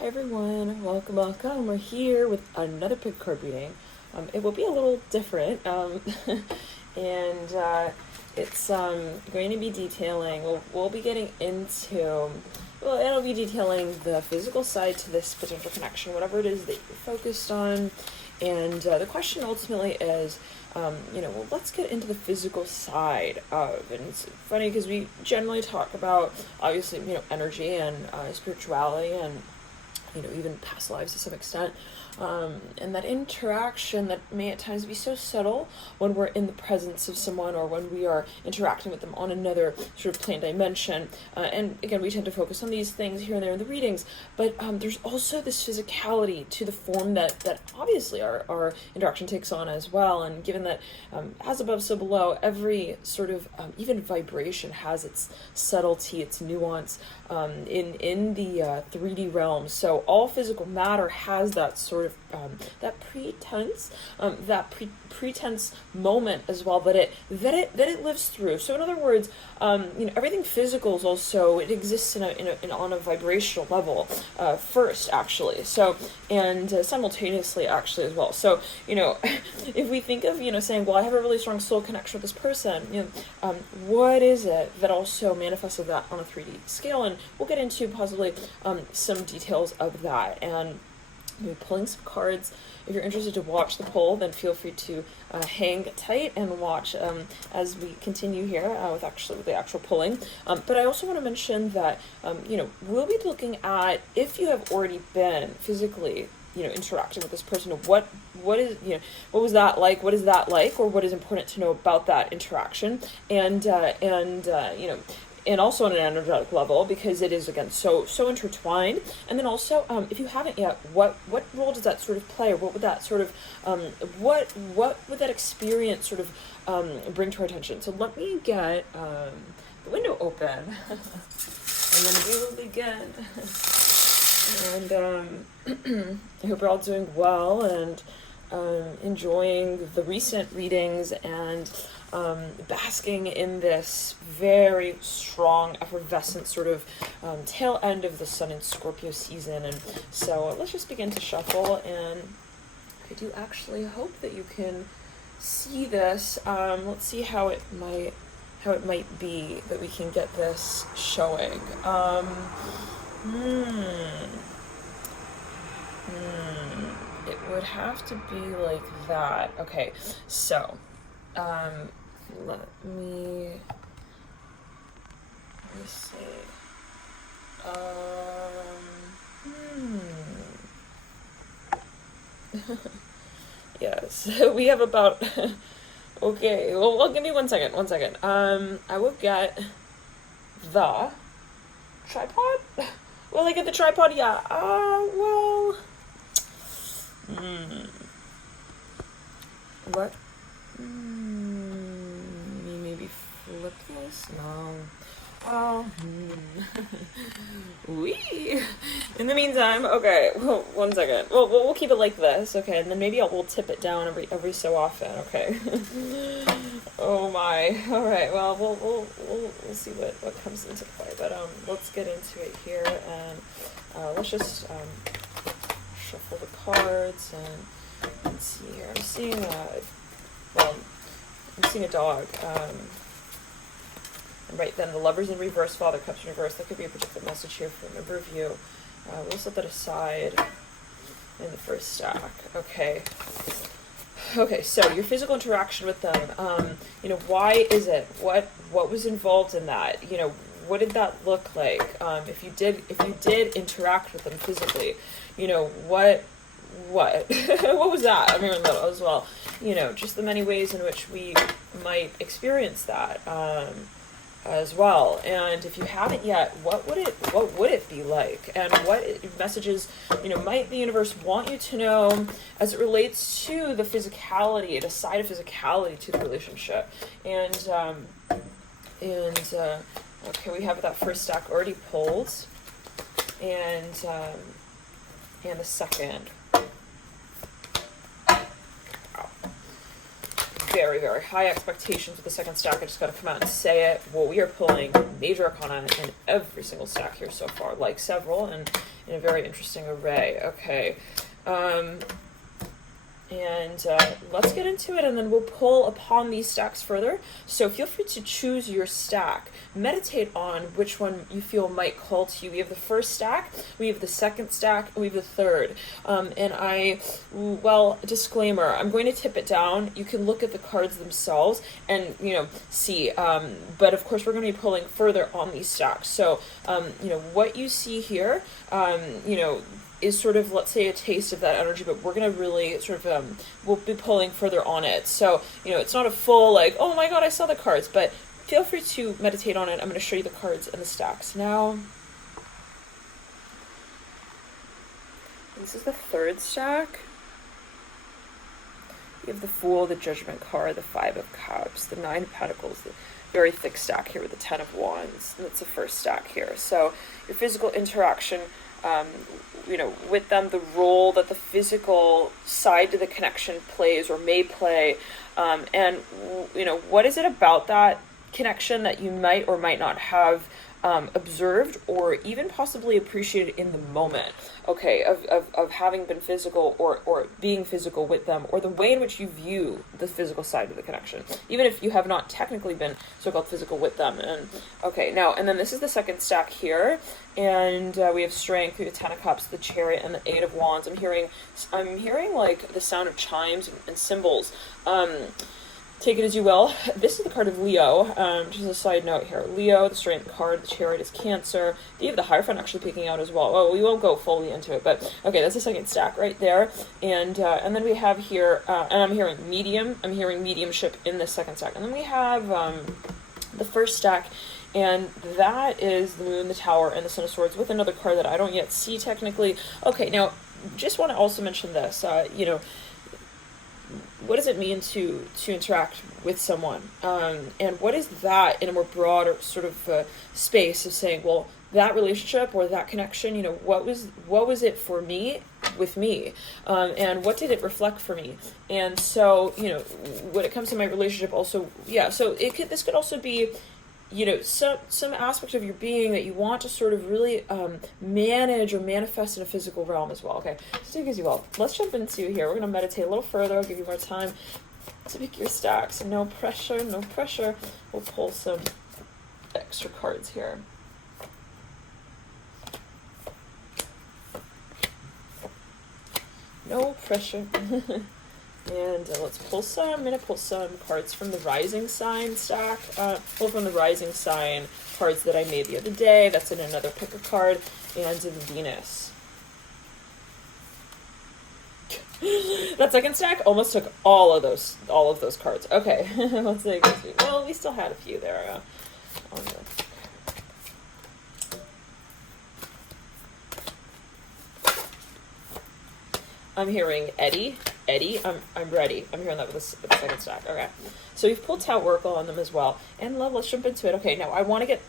Hi everyone, welcome. We're here with another pick card reading. It will be a little different, and it's going to be detailing. We'll be getting into. Well, it'll be detailing the physical side to this potential connection, whatever it is that you're focused on. And the question ultimately is, well, let's get into the physical side of. And it's funny because we generally talk about, obviously, energy and spirituality and even past lives to some extent, and that interaction that may at times be so subtle when we're in the presence of someone or when we are interacting with them on another sort of plane dimension. And again, we tend to focus on these things here and there in the readings, but there's also this physicality to the form that obviously our interaction takes on as well. And given that as above, so below, every sort of even vibration has its subtlety, its nuance in the 3D realm. So all physical matter has that sort of that pretense, pretense moment as well that it lives through. So in other words, everything physical is also, it exists on a vibrational level first, actually. So and simultaneously, actually, as well. So if we think of saying, well, I have a really strong soul connection with this person, what is it that also manifested that on a 3D scale? And we'll get into possibly some details of that. And pulling some cards. If you're interested to watch the poll, then feel free to hang tight and watch as we continue here with the actual pulling. But I also want to mention that we'll be looking at, if you have already been physically interacting with this person, what is what was that like, what is that like, or what is important to know about that interaction, and and also on an energetic level, because it is, again, so intertwined. And then also, if you haven't yet, what role does that sort of play, or what would that sort of what would that experience sort of bring to our attention? So let me get the window open, and then we will begin. And I hope you're all doing well and enjoying the recent readings and basking in this very strong, effervescent sort of tail end of the Sun in Scorpio season. And so let's just begin to shuffle. And I do actually hope that you can see this. Let's see how it might be that we can get this showing. It would have to be like that. Okay, so let me see. Yes, we have about okay, well, give me one second. I will get the tripod. Will I get the tripod? Yeah. Well. What? Maybe flip this? No. Oh. Wee. In the meantime, okay. Well, one second. Well, we'll keep it like this, okay? And then maybe we'll tip it down every so often, okay? Oh my. All right. Well, we'll see what comes into play. But let's get into it here, and let's just shuffle the cards, and let's see here. I'm seeing a dog. And right then, the Lovers in reverse, Father Cups in reverse. That could be a particular message here for a number of you. We'll set that aside in the first stack. Okay. Okay, so your physical interaction with them. Why is it? What was involved in that? What did that look like? If you did interact with them physically, what what was that? I mean, as well, just the many ways in which we might experience that as well. And if you haven't yet, what would it be like, and what messages might the universe want you to know as it relates to the physicality, the side of physicality to the relationship. And okay, we have that first stack already pulled, and the second. very, very high expectations with the second stack. I just got to come out and say it. Well, we are pulling major arcana in every single stack here so far, like several, and in a very interesting array. Okay. Let's get into it, and then we'll pull upon these stacks further. So feel free to choose your stack. Meditate on which one you feel might call to you. We have the first stack, we have the second stack, and we have the third. Disclaimer, I'm going to tip it down. You can look at the cards themselves and, see. But of course, we're going to be pulling further on these stacks. So, what you see here, is sort of, let's say, a taste of that energy, but we're going to really sort of, we'll be pulling further on it. So, it's not a full, like, oh my god, I saw the cards, but feel free to meditate on it. I'm going to show you the cards and the stacks now. This is the third stack. You have the Fool, the Judgment card, the Five of Cups, the Nine of Pentacles, the very thick stack here with the Ten of Wands. And that's the first stack here. So your physical interaction, with them, the role that the physical side to the connection plays or may play, and what is it about that connection that you might or might not have observed or even possibly appreciated in the moment, okay, of having been physical or being physical with them, or the way in which you view the physical side of the connection, even if you have not technically been so-called physical with them. And okay, now, and then this is the second stack here, and we have Strength, we have the Ten of Cups, the Chariot, and the Eight of Wands. I'm hearing like the sound of chimes and cymbals. Take it as you will. This is the card of Leo. Just a side note here. Leo, the Strength card, the Chariot is Cancer. You have the Hierophant actually picking out as well. Oh, we won't go fully into it, but okay, that's the second stack right there. And then we have here, and I'm hearing medium. I'm hearing mediumship in the second stack. And then we have the first stack, and that is the Moon, the Tower, and the Son of Swords with another card that I don't yet see technically. Okay, now, just want to also mention this, what does it mean to interact with someone? And what is that in a more broader sort of space of saying, well, that relationship or that connection, what was it for me with me? And what did it reflect for me? And so, when it comes to my relationship also, so this could also be, some aspect of your being that you want to sort of really manage or manifest in a physical realm as well. Okay, so take it as you will. Let's jump into here. We're going to meditate a little further. I'll give you more time to pick your stacks. No pressure, no pressure. We'll pull some extra cards here. No pressure. And let's pull some. I'm going to pull some cards from the Rising Sign stack. From the Rising Sign cards that I made the other day. That's in another picker card. And the Venus. That second stack almost took all of those cards. Okay, let's take this. Well, we still had a few there. On the I'm hearing Eddie, I'm ready. I'm hearing that with the second stack. Okay, so we've pulled Tout Oracle on them as well. And love, let's jump into it. Okay, now I want to get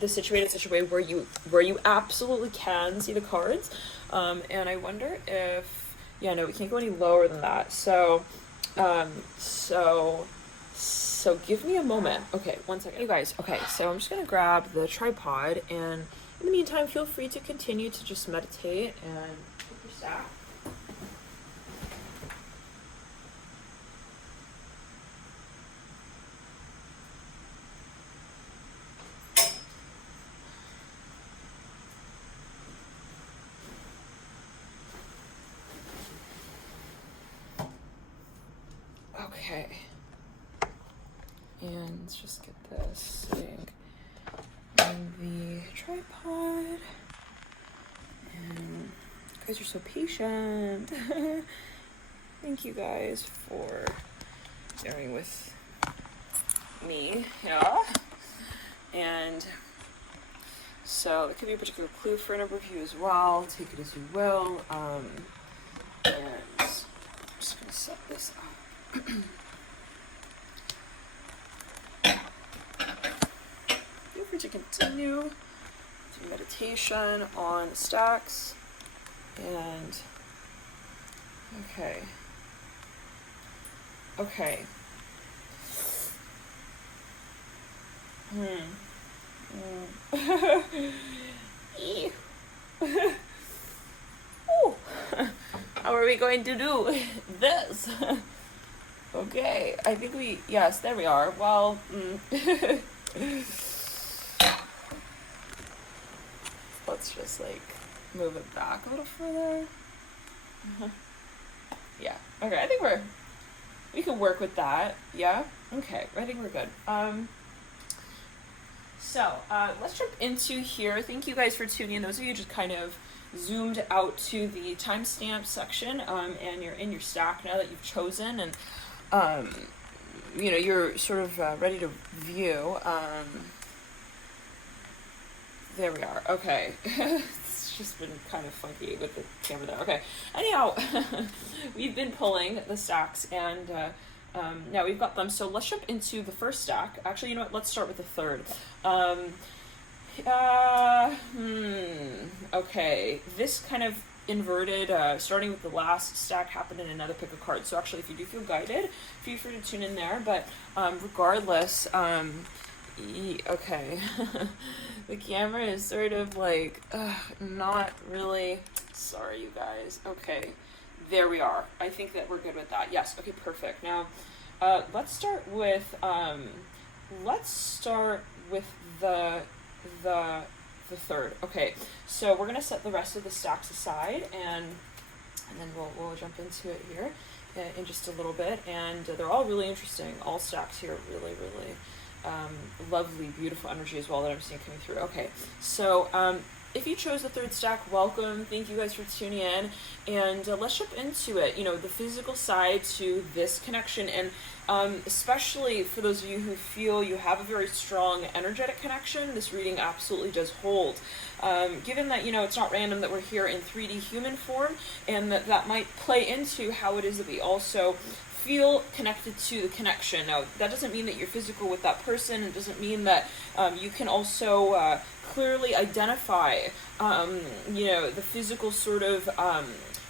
this situated in such a way where you absolutely can see the cards. And I wonder if, we can't go any lower than that. So give me a moment. Okay, 1 second. You guys, okay, so I'm just going to grab the tripod, and in the meantime, feel free to continue to just meditate and pick your stack. Okay, and let's just get this sitting on the tripod. And you guys are so patient. Thank you guys for bearing with me. And so it could be a particular clue for a number of you as well. Take it as you will. And I'm just gonna set this up. Feel free to continue to meditation on the stacks. And okay, Ew. Ooh. How are we going to do this? Okay, I think yes, there we are. Well, let's just like move it back a little further. Yeah, okay, I think we can work with that. Yeah, okay, I think we're good. So let's jump into here. Thank you guys for tuning in. Those of you just kind of zoomed out to the timestamp section, and you're in your stack now that you've chosen, and you're sort of ready to view. There we are. Okay. It's just been kind of funky with the camera there. Okay. Anyhow, we've been pulling the stacks, and now we've got them. So let's jump into the first stack. Actually, you know what? Let's start with the third. Okay. This kind of inverted, starting with the last stack, happened in another pick of cards. So actually, if you do feel guided, feel free to tune in there. But regardless, okay. The camera is sort of like, not really. Sorry, you guys. Okay. There we are. I think that we're good with that. Yes. Okay, perfect. Now, let's start with the third. Okay, so we're gonna set the rest of the stacks aside, and then we'll jump into it here in just a little bit. And they're all really interesting. All stacks here, really, really lovely, beautiful energy as well that I'm seeing coming through. Okay, so if you chose the third stack, welcome. Thank you guys for tuning in, and let's jump into it. You know, the physical side to this connection, and especially for those of you who feel you have a very strong energetic connection, this reading absolutely does hold. Given that, it's not random that we're here in 3D human form, and that might play into how it is that we also feel connected to the connection. Now, that doesn't mean that you're physical with that person. It doesn't mean that you can also clearly identify, the physical sort of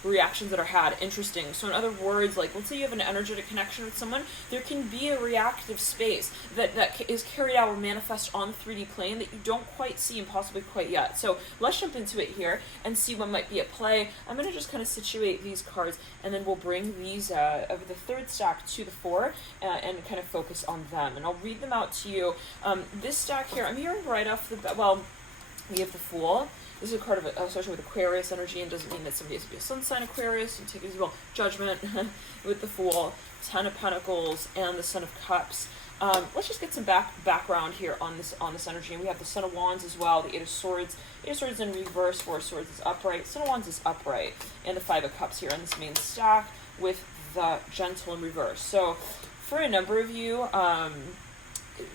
reactions that are had. Interesting. So in other words, like, let's say you have an energetic connection with someone, there can be a reactive space that is carried out or manifest on the 3D plane that you don't quite see and possibly quite yet. So let's jump into it here and see what might be at play. I'm going to just kind of situate these cards, and then we'll bring these of the third stack to the fore and kind of focus on them. And I'll read them out to you. This stack here, I'm hearing right off the bat, well, we have the Fool. This is a card associated with Aquarius energy, and doesn't mean that somebody has to be a sun sign Aquarius. You take it as well. Judgment with the Fool, Ten of Pentacles, and the Son of Cups. Let's just get some background here on this energy. And we have the Son of Wands as well, the Eight of Swords. Eight of Swords in reverse, Four of Swords is upright, Son of Wands is upright, and the Five of Cups here on this main stack with the Gentle in reverse. So for a number of you,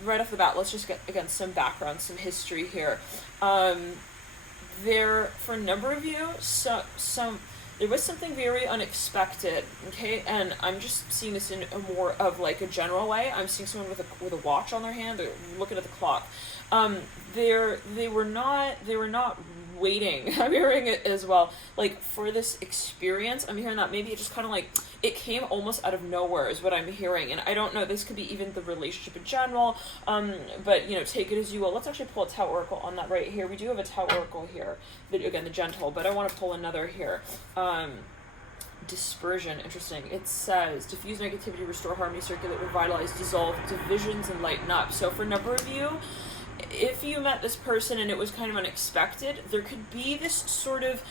right off the bat, let's just get, again, some background, some history here. For a number of you, there was something very unexpected, okay? And I'm just seeing this in a more of like a general way. I'm seeing someone with a watch on their hand. They're looking at the clock. They were not waiting. I'm hearing it as well. Like, for this experience, I'm hearing that maybe it just kind of like, it came almost out of nowhere is what I'm hearing. And I don't know, this could be even the relationship in general, but, take it as you will. Let's actually pull a Tau Oracle on that right here. We do have a Tau Oracle here, again, the Gentle, but I want to pull another here. Dispersion, interesting. It says, diffuse negativity, restore harmony, circulate, revitalize, dissolve divisions, and lighten up. So for a number of you, if you met this person and it was kind of unexpected, there could be this sort of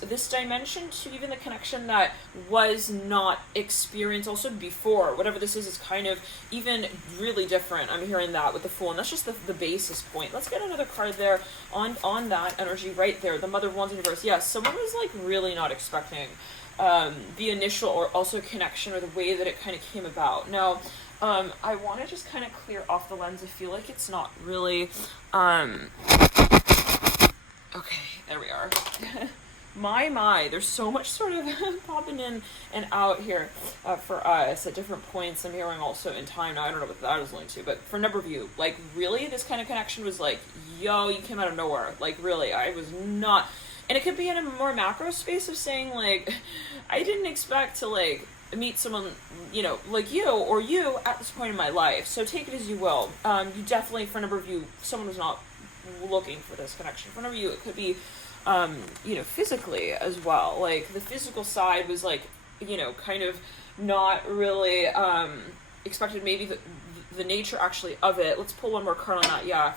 this dimension to even the connection that was not experienced also before. Whatever this is kind of even really different. I'm hearing that with the Fool, and that's just the basis point. Let's get another card there on that energy right there. The Mother of Wands in reverse. Yes, someone was like really not expecting the initial or also connection or the way that it kind of came about. Now, I want to just kind of clear off the lens. I feel like it's not really, okay, there we are. My, there's so much sort of popping in and out here for us at different points. I'm hearing also in time. Now, I don't know what that is linked to, but for a number of you, like, really, this kind of connection was like, yo, you came out of nowhere. Like, really, I was not, and it could be in a more macro space of saying, like, I didn't expect to, like, meet someone, you know, like you or you at this point in my life. So take it as you will. You definitely, for a number of you, someone was not looking for this connection. For a number of you, it could be, you know, physically as well. Like the physical side was like, you know, kind of not really expected. Maybe the nature actually of it. Let's pull one more card on that. Yeah.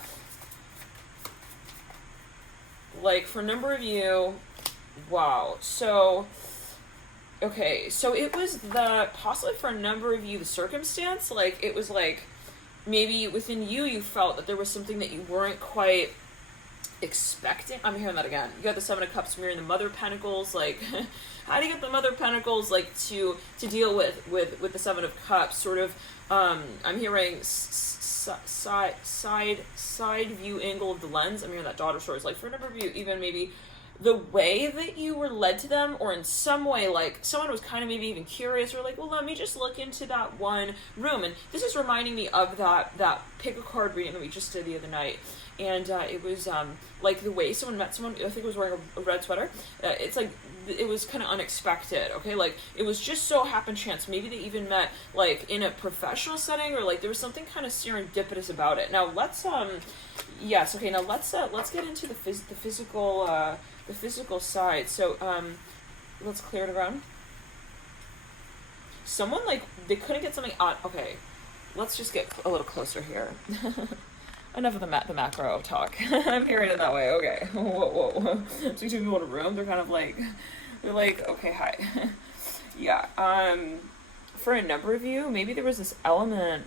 Like for a number of you, wow. So, okay, so it was possibly for a number of you, the circumstance, like it was like maybe within you, you felt that there was something that you weren't quite expecting. I'm hearing that again. You got the Seven of Cups mirroring the Mother of Pentacles. Like, how do you get the Mother of Pentacles like to deal with the Seven of Cups? Sort of, I'm hearing side view angle of the lens. I'm hearing that Daughter of Swords. Like for a number of you, even maybe the way that you were led to them, or in some way, like someone was kind of maybe even curious, or like, well, let me just look into that one room. And this is reminding me of that pick a card reading that we just did the other night. And it was like the way someone met someone, I think it was wearing a red sweater. It's like, it was kind of unexpected, okay? Like, it was just so happen chance. Maybe they even met, like, in a professional setting, or, like, there was something kind of serendipitous about it. Now, let's, yes, okay, now let's get into the physical side. So, let's clear it around. Someone, like, they couldn't get something on, okay, let's just get a little closer here. Enough of the macro talk. I'm hearing it that way. Okay. Whoa. So two people in a room, they're kind of like, okay, hi. Yeah. For a number of you, maybe there was this element,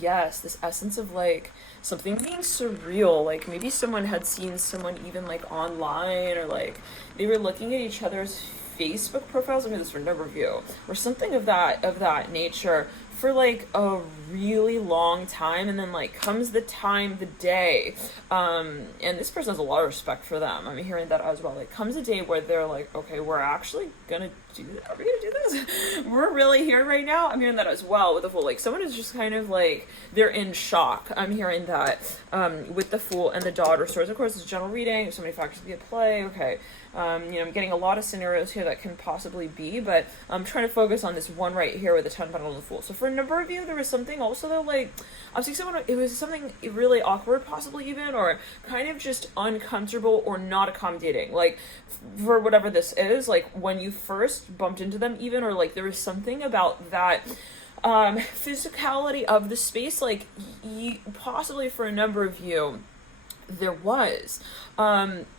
yes, this essence of like something being surreal. Like maybe someone had seen someone even like online, or like they were looking at each other's Facebook profiles. I mean, this for a number of you, or something of that nature, for like a really long time, and then like comes the day, and this person has a lot of respect for them. I'm hearing that as well. Like comes a day where they're like, okay, we're actually gonna do this. Are we gonna do this? We're really here right now. I'm hearing that as well with the Fool. Like someone is just kind of like, they're in shock. I'm hearing that with the Fool and the Daughter of Swords. Of course, it's a general reading. So many factors to be at play. Okay. You know, I'm getting a lot of scenarios here that can possibly be, but I'm trying to focus on this one right here with the 10 Pentacles and the Fool. So for a number of you, there was something also that like, I'm seeing someone, it was something really awkward possibly even, or kind of just uncomfortable or not accommodating. Like for whatever this is, like when you first bumped into them even, or like there was something about that physicality of the space, like possibly for a number of you, there was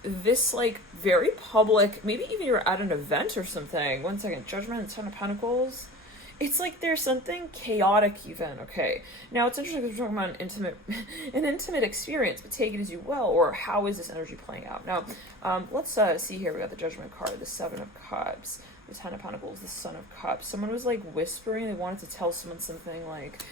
this like very public, maybe even you're at an event or something. One second, Judgment and 10 of Pentacles. It's like there's something chaotic even, okay? Now it's interesting because we're talking about an intimate experience, but take it as you will, or how is this energy playing out? Now, let's see here. We got the Judgment card, the 7 of Cups, the 10 of Pentacles, the Son of Cups. Someone was like whispering, they wanted to tell someone something like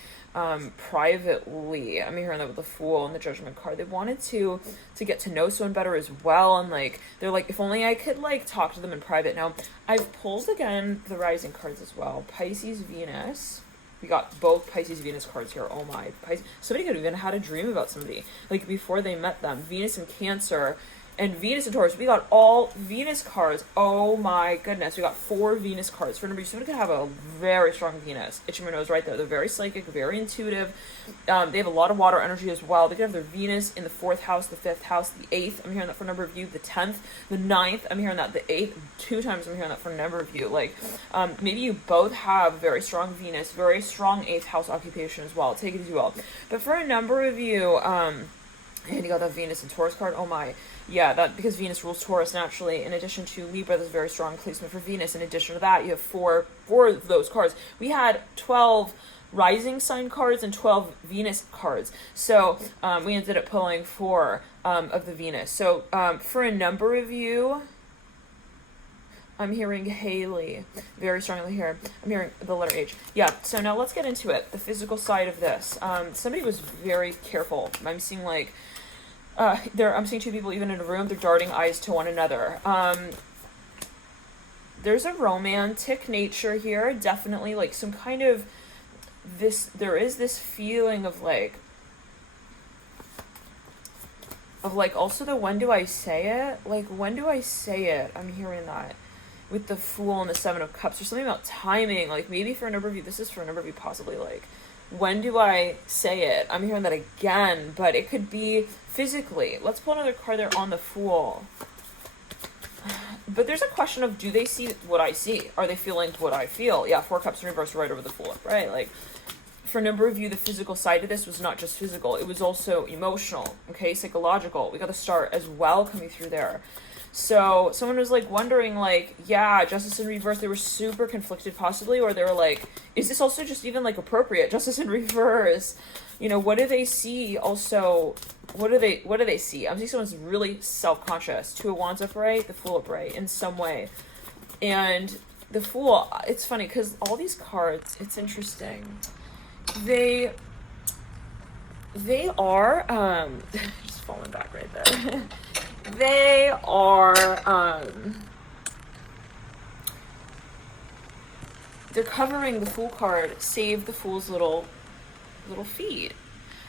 privately. I'm hearing that with the Fool and the Judgment card. They wanted to get to know someone better as well, and like they're like, if only I could like talk to them in private. Now I've pulled again the Rising cards as well. Pisces, Venus. We got both Pisces, Venus cards here. Oh my, Pisces. Somebody could have even had a dream about somebody like before they met them. Venus and Cancer. And Venus and Taurus, we got all Venus cards. Oh my goodness. We got 4 Venus cards. For number, somebody could have a very strong Venus. Itching my nose right there. They're very psychic, very intuitive. They have a lot of water energy as well. They could have their Venus in the 4th house, the 5th house, the 8th. I'm hearing that for a number of you. The 10th, the 9th. I'm hearing that the 8th. 2 times I'm hearing that for a number of you. Like, maybe you both have very strong Venus, very strong 8th house occupation as well. Take it as you will. But for a number of you, and you got that Venus and Taurus card. Oh my. Yeah, that because Venus rules Taurus naturally. In addition to Libra, there's a very strong placement for Venus. In addition to that, you have four of those cards. We had 12 rising sign cards and 12 Venus cards. So we ended up pulling 4 of the Venus. So for a number of you, I'm hearing Haley very strongly here. I'm hearing the letter H. Yeah, so now let's get into it. The physical side of this. Somebody was very careful. I'm seeing like, I'm seeing 2 people even in a room. They're darting eyes to one another. There's a romantic nature here. Definitely like some kind of this, there is this feeling of like also the when do I say it? Like, when do I say it? I'm hearing that. with the Fool and the Seven of Cups. There's something about timing, like maybe for a number of you, this is for a number of you possibly, like, when do I say it? I'm hearing that again, but it could be physically. Let's pull another card there on the Fool. But there's a question of, do they see what I see? Are they feeling what I feel? Yeah, Four Cups in reverse right over the Fool, right? Like, for a number of you, the physical side of this was not just physical. It was also emotional, okay? Psychological. We got the Star as well coming through there. So someone was like wondering, like, yeah, Justice in reverse, they were super conflicted possibly, or they were like, is this also just even like appropriate? Justice in reverse, you know, what do they see? Also, what do they see? I'm seeing someone's really self-conscious. Two of Wands upright, the Fool upright in some way. And the Fool, it's funny because all these cards, it's interesting. They are, just falling back right there. They are, they're covering the Fool card, save the Fool's little feet.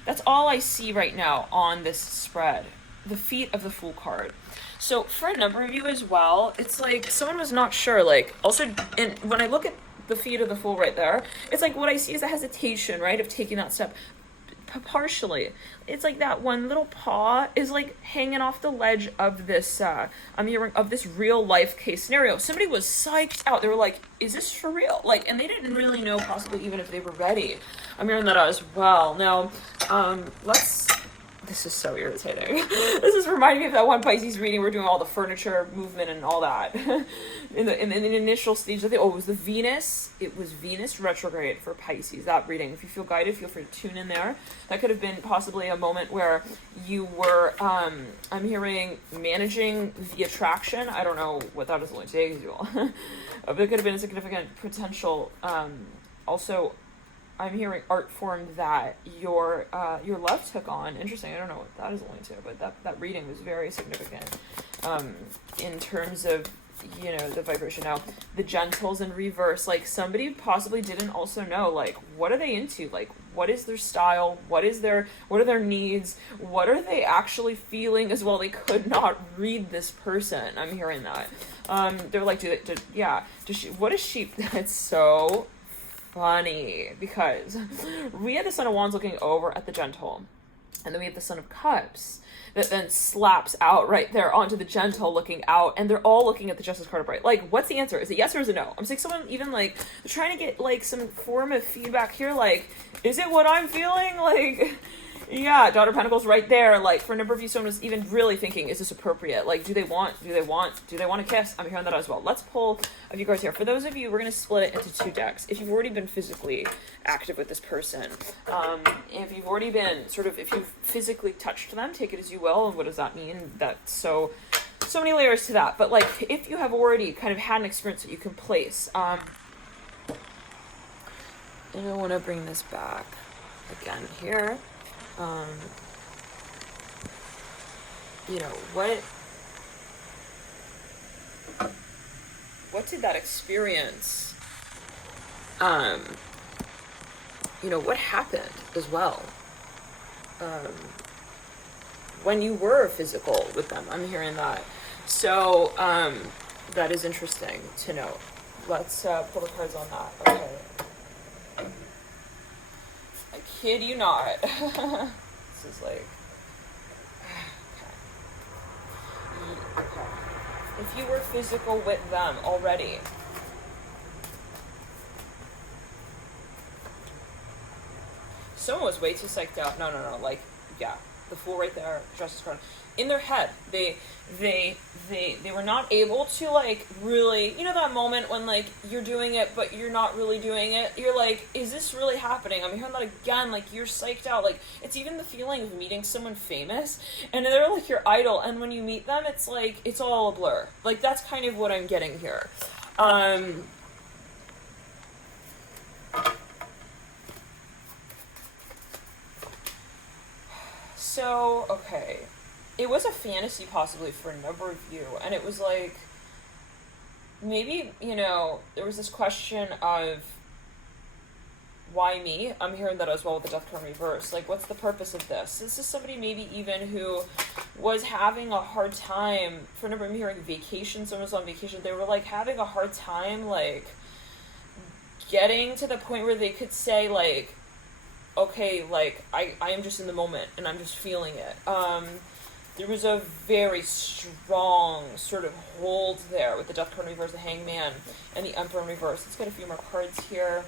That's all I see right now on this spread. The feet of the Fool card. So for a number of you as well, it's like someone was not sure, like, also, and when I look at the feet of the Fool right there, it's like what I see is a hesitation, right, of taking that step. Partially, it's like that one little paw is like hanging off the ledge of this I'm hearing of this real life case scenario. Somebody was psyched out. They were like, is this for real? Like, and they didn't really know possibly even if they were ready. I'm hearing that as well. Now, this is so irritating. This is reminding me of that one Pisces reading. We're doing all the furniture movement and all that. in the initial stage of it was the Venus. It was Venus retrograde for Pisces, that reading. If you feel guided, feel free to tune in there. That could have been possibly a moment where you were, I'm hearing managing the attraction. I don't know what that is going to take as well. But it could have been a significant potential, also, I'm hearing art form that your love took on. Interesting. I don't know what that is linked to, but that reading was very significant in terms of, you know, the vibration. Now, the Gentles in reverse, like somebody possibly didn't also know, like, what are they into? Like, what is their style? what are their needs? What are they actually feeling as well? They could not read this person. I'm hearing that. They're like, what is she? That's so funny because we had the Son of Wands looking over at the Gentle, and then we have the Son of Cups that then slaps out right there onto the Gentle looking out, and they're all looking at the Justice card upright. Like, what's the answer? Is it yes or is it no? I'm saying someone even like they're trying to get like some form of feedback here. Like, is it what I'm feeling? Like, yeah, Daughter of Pentacles right there. Like, for a number of you, someone was even really thinking, is this appropriate? Like, do they want a kiss? I'm hearing that as well. Let's pull a few cards here. For those of you, we're going to split it into two decks. If you've already been physically active with this person, if you've already been sort of, if you've physically touched them, take it as you will. And what does that mean? That's so many layers to that. But like, if you have already kind of had an experience that you can place, and I want to bring this back again here. You know, what did that experience, you know, what happened as well, when you were physical with them? I'm hearing that. So, that is interesting to know. Let's, pull the cards on that. Okay. I kid you not. This is like, okay. If you were physical with them already, someone was way too psyched out. No, like, yeah, the Fool right there, Justice card. In their head, they were not able to, like, really, you know that moment when, like, you're doing it, but you're not really doing it? You're like, is this really happening? I'm hearing that again, like, you're psyched out. Like, it's even the feeling of meeting someone famous, and they're, like, your idol, and when you meet them, it's, like, it's all a blur. Like, that's kind of what I'm getting here. So, okay. It was a fantasy possibly for a number of you, and it was like, maybe, you know, there was this question of, why me? I'm hearing that as well with the Death card in reverse. Like, what's the purpose of this? This is somebody maybe even who was having a hard time. For a number, I'm hearing vacation. Someone was on vacation. They were like having a hard time, like getting to the point where they could say like, okay, like I am just in the moment and I'm just feeling it. There was a very strong sort of hold there with the Death card in reverse, the Hangman, and the Emperor in reverse. Let's get a few more cards here.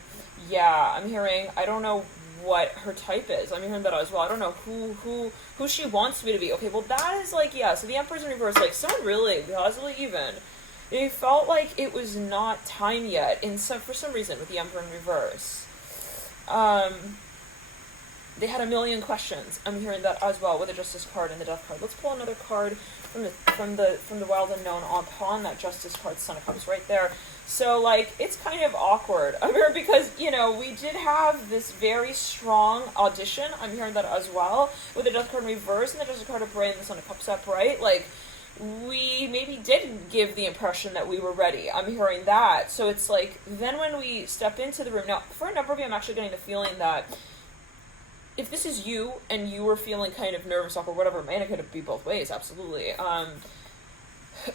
Yeah, I'm hearing, I don't know what her type is. I'm hearing that as well. I don't know who she wants me to be. Okay, well that is like, yeah, so the Emperor's in reverse, like someone really, possibly even, they felt like it was not time yet for some reason with the Emperor in reverse. They had a million questions. I'm hearing that as well with the Justice card and the Death card. Let's pull another card from the Wild Unknown upon that Justice card. Son of Cups right there. So like it's kind of awkward. I'm hearing because we did have this very strong audition. I'm hearing that as well with the Death card in reverse and the Justice card upright and the Son of Cups upright. Like we maybe did give the impression that we were ready. I'm hearing that. So it's like then when we step into the room now, for a number of you, I'm actually getting the feeling that if this is you and you were feeling kind of nervous or whatever, and it could be both ways, absolutely.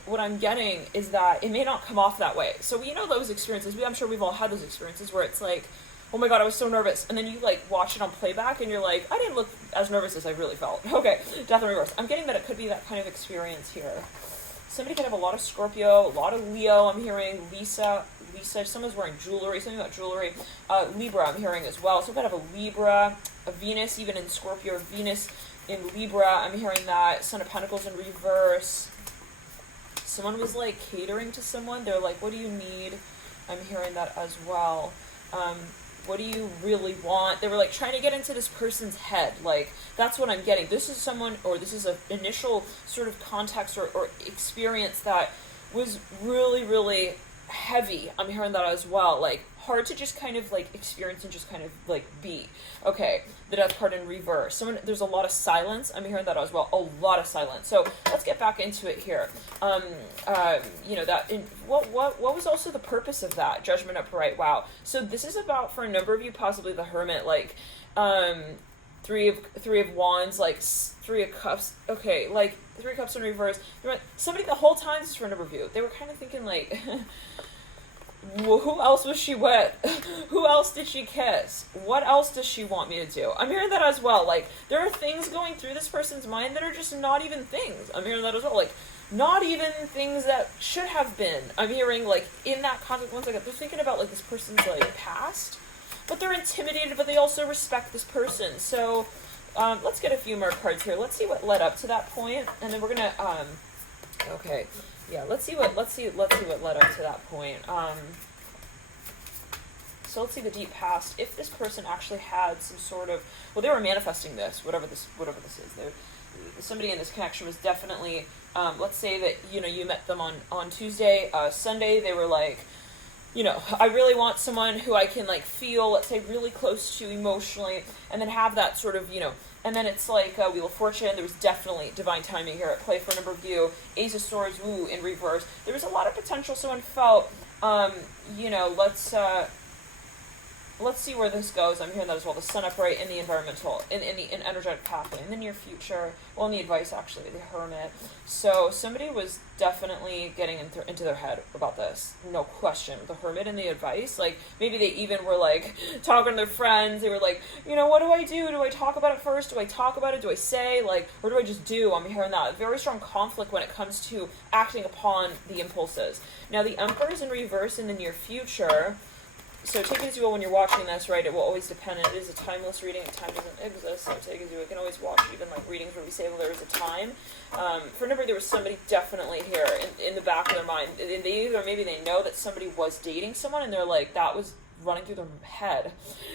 What I'm getting is that it may not come off that way. So those experiences, I'm sure we've all had those experiences where it's like, oh my god, I was so nervous. And then you like watch it on playback and you're like, I didn't look as nervous as I really felt. Okay, Death in reverse. I'm getting that it could be that kind of experience here. Somebody could have a lot of Scorpio, a lot of Leo. I'm hearing Lisa, someone's wearing jewelry, something about jewelry. Libra, I'm hearing as well. So we could have a Libra, a Venus, even in Scorpio, Venus in Libra. I'm hearing that. Son of Pentacles in reverse. Someone was like catering to someone. They're like, what do you need? I'm hearing that as well. What do you really want? They were like trying to get into this person's head. Like, that's what I'm getting. This is someone, or this is an initial sort of context or experience that was really, really heavy. I'm hearing that as well. Like, hard to just kind of like experience and just kind of like be. Okay, the Death card in reverse. There's a lot of silence. I'm hearing that as well. A lot of silence. So let's get back into it here. What was also the purpose of that? Judgment upright. Wow. So this is about, for a number of you, possibly the Hermit, like three of wands, like Three of Cups. Okay, like Three of Cups in reverse. Somebody the whole time, this is for a number of you, they were kind of thinking like, who else was she with? Who else did she kiss? What else does she want me to do? I'm hearing that as well. Like, there are things going through this person's mind that are just not even things. I'm hearing that as well. Like, not even things that should have been. I'm hearing, like, in that context, one second, they're thinking about, like, this person's, like, past. But they're intimidated, but they also respect this person. So, let's get a few more cards here. Let's see what led up to that point. And then we're gonna, okay. Yeah, let's see what led up to that point. So let's see the deep past. If this person actually had some sort of, well, they were manifesting this, whatever this is. Somebody in this connection was definitely, let's say that you met them on Tuesday, Sunday. They were like, I really want someone who I can like feel, let's say, really close to emotionally, and then have that sort of, and then it's like Wheel of Fortune. There was definitely divine timing here at play for a number of you. Ace of Swords, woo, in reverse. There was a lot of potential. Someone felt, let's see where this goes. I'm hearing that as well. The Sun upright in the environmental, in energetic pathway, in the near future. Well, in the advice, actually, the Hermit. So somebody was definitely getting into their head about this. No question. The Hermit and the advice. Like, maybe they even were, like, talking to their friends. They were like, what do I do? Do I talk about it first? Do I talk about it? Do I say? Like, or do I just do? I'm hearing that. Very strong conflict when it comes to acting upon the impulses. Now, the Emperor is in reverse in the near future. So take it as you will when you're watching this, right? It will always depend. It is a timeless reading, and time doesn't exist. So take it as you will. You can always watch even like readings where we say, well, there is a time. For a number, there was somebody definitely here in the back of their mind. Maybe they know that somebody was dating someone, and they're like, that was running through their head.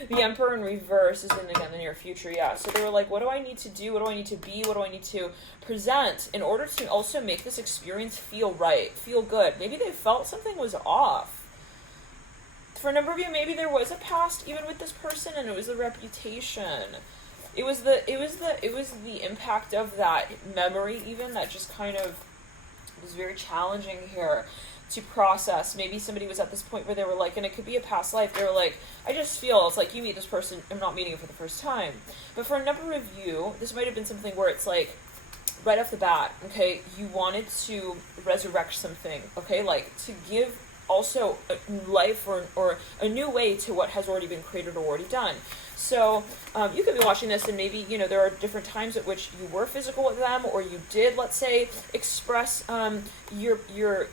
The Emperor in reverse is in, again, the near future, yeah. So they were like, what do I need to do? What do I need to be? What do I need to present in order to also make this experience feel right, feel good? Maybe they felt something was off. For a number of you, maybe there was a past even with this person, and it was the reputation. It was the impact of that memory, even that just kind of It was very challenging here to process. Maybe somebody was at this point where they were like, and it could be a past life, they were like, I just feel, it's like you meet this person, I'm not meeting him for the first time. But for a number of you, this might have been something where it's like, right off the bat, okay, you wanted to resurrect something, okay, like to give also a life or a new way to what has already been created or already done. So you could be watching this and maybe, you know, there are different times at which you were physical with them, or you did, let's say, express your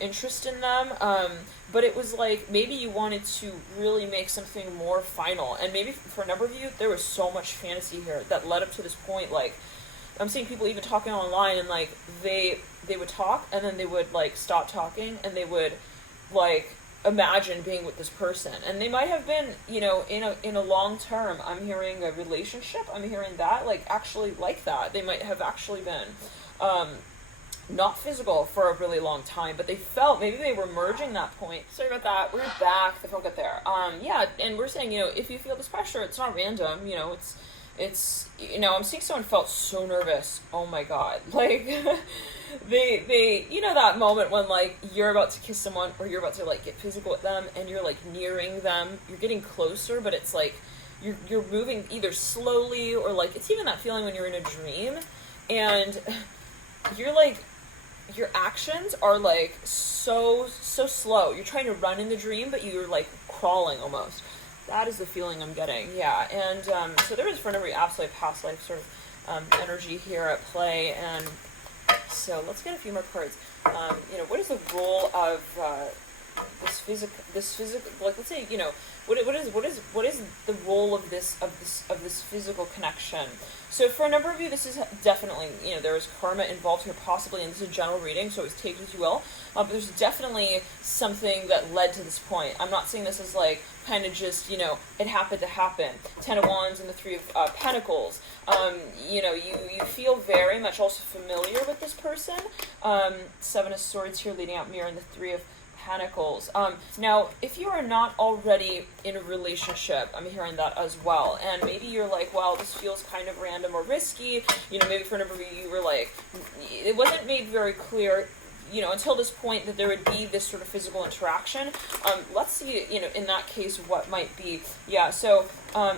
interest in them, but it was like maybe you wanted to really make something more final. And maybe for a number of you, there was so much fantasy here that led up to this point. Like, I'm seeing people even talking online, and like they would talk and then they would like stop talking and they would like imagine being with this person, and they might have been, you know, in a long term, I'm hearing a relationship, I'm hearing that, like actually like that. They might have actually been not physical for a really long time, but they felt, maybe they were merging that point. Sorry about that, we're back, the phone got there. Yeah, and we're saying, you know, if you feel this pressure, it's not random, you know, it's, you know, I'm seeing someone felt so nervous. Oh my God. Like, they, you know, that moment when like you're about to kiss someone or you're about to like get physical with them and you're like nearing them, you're getting closer, but it's like, you're moving either slowly or like, it's even that feeling when you're in a dream and you're like, your actions are like so slow. You're trying to run in the dream, but you're like crawling almost. That is the feeling I'm getting, yeah. And so there is, for a number of absolute past life sort of energy here at play. And so let's get a few more cards. You know, what is the role of this physical, like, let's say, you know, what is the role of this physical connection? So for a number of you, this is definitely, you know, there is karma involved here possibly, and this is a general reading, so it's take as you will. But there's definitely something that led to this point. I'm not saying this as like kind of just, you know, it happened to happen. Ten of Wands and the Three of Pentacles. You know, you feel very much also familiar with this person. Seven of Swords here leading out Mirror, and the Three of Pentacles. Now, if you are not already in a relationship, I'm hearing that as well, and maybe you're like, well, this feels kind of random or risky, you know, maybe for a number of you were like, it wasn't made very clear, you know, until this point that there would be this sort of physical interaction. Let's see, you know, in that case, what might be, yeah, so,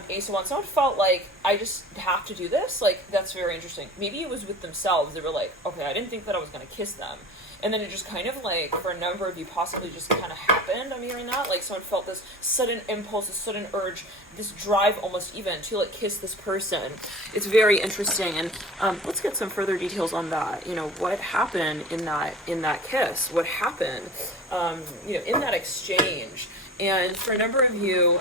Ace of Wands, someone felt like, I just have to do this, like, that's very interesting. Maybe it was with themselves, they were like, okay, I didn't think that I was going to kiss them. And then it just kind of like, for a number of you, possibly just kind of happened. I'm hearing that. Like someone felt this sudden impulse, this sudden urge, this drive almost even to like kiss this person. It's very interesting. And let's get some further details on that. You know, what happened in that kiss? What happened, you know, in that exchange? And for a number of you,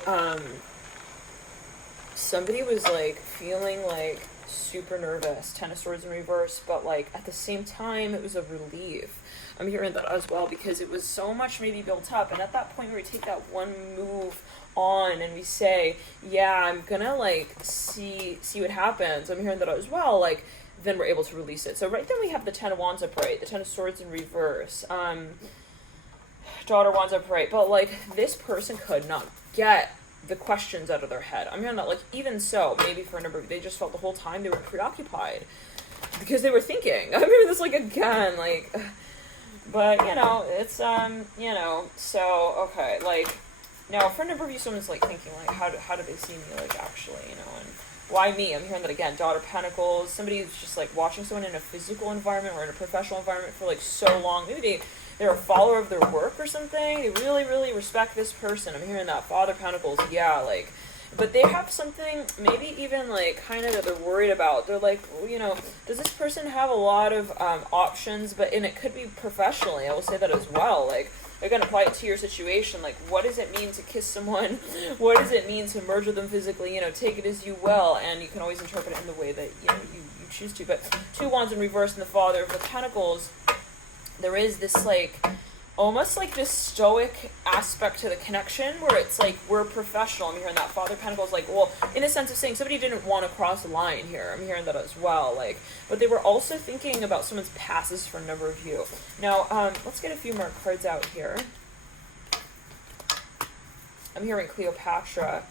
somebody was like feeling like super nervous, Ten of Swords in reverse, but like at the same time, it was a relief. I'm hearing that as well, because it was so much maybe built up, and at that point where we take that one move on and we say, yeah, I'm gonna like see what happens, I'm hearing that as well, like then we're able to release it. So right then we have the Ten of Wands upright, the Ten of Swords in reverse, Daughter Wands upright, but like this person could not get the questions out of their head. I'm hearing that, like, even so, maybe for a number of, they just felt the whole time they were preoccupied because they were thinking. I'm hearing this like again, like, but you know, it's you know, so okay, like now for a number of you, someone's like thinking like, how do they see me, like, actually, you know, and why me? I'm hearing that again. Daughter of Pentacles, somebody who's just like watching someone in a physical environment or in a professional environment for like so long. Maybe they're a follower of their work or something. They really, really respect this person. I'm hearing that. Father of Pentacles, yeah, like, but they have something, maybe even like kind of that they're worried about. They're like, you know, does this person have a lot of options? And it could be professionally. I will say that as well. Like, again, apply it to your situation. Like, what does it mean to kiss someone? What does it mean to merge with them physically? You know, take it as you will, and you can always interpret it in the way that, you know, you choose to. But Two Wands in reverse and the Father of the Pentacles, there is this like almost like this stoic aspect to the connection where it's like we're professional. I'm hearing that. Father of Pentacles, like, well, in a sense of saying somebody didn't want to cross the line here. I'm hearing that as well. Like, but they were also thinking about someone's passes for a number of you. Now, let's get a few more cards out here. I'm hearing Cleopatra.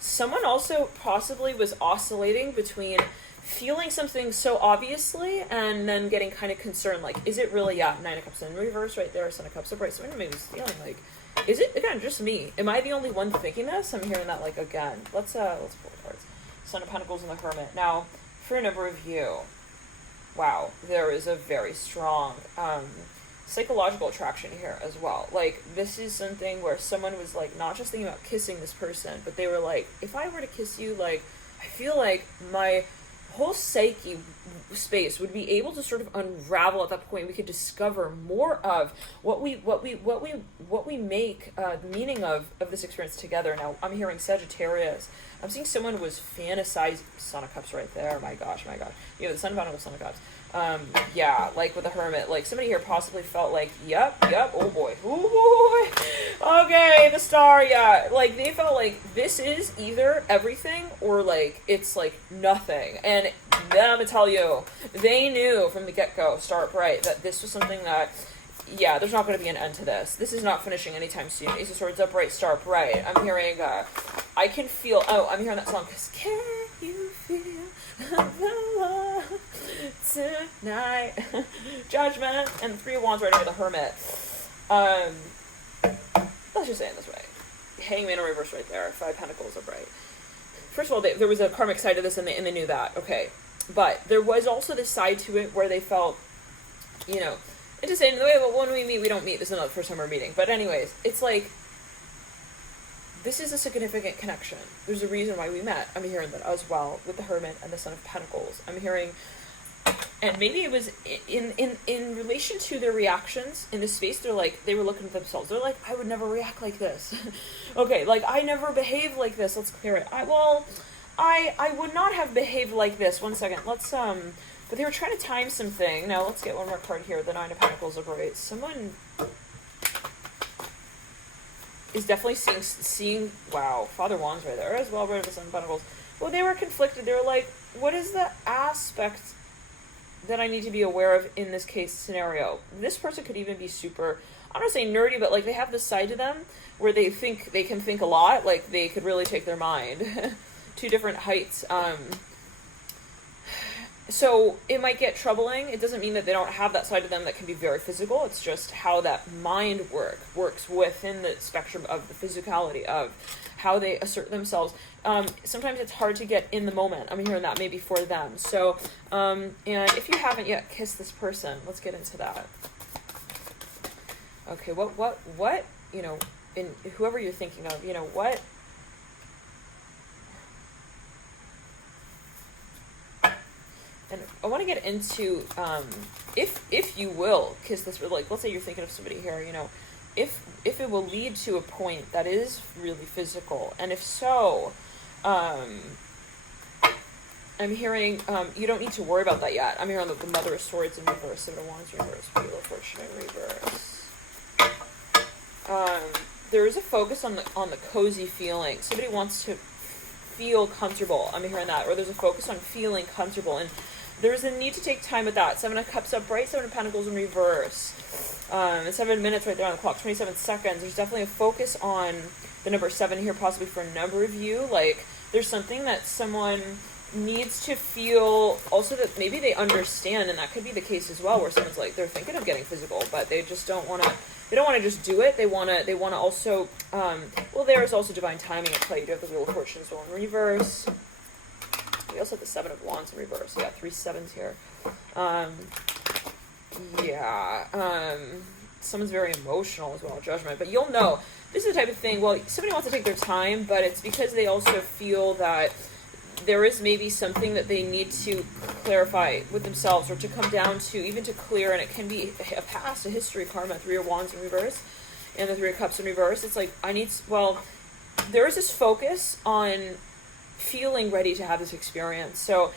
Someone also possibly was oscillating between feeling something so obviously and then getting kind of concerned, like, is it really, Nine of Cups in reverse right there, Son of Cups upright. So maybe was feeling like, is it, again, just me? Am I the only one thinking this? I'm hearing that, like, again. Let's pull the cards. Son of Pentacles and the Hermit. Now, for a number of you, wow, there is a very strong psychological attraction here as well. Like, this is something where someone was, like, not just thinking about kissing this person, but they were like, if I were to kiss you, like, I feel like my whole psyche space would be able to sort of unravel at that point. We could discover more of what we make the meaning of this experience together. Now, I'm hearing Sagittarius. I'm seeing someone was fantasizing. Son of Cups right there. My gosh. You know, the Son of Pentacles, Son of Cups. Yeah, like with the Hermit, like somebody here possibly felt like, yep, oh boy, okay, the Star, yeah, like they felt like this is either everything or like it's like nothing. And then I'm gonna tell you, they knew from the get-go, Star upright, that this was something that, yeah, there's not going to be an end to this. This is not finishing anytime soon. Ace of Swords upright, Star upright. I'm hearing, I can feel, I'm hearing that song, 'cause can you feel the love tonight? Judgment, and Three of Wands right here, the Hermit. Let's just say it this way. Hangman in reverse right there, Five Pentacles upright. First of all, there was a karmic side to this, and they knew that, okay. But there was also this side to it where they felt, you know, it's just saying, the way, well, when we meet, we don't meet. This is not the first time we're meeting. But anyways, it's like, this is a significant connection. There's a reason why we met. I'm hearing that as well with the Hermit and the Son of Pentacles. I'm hearing, and maybe it was in relation to their reactions in this space. They're like, they were looking at themselves. They're like, I would never react like this. Okay, like, I never behaved like this. Let's clear it. I would not have behaved like this. One second. Let's, but they were trying to time something. Now, let's get one more card here. The Nine of Pentacles upright. Someone is definitely seeing, wow, Father Wands right there as well, right, the Son of Pentacles. Well, they were conflicted. They were like, what is the aspect that I need to be aware of in this case scenario? This person could even be super, I'm not saying nerdy, but like they have this side to them where they think they can think a lot. Like they could really take their mind to different heights. So it might get troubling. It doesn't mean that they don't have that side of them that can be very physical. It's just how that mind works within the spectrum of the physicality of how they assert themselves. Sometimes it's hard to get in the moment. I'm hearing that maybe for them. So, and if you haven't yet kissed this person, let's get into that. Okay, what, you know, in whoever you're thinking of, you know, what, and I want to get into, if you will kiss this, like, let's say you're thinking of somebody here, you know, if it will lead to a point that is really physical, and if so, I'm hearing, you don't need to worry about that yet. I'm hearing the Mother of Swords in reverse, Seven of Wands in reverse, Wheel of Fortune in reverse. There is a focus on the cozy feeling. Somebody wants to feel comfortable. I'm hearing that, or there's a focus on feeling comfortable, and there's a need to take time with that. Seven of Cups upright, Seven of Pentacles in reverse. And 7 minutes right there on the clock, 27 seconds. There's definitely a focus on the number 7 here, possibly for a number of you. Like, there's something that someone needs to feel also that maybe they understand, and that could be the case as well, where someone's like, they're thinking of getting physical, but they just don't want to, they don't want to just do it. They want to also, well, there's also divine timing at play. You do have the Wheel of Fortune as well in reverse. We also have the Seven of Wands in reverse. Yeah, 3 7s here. Someone's very emotional as well, Judgment. But you'll know, this is the type of thing, well, somebody wants to take their time, but it's because they also feel that there is maybe something that they need to clarify with themselves, or to come down to, even to clear, and it can be a past, a history, karma, 3 of Wands in reverse, and the 3 of Cups in reverse. It's like, there is this focus on feeling ready to have this experience. So,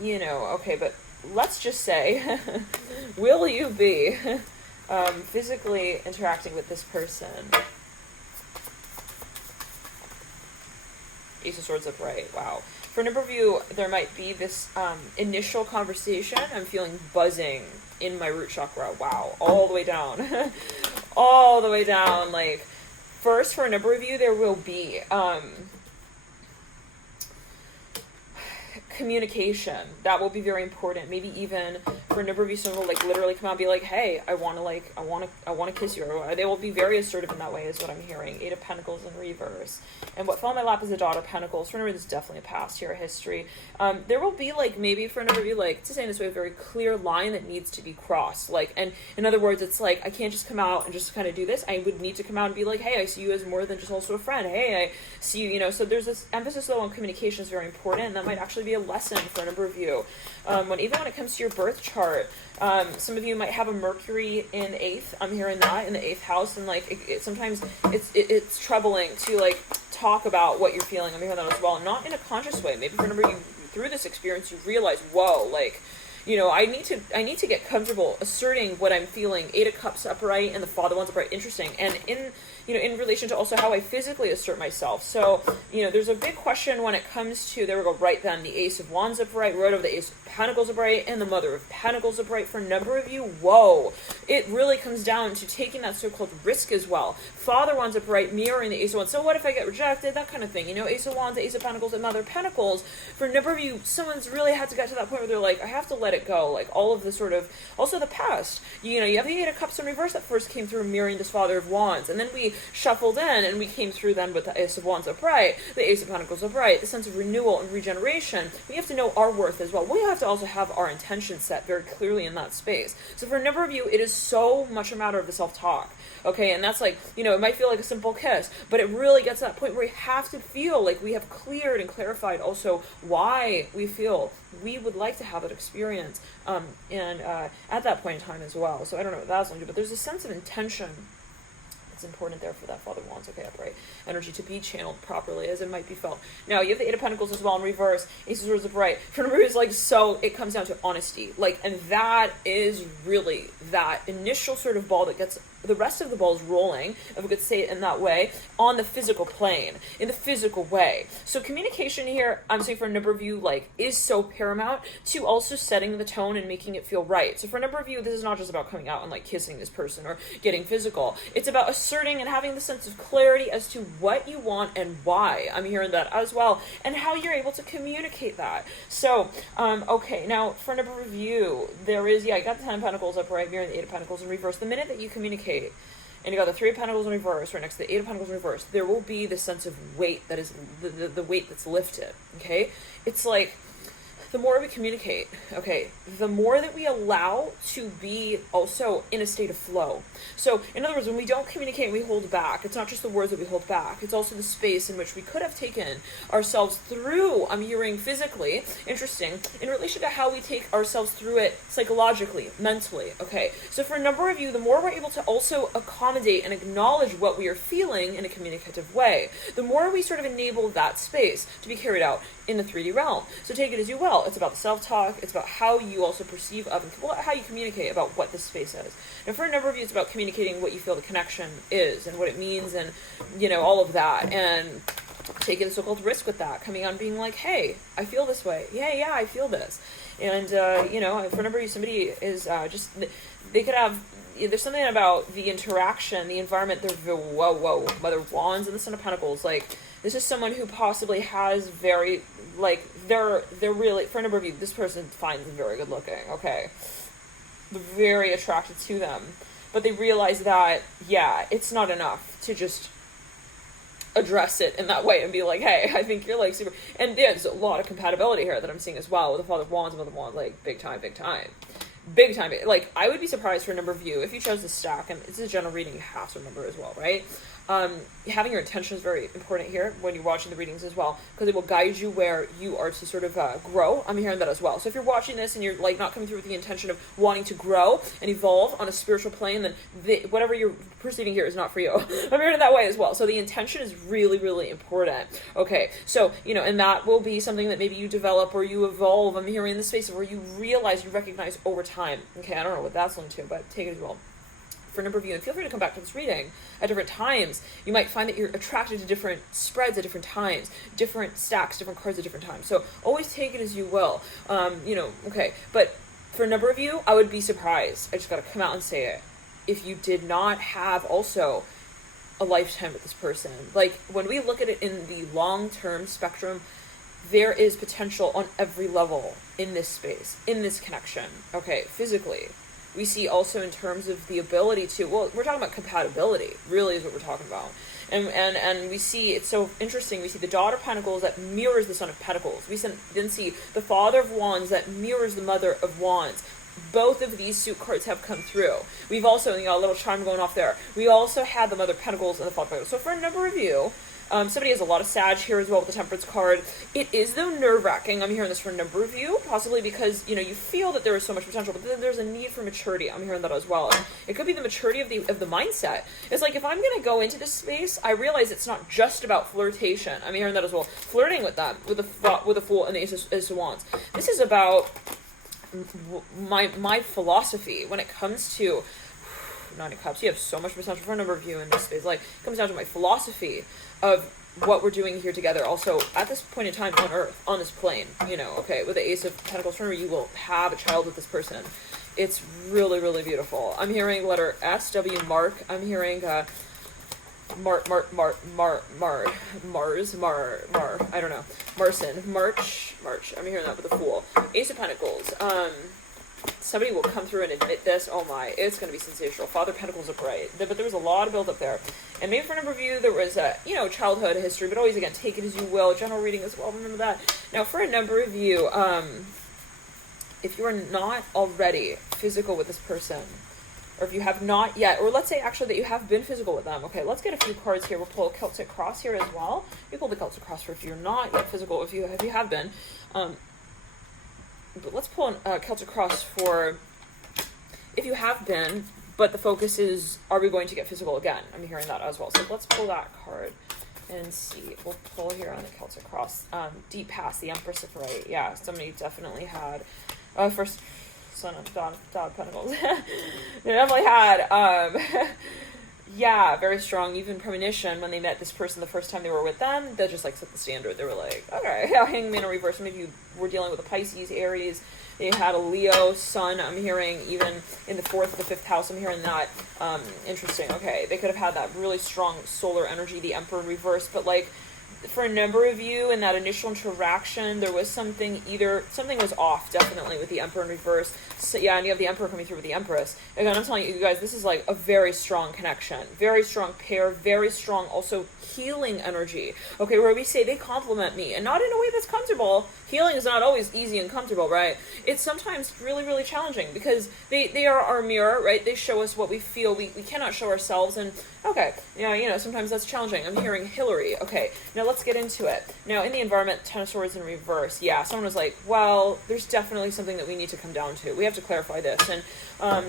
you know, okay, but let's just say, will you be physically interacting with this person? Ace of Swords upright. Wow. For a number of you, there might be this initial conversation. I'm feeling buzzing in my root chakra. Wow. All the way down. All the way down. Like, first, for a number of you, there will be communication, that will be very important. Maybe even for a number of you, someone will like literally come out and be like, hey, I want to kiss you. Or they will be very assertive in that way, is what I'm hearing. 8 of Pentacles in reverse. And what fell in my lap is the Daughter of Pentacles. For a number of you, this is definitely a past here, a history. There will be like, maybe for a number of you, like, to say in this way, a very clear line that needs to be crossed. Like, and in other words, it's like, I can't just come out and just kind of do this. I would need to come out and be like, hey, I see you as more than just also a friend. Hey, I see you, you know. So there's this emphasis though on communication is very important, and that might actually be a lesson for a number of you. Even when it comes to your birth chart, some of you might have a Mercury in 8th. I'm hearing that in the 8th house, and like sometimes it's troubling to like talk about what you're feeling. I'm hearing that as well, and not in a conscious way. Maybe for a number of you, through this experience, you realize, whoa, like, you know, I need to get comfortable asserting what I'm feeling. 8 of Cups upright and the Father Wands upright. Interesting. And in relation to also how I physically assert myself. So, you know, there's a big question when it comes to, there we go, right then, the Ace of Wands upright, right over the Ace of Pentacles upright, and the Mother of Pentacles upright. For a number of you, whoa, it really comes down to taking that so-called risk as well. Father Wands upright, mirroring the Ace of Wands. So what if I get rejected? That kind of thing. You know, Ace of Wands, Ace of Pentacles, and Mother of Pentacles. For a number of you, someone's really had to get to that point where they're like, I have to let it go. Like all of the sort of, also the past. You know, you have the 8 of Cups in reverse that first came through mirroring this Father of Wands. And then we shuffled in and we came through then with the Ace of Wands upright, the Ace of Pentacles upright, the sense of renewal and regeneration. We have to know our worth as well. We have to also have our intention set very clearly in that space. So for a number of you, it is so much a matter of the self-talk. Okay, and that's like, you know, it might feel like a simple kiss, but it really gets to that point where we have to feel like we have cleared and clarified also why we feel we would like to have that experience at that point in time as well. So I don't know what that's going to do, but there's a sense of intention. It's important there for that Father Wands, okay, upright energy to be channeled properly as it might be felt. Now, you have the 8 of Pentacles as well in reverse, Ace of Swords upright. For number is like, so it comes down to honesty. Like, and that is really that initial sort of ball that gets the rest of the balls rolling, if we could say it in that way, on the physical plane, in the physical way. So communication here, I'm saying for a number of you, like, is so paramount to also setting the tone and making it feel right. So for a number of you, this is not just about coming out and like kissing this person or getting physical. It's about asserting and having the sense of clarity as to what you want and why. I'm hearing that as well, and how you're able to communicate that. So, okay, now for a number of you, there is, I got the 10 of Pentacles upright, mirroring the 8 of Pentacles in reverse. The minute that you communicate, and you got the 3 of Pentacles in reverse right next to the 8 of Pentacles in reverse, there will be this sense of weight that is the weight that's lifted. Okay, it's like the more we communicate, okay, the more that we allow to be also in a state of flow. So in other words, when we don't communicate, we hold back. It's not just the words that we hold back. It's also the space in which we could have taken ourselves through, I'm hearing physically, interesting, in relation to how we take ourselves through it psychologically, mentally, okay? So for a number of you, the more we're able to also accommodate and acknowledge what we are feeling in a communicative way, the more we sort of enable that space to be carried out in the 3D realm. So take it as you will. It's about the self-talk. It's about how you also perceive of and how you communicate about what this space is. And for a number of you, it's about communicating what you feel the connection is and what it means and, you know, all of that. And taking a so-called risk with that, coming on being like, hey, I feel this way. Yeah, I feel this. And, you know, for a number of you, somebody is just, they could have, there's something about the interaction, the environment, Mother of Wands and the Son of Pentacles, like, this is someone who possibly has very, like, they're really, for a number of you, this person finds them very good looking, okay? They're very attracted to them. But they realize that, yeah, it's not enough to just address it in that way and be like, hey, I think you're, like, super, and there's a lot of compatibility here that I'm seeing as well with the Father of Wands and Mother of Wands, like, big time. Like, I would be surprised for a number of you if you chose this stack, and it's a general reading, you have to remember as well, right? Having your intention is very important here when you're watching the readings as well, because it will guide you where you are to sort of grow. I'm hearing that as well. So if you're watching this and you're like not coming through with the intention of wanting to grow and evolve on a spiritual plane, then whatever you're perceiving here is not for you. I'm hearing it that way as well. So the intention is really, really important. Okay, so, you know, and that will be something that maybe you develop or you evolve. I'm hearing in the space of where you realize, you recognize over time. Okay, I don't know what that's linked to, but take it as well. For a number of you, and feel free to come back to this reading at different times. You might find that you're attracted to different spreads at different times, different stacks, different cards at different times. So always take it as you will. You know, okay. But for a number of you, I would be surprised. I just got to come out and say it. If you did not have also a lifetime with this person. Like, when we look at it in the long-term spectrum, there is potential on every level in this space, in this connection. Okay, physically. We see also in terms of the ability to, well, we're talking about compatibility, really is what we're talking about. And we see, it's so interesting, we see the Daughter of Pentacles that mirrors the Son of Pentacles. We then see the Father of Wands that mirrors the Mother of Wands. Both of these suit cards have come through. We've also, a little chime going off there. We also had the Mother of Pentacles and the Father of Pentacles. So for a number of you, somebody has a lot of Sag here as well with the Temperance card. It is, though, nerve-wracking. I'm hearing this for a number of you, possibly because, you feel that there is so much potential, but then there's a need for maturity. I'm hearing that as well. It could be the maturity of the mindset. It's like, if I'm going to go into this space, I realize it's not just about flirtation. I'm hearing that as well. Flirting with them, with the Fool and the Ace of Wands. This is about my philosophy when it comes to Nine of Cups. You have so much potential for a number of you in this space. Like, it comes down to my philosophy of what we're doing here together. Also, at this point in time on Earth, on this plane, okay, with the Ace of Pentacles, remember, you will have a child with this person. It's really, really beautiful. I'm hearing letter S, W, Mark. I'm hearing Mars, I don't know. March. I'm hearing that with the Fool. Ace of Pentacles. Somebody will come through and admit this. Oh my, it's going to be sensational. Father of Pentacles upright. But there was a lot of build up there. And maybe for a number of you, there was a, childhood history, but always, again, take it as you will. General reading as well. Remember that. Now, for a number of you, if you are not already physical with this person, or if you have not yet, or let's say actually that you have been physical with them. Okay, let's get a few cards here. We'll pull a Celtic Cross here as well. We pull the Celtic Cross for if you're not yet physical, if you have been. But let's pull a Celtic Cross for if you have been, but the focus is, are we going to get physical again? I'm hearing that as well. So let's pull that card and see. We'll pull here on the Celtic Cross. Deep Past, the Empress upright. Yeah, somebody definitely had first Son of Dawn of Pentacles. They definitely had yeah, very strong, even premonition when they met this person the first time they were with them. They just set the standard. They were like, okay, yeah, Hangman in reverse. Some of you were dealing with a Pisces, Aries. They had a Leo, Sun. I'm hearing even in the 4th, the 5th house. I'm hearing that. Interesting. Okay, they could have had that really strong solar energy, the Emperor in reverse. But for a number of you in that initial interaction, there was something was off, definitely, with the Emperor in reverse. So, yeah, and you have the Emperor coming through with the Empress. Again, I'm telling you guys, this is a very strong connection, very strong pair, very strong also healing energy. Okay, where we say they complement me, and not in a way that's comfortable. Healing is not always easy and comfortable, right? It's sometimes really, really challenging because they are our mirror, right? They show us what we feel. We cannot show ourselves, and okay, sometimes that's challenging. I'm hearing Hillary. Okay, now let's get into it. Now, in the environment, Ten of Swords in reverse. Yeah, someone was like, well, there's definitely something that we need to come down to. We have to clarify this. And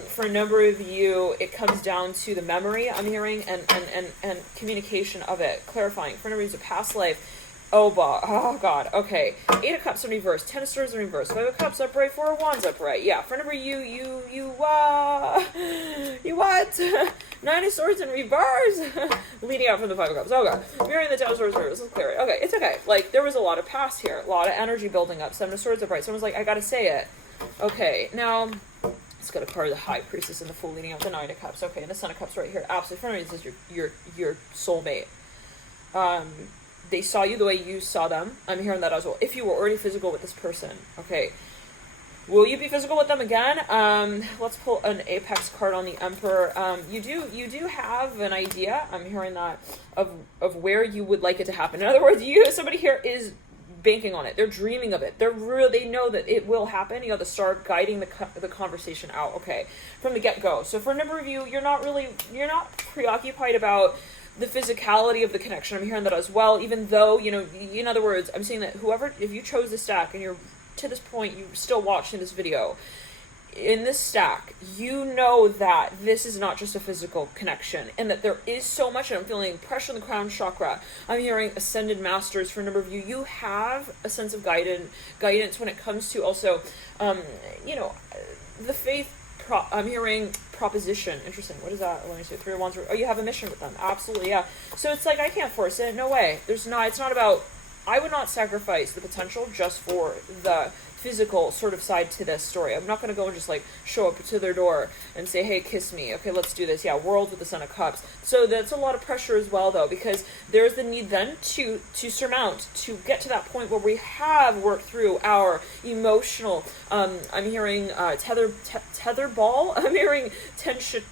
for a number of you, it comes down to the memory, I'm hearing, and communication of it, clarifying. For a number of you, it's a past life. Oh God, okay. 8 of Cups in reverse, 10 of Swords in reverse, 5 of Cups upright, 4 of Wands upright. Yeah, for a number of you what? 9 of Swords in reverse, leading out from the 5 of Cups. Oh God, mirroring the 10 of Swords in reverse. Let's clear it. Okay, it's okay. There was a lot of past here, a lot of energy building up. 7 of Swords upright. Someone's like, I gotta say it. Okay, now let's get a card of the High Priestess and the Fool leading out the 9 of Cups. Okay, and the Son of Cups right here. Absolutely, for me, this is your soulmate. They saw you the way you saw them. I'm hearing that as well. If you were already physical with this person, okay, will you be physical with them again? Let's pull an Apex card on the Emperor. You do have an idea. I'm hearing that of where you would like it to happen. In other words, somebody here is banking on it. They're dreaming of it. They know that it will happen. You have to start guiding the conversation out. Okay, from the get go. So for a number of you, you're not preoccupied about the physicality of the connection. I'm hearing that as well, even though, in other words, I'm saying that if you chose this stack and you're to this point, you're still watching this video, in this stack, you know that this is not just a physical connection and that there is so much, and I'm feeling pressure on the crown chakra. I'm hearing ascended masters for a number of you. You have a sense of guidance when it comes to also, the faith. I'm hearing proposition. Interesting. What is that? Let me see. 3 of Wands. Oh, you have a mission with them. Absolutely, yeah. So it's I can't force it. No way. It's not about, I would not sacrifice the potential just for the physical sort of side to this story. I'm not going to go and just like show up to their door and say, hey, kiss me. Okay, let's do this. Yeah, world with the Son of Cups. So that's a lot of pressure as well, though, because there's the need then to surmount, to get to that point where we have worked through our emotional, I'm hearing tether ball. I'm hearing tension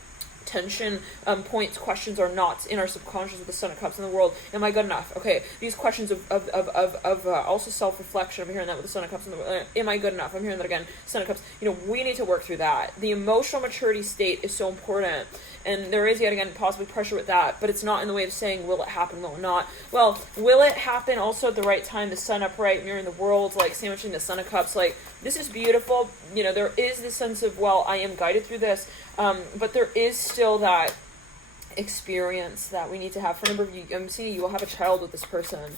points, questions are not in our subconscious with the Son of Cups in the world. Am I good enough? Okay, these questions of also self-reflection. I'm hearing that with the Son of Cups in the world. Am I good enough? I'm hearing that again. Son of Cups. We need to work through that. The emotional maturity state is so important. And there is, yet again, possibly pressure with that, but it's not in the way of saying, will it happen, will it not? Well, will it happen also at the right time? The sun upright, mirroring the world, like sandwiching the Son of Cups, like, this is beautiful. There is this sense of, well, I am guided through this, but there is still that experience that we need to have. For a number of you, I'm seeing you will have a child with this person.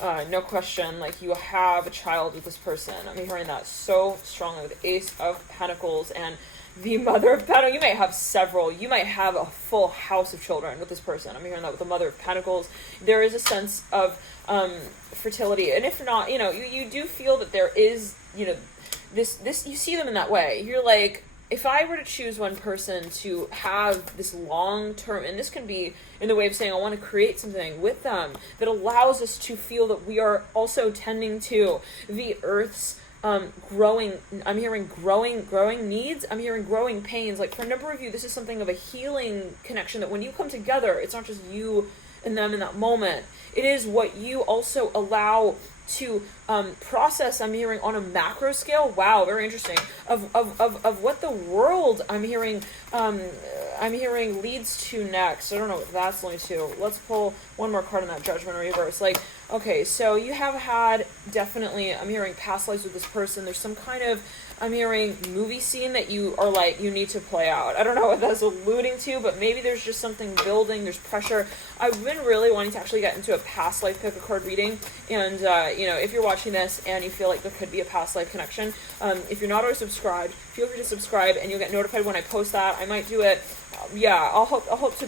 No question, like, you will have a child with this person. I'm hearing that so strongly with the Ace of Pentacles and the Mother of Pentacles. You might have several. You might have a full house of children with this person. I'm hearing that with the Mother of Pentacles. There is a sense of fertility. And if not, you do feel that there is, this, you see them in that way. You're like, if I were to choose one person to have this long-term, and this can be in the way of saying, I want to create something with them that allows us to feel that we are also tending to the Earth's growing, I'm hearing growing needs. I'm hearing growing pains. Like, for a number of you, this is something of a healing connection, that when you come together, it's not just you and them in that moment. It is what you also allow to process. I'm hearing on a macro scale. Wow, very interesting. Of what the world, I'm hearing leads to next. I don't know what that's going to. Let's pull one more card on that Judgment reverse. Like, okay, so you have had, definitely, I'm hearing past lives with this person. There's some kind of, I'm hearing movie scene that you are like, you need to play out. I don't know what that's alluding to, but maybe there's just something building. There's pressure. I've been really wanting to actually get into a past life pick a card reading. And, if you're watching this and you feel like there could be a past life connection, if you're not already subscribed, feel free to subscribe and you'll get notified when I post that. I might do it. I'll hope to,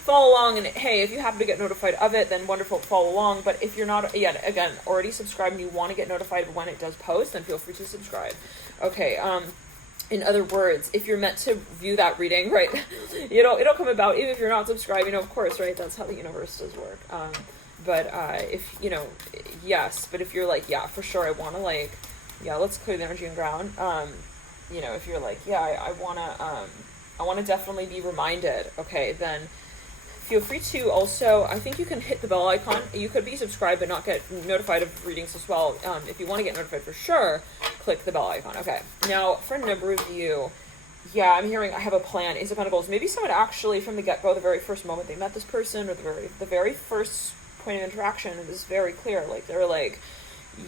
follow along, and hey, if you happen to get notified of it, then wonderful, follow along. But if you're not yet, again, already subscribed and you want to get notified when it does post, then feel free to subscribe. Okay, in other words, if you're meant to view that reading, right, it'll come about, even if you're not subscribed, of course, right, that's how the universe does work. But if, yes, but if you're like, yeah, for sure, I want to, like, yeah, let's clear the energy and ground. If you're like, yeah, I want to definitely be reminded, okay, then feel free to also, I think you can hit the bell icon. You could be subscribed but not get notified of readings as well. If you want to get notified for sure, click the bell icon. Okay, now for a number of you, yeah, I'm hearing I have a plan. Ace of Pentacles. Maybe someone actually from the get-go, the very first moment they met this person, or the very first point of interaction, it was very clear. Like, they're like,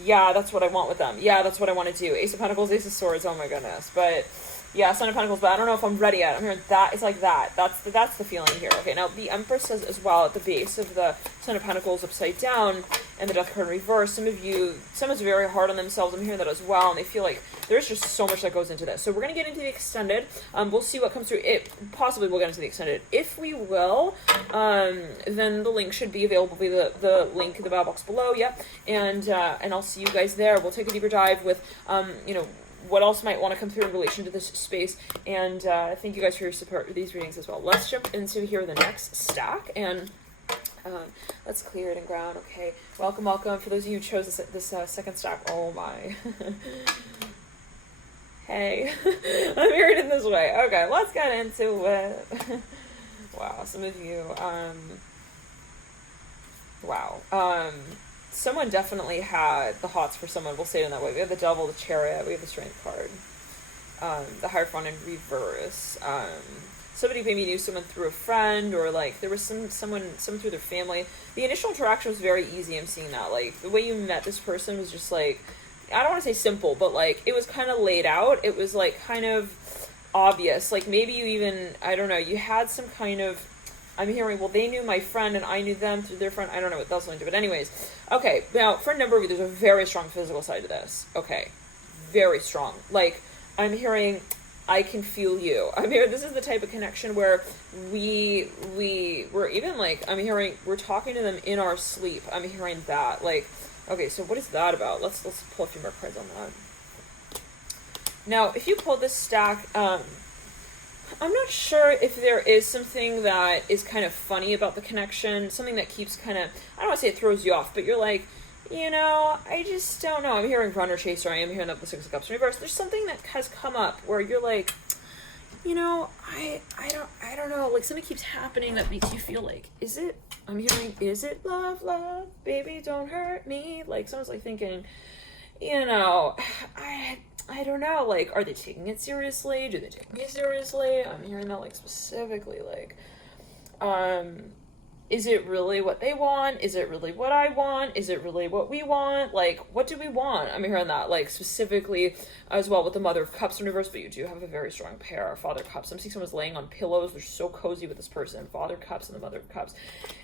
yeah, that's what I want with them. Yeah, that's what I want to do. Ace of Pentacles, Ace of Swords. Oh my goodness. But yeah, Son of Pentacles, but I don't know if I'm ready yet. I'm hearing that. It's like that. That's the feeling here. Okay, now the Empress says as well at the base of the Son of Pentacles upside down and the Death card in reverse. Someone's very hard on themselves. I'm hearing that as well, and they feel like there's just so much that goes into this. So we're going to get into the extended. We'll see what comes through. Possibly we'll get into the extended. If we will, then the link should be available via the link in the bio box below. Yep. And I'll see you guys there. We'll take a deeper dive with, what else might want to come through in relation to this space. And thank you guys for your support with these readings as well. Let's jump into here the next stack, and let's clear it and ground. Okay, welcome for those of you who chose this second stack. Oh my. Hey, I'm hearing it this way. Okay, let's get into it. Wow, some of you, someone definitely had the hots for someone. We'll say it in that way. We have the Devil, the Chariot, we have the Strength card, the Hierophant in reverse. Somebody maybe knew someone through a friend, or like there was someone through their family. The initial interaction was very easy. I'm seeing that. Like, the way you met this person was just like, I don't want to say simple, but like it was kind of laid out. It was like kind of obvious. Like, maybe you even, I don't know, you had some kind of, I'm hearing, well, they knew my friend and I knew them through their friend. I don't know what that's going to do, but anyways. Okay, now, for a number of you, there's a very strong physical side to this. Okay, very strong. Like, I'm hearing, I can feel you. I'm hearing, this is the type of connection where we're even like, I'm hearing, we're talking to them in our sleep. I'm hearing that. Like, Okay, so what is that about? Let's pull a few more cards on that. Now, if you pull this stack, I'm not sure if there is something that is kind of funny about the connection, something that keeps kind of, I don't want to say it throws you off, but you're like, I just don't know. I'm hearing runner chaser, I am hearing the Six of Cups in reverse. There's something that has come up where you're like, I don't know, like something keeps happening that makes you feel like, is it love, baby, don't hurt me? Like someone's like thinking, I don't know, like, are they taking it seriously? Do they take me seriously? I'm hearing that, like, specifically, like, is it really what they want? Is it really what I want? Is it really what we want? Like, what do we want? I'm hearing that, like, specifically as well with the Mother of Cups in reverse, but you do have a very strong pair, Father Cups. I'm seeing someone's laying on pillows. They're so cozy with this person. Father Cups and the Mother of Cups.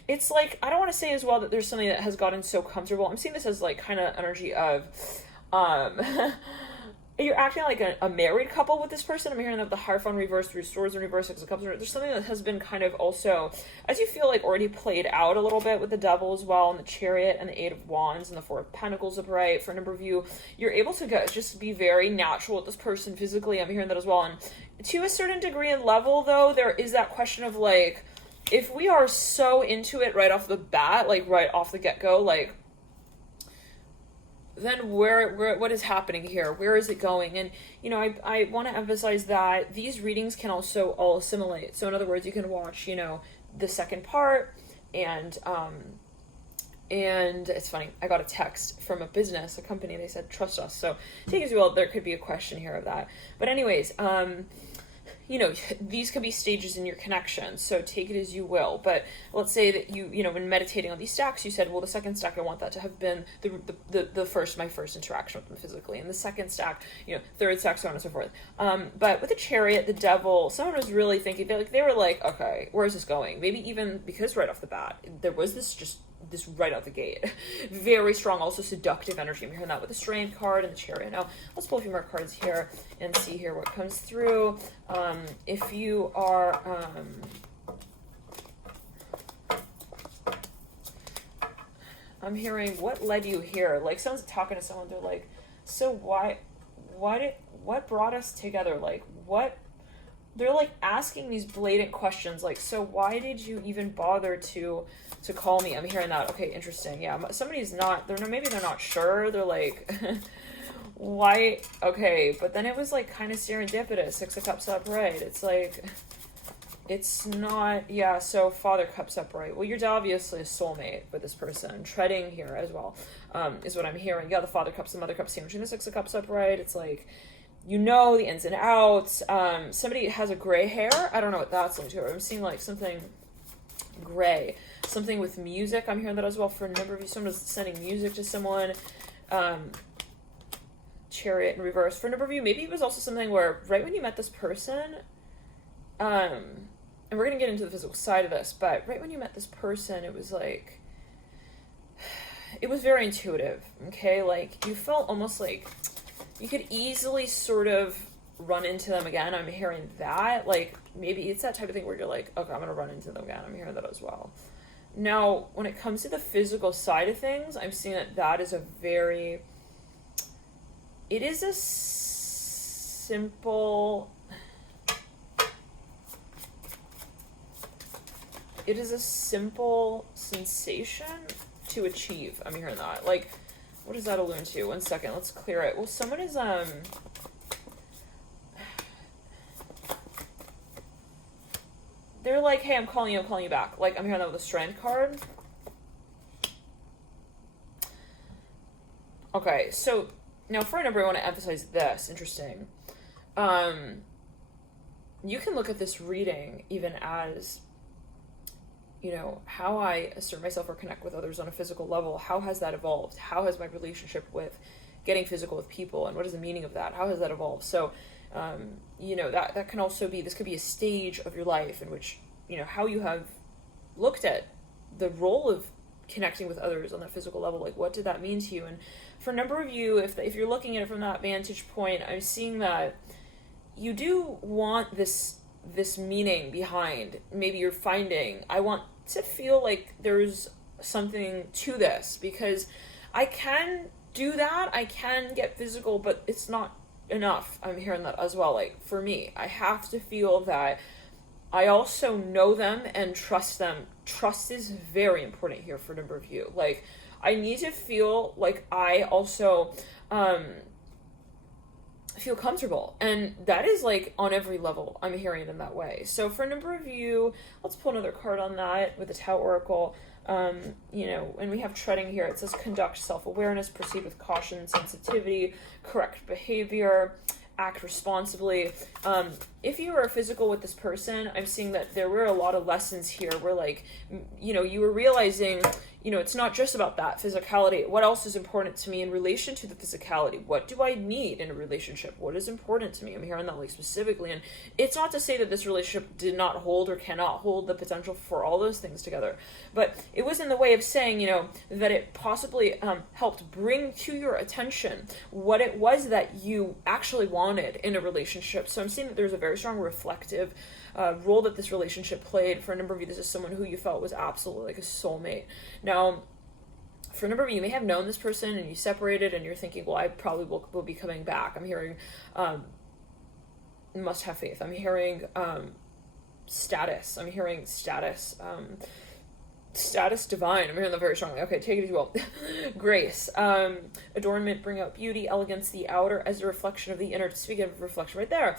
It's like, I don't want to say as well that there's something that has gotten so comfortable. I'm seeing this as, like, kind of energy of, you're acting like a married couple with this person. I'm hearing that the Hierophant reverse, Three Swords in reverse, Six of Cups in reverse. There's something that has been kind of also, as you feel like already played out a little bit with the Devil as well, and the Chariot, and the Eight of Wands, and the Four of Pentacles upright. For a number of you, you're able to just be very natural with this person physically. I'm hearing that as well. And to a certain degree and level, though, there is that question of, like, if we are so into it right off the bat, like right off the get-go, like, then what is happening here? Where is it going? And, I want to emphasize that these readings can also all assimilate. So in other words, you can watch, the second part, and it's funny, I got a text from a company, they said, trust us. So take it as well, there could be a question here of that. But anyways, these could be stages in your connection, so take it as you will. But let's say that when meditating on these stacks, you said, well, the second stack, I want that to have been my first interaction with them physically, and the second stack, third stack, so on and so forth. But with the Chariot, the Devil, someone was really thinking, they were like, okay, where is this going? Maybe even because right off the bat, there was this right out the gate. Very strong, also seductive energy. I'm hearing that with the Strength card and the Chariot. Now, let's pull a few more cards here and see here what comes through. If you are... I'm hearing, what led you here? Like, someone's talking to someone, they're like, so what brought us together? Like, what... They're like asking these blatant questions, like, so why did you even bother to call me? I'm hearing that. Okay, interesting. Yeah, somebody's not, maybe they're not sure. They're like, why? Okay, but then it was like kind of serendipitous. Six of Cups upright. It's like, it's not, yeah, so Father Cups upright. Well, you're obviously a soulmate with this person. Treading here as well, is what I'm hearing. Yeah, the Father Cups, the Mother Cups, sandwiching the Six of Cups upright. It's like, the ins and outs. Somebody has a gray hair. I don't know what that's linked to. I'm seeing like something gray. Something with music. I'm hearing that as well for a number of you. Someone is sending music to someone. Chariot in reverse. For a number of you, maybe it was also something where right when you met this person, and we're going to get into the physical side of this, but right when you met this person, it was like, it was very intuitive, okay? Like, you felt almost like you could easily sort of run into them again. I'm hearing that. Like, maybe it's that type of thing where you're like, okay, I'm going to run into them again. I'm hearing that as well. Now, when it comes to the physical side of things, I'm seeing that is it is a simple sensation to achieve. I'm hearing that. Like, what does that allude to? 1 second, let's clear it. Well, someone is, they're like, hey, I'm calling you back. Like, I'm hearing that with the Strength card. Okay, so, now for a number, I want to emphasize this. Interesting. You can look at this reading even as, how I assert myself or connect with others on a physical level. How has that evolved? How has my relationship with getting physical with people, and what is the meaning of that? How has that evolved? So, that can also be, this could be a stage of your life in which, how you have looked at the role of connecting with others on that physical level. Like, what did that mean to you? And for a number of you, if you're looking at it from that vantage point, I'm seeing that you do want this meaning behind. Maybe you're finding, I want to feel like there's something to this, because I can do that. I can get physical, but it's not enough. I'm hearing that as well. Like, for me, I have to feel that I also know them and trust them. Trust is very important here for a number of you. Like, I need to feel like I also feel comfortable, and that is like on every level. I'm hearing it in that way. So for a number of you, let's pull another card on that with the Tau Oracle. You know, when we have treading here, it says conduct self-awareness, proceed with caution and sensitivity, correct behavior, act responsibly. If you are physical with this person, I'm seeing that there were a lot of lessons here where, like, you know, you were realizing, you know, it's not just about that physicality. What else is important to me in relation to the physicality? What do I need in a relationship? What is important to me? I'm hearing that, like, specifically. And it's not to say that this relationship did not hold or cannot hold the potential for all those things together. But it was in the way of saying, you know, that it possibly helped bring to your attention what it was that you actually wanted in a relationship. So I'm seeing that there's a very strong reflective role that this relationship played. For a number of you, this is someone who you felt was absolutely like a soulmate. Now, for a number of you, you may have known this person and you separated and you're thinking, well, I probably will be coming back. I'm hearing must have faith. I'm hearing status. I'm hearing status. Status divine. I'm hearing that very strongly. Okay, take it as you will. Grace. Adornment, bring out beauty. Elegance, the outer as a reflection of the inner. Speaking of reflection right there.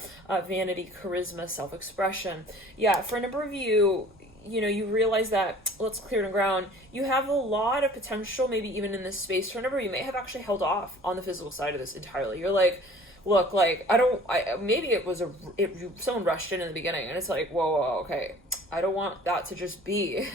Vanity, charisma, self-expression. Yeah, for a number of you, you know, you realize that, let's clear the ground, you have a lot of potential, maybe even in this space. For a number of you, may have actually held off on the physical side of this entirely. You're like, look, like, maybe it was someone rushed in the beginning, and it's like, whoa, okay, I don't want that to just be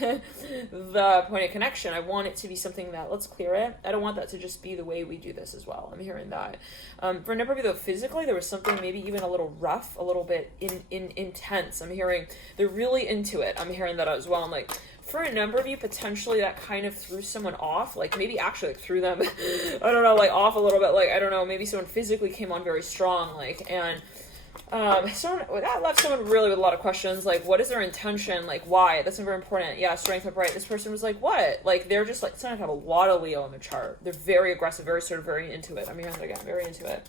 the point of connection. I want it to be something that, let's clear it. I don't want that to just be the way we do this as well. I'm hearing that. For a number of you, though, physically, there was something maybe even a little rough, a little bit intense. I'm hearing they're really into it. I'm hearing that as well. I'm like, for a number of you, potentially that kind of threw someone off, like maybe actually like threw them, I don't know, like off a little bit, like, I don't know, maybe someone physically came on very strong, like, and that left someone really with a lot of questions, like, what is their intention, like, why? That's very important. Yeah, strength upright. This person was like, what? Like, they're just like, someone have a lot of Leo in their chart. They're very aggressive, very sort of very into it. I'm hearing that again, very into it.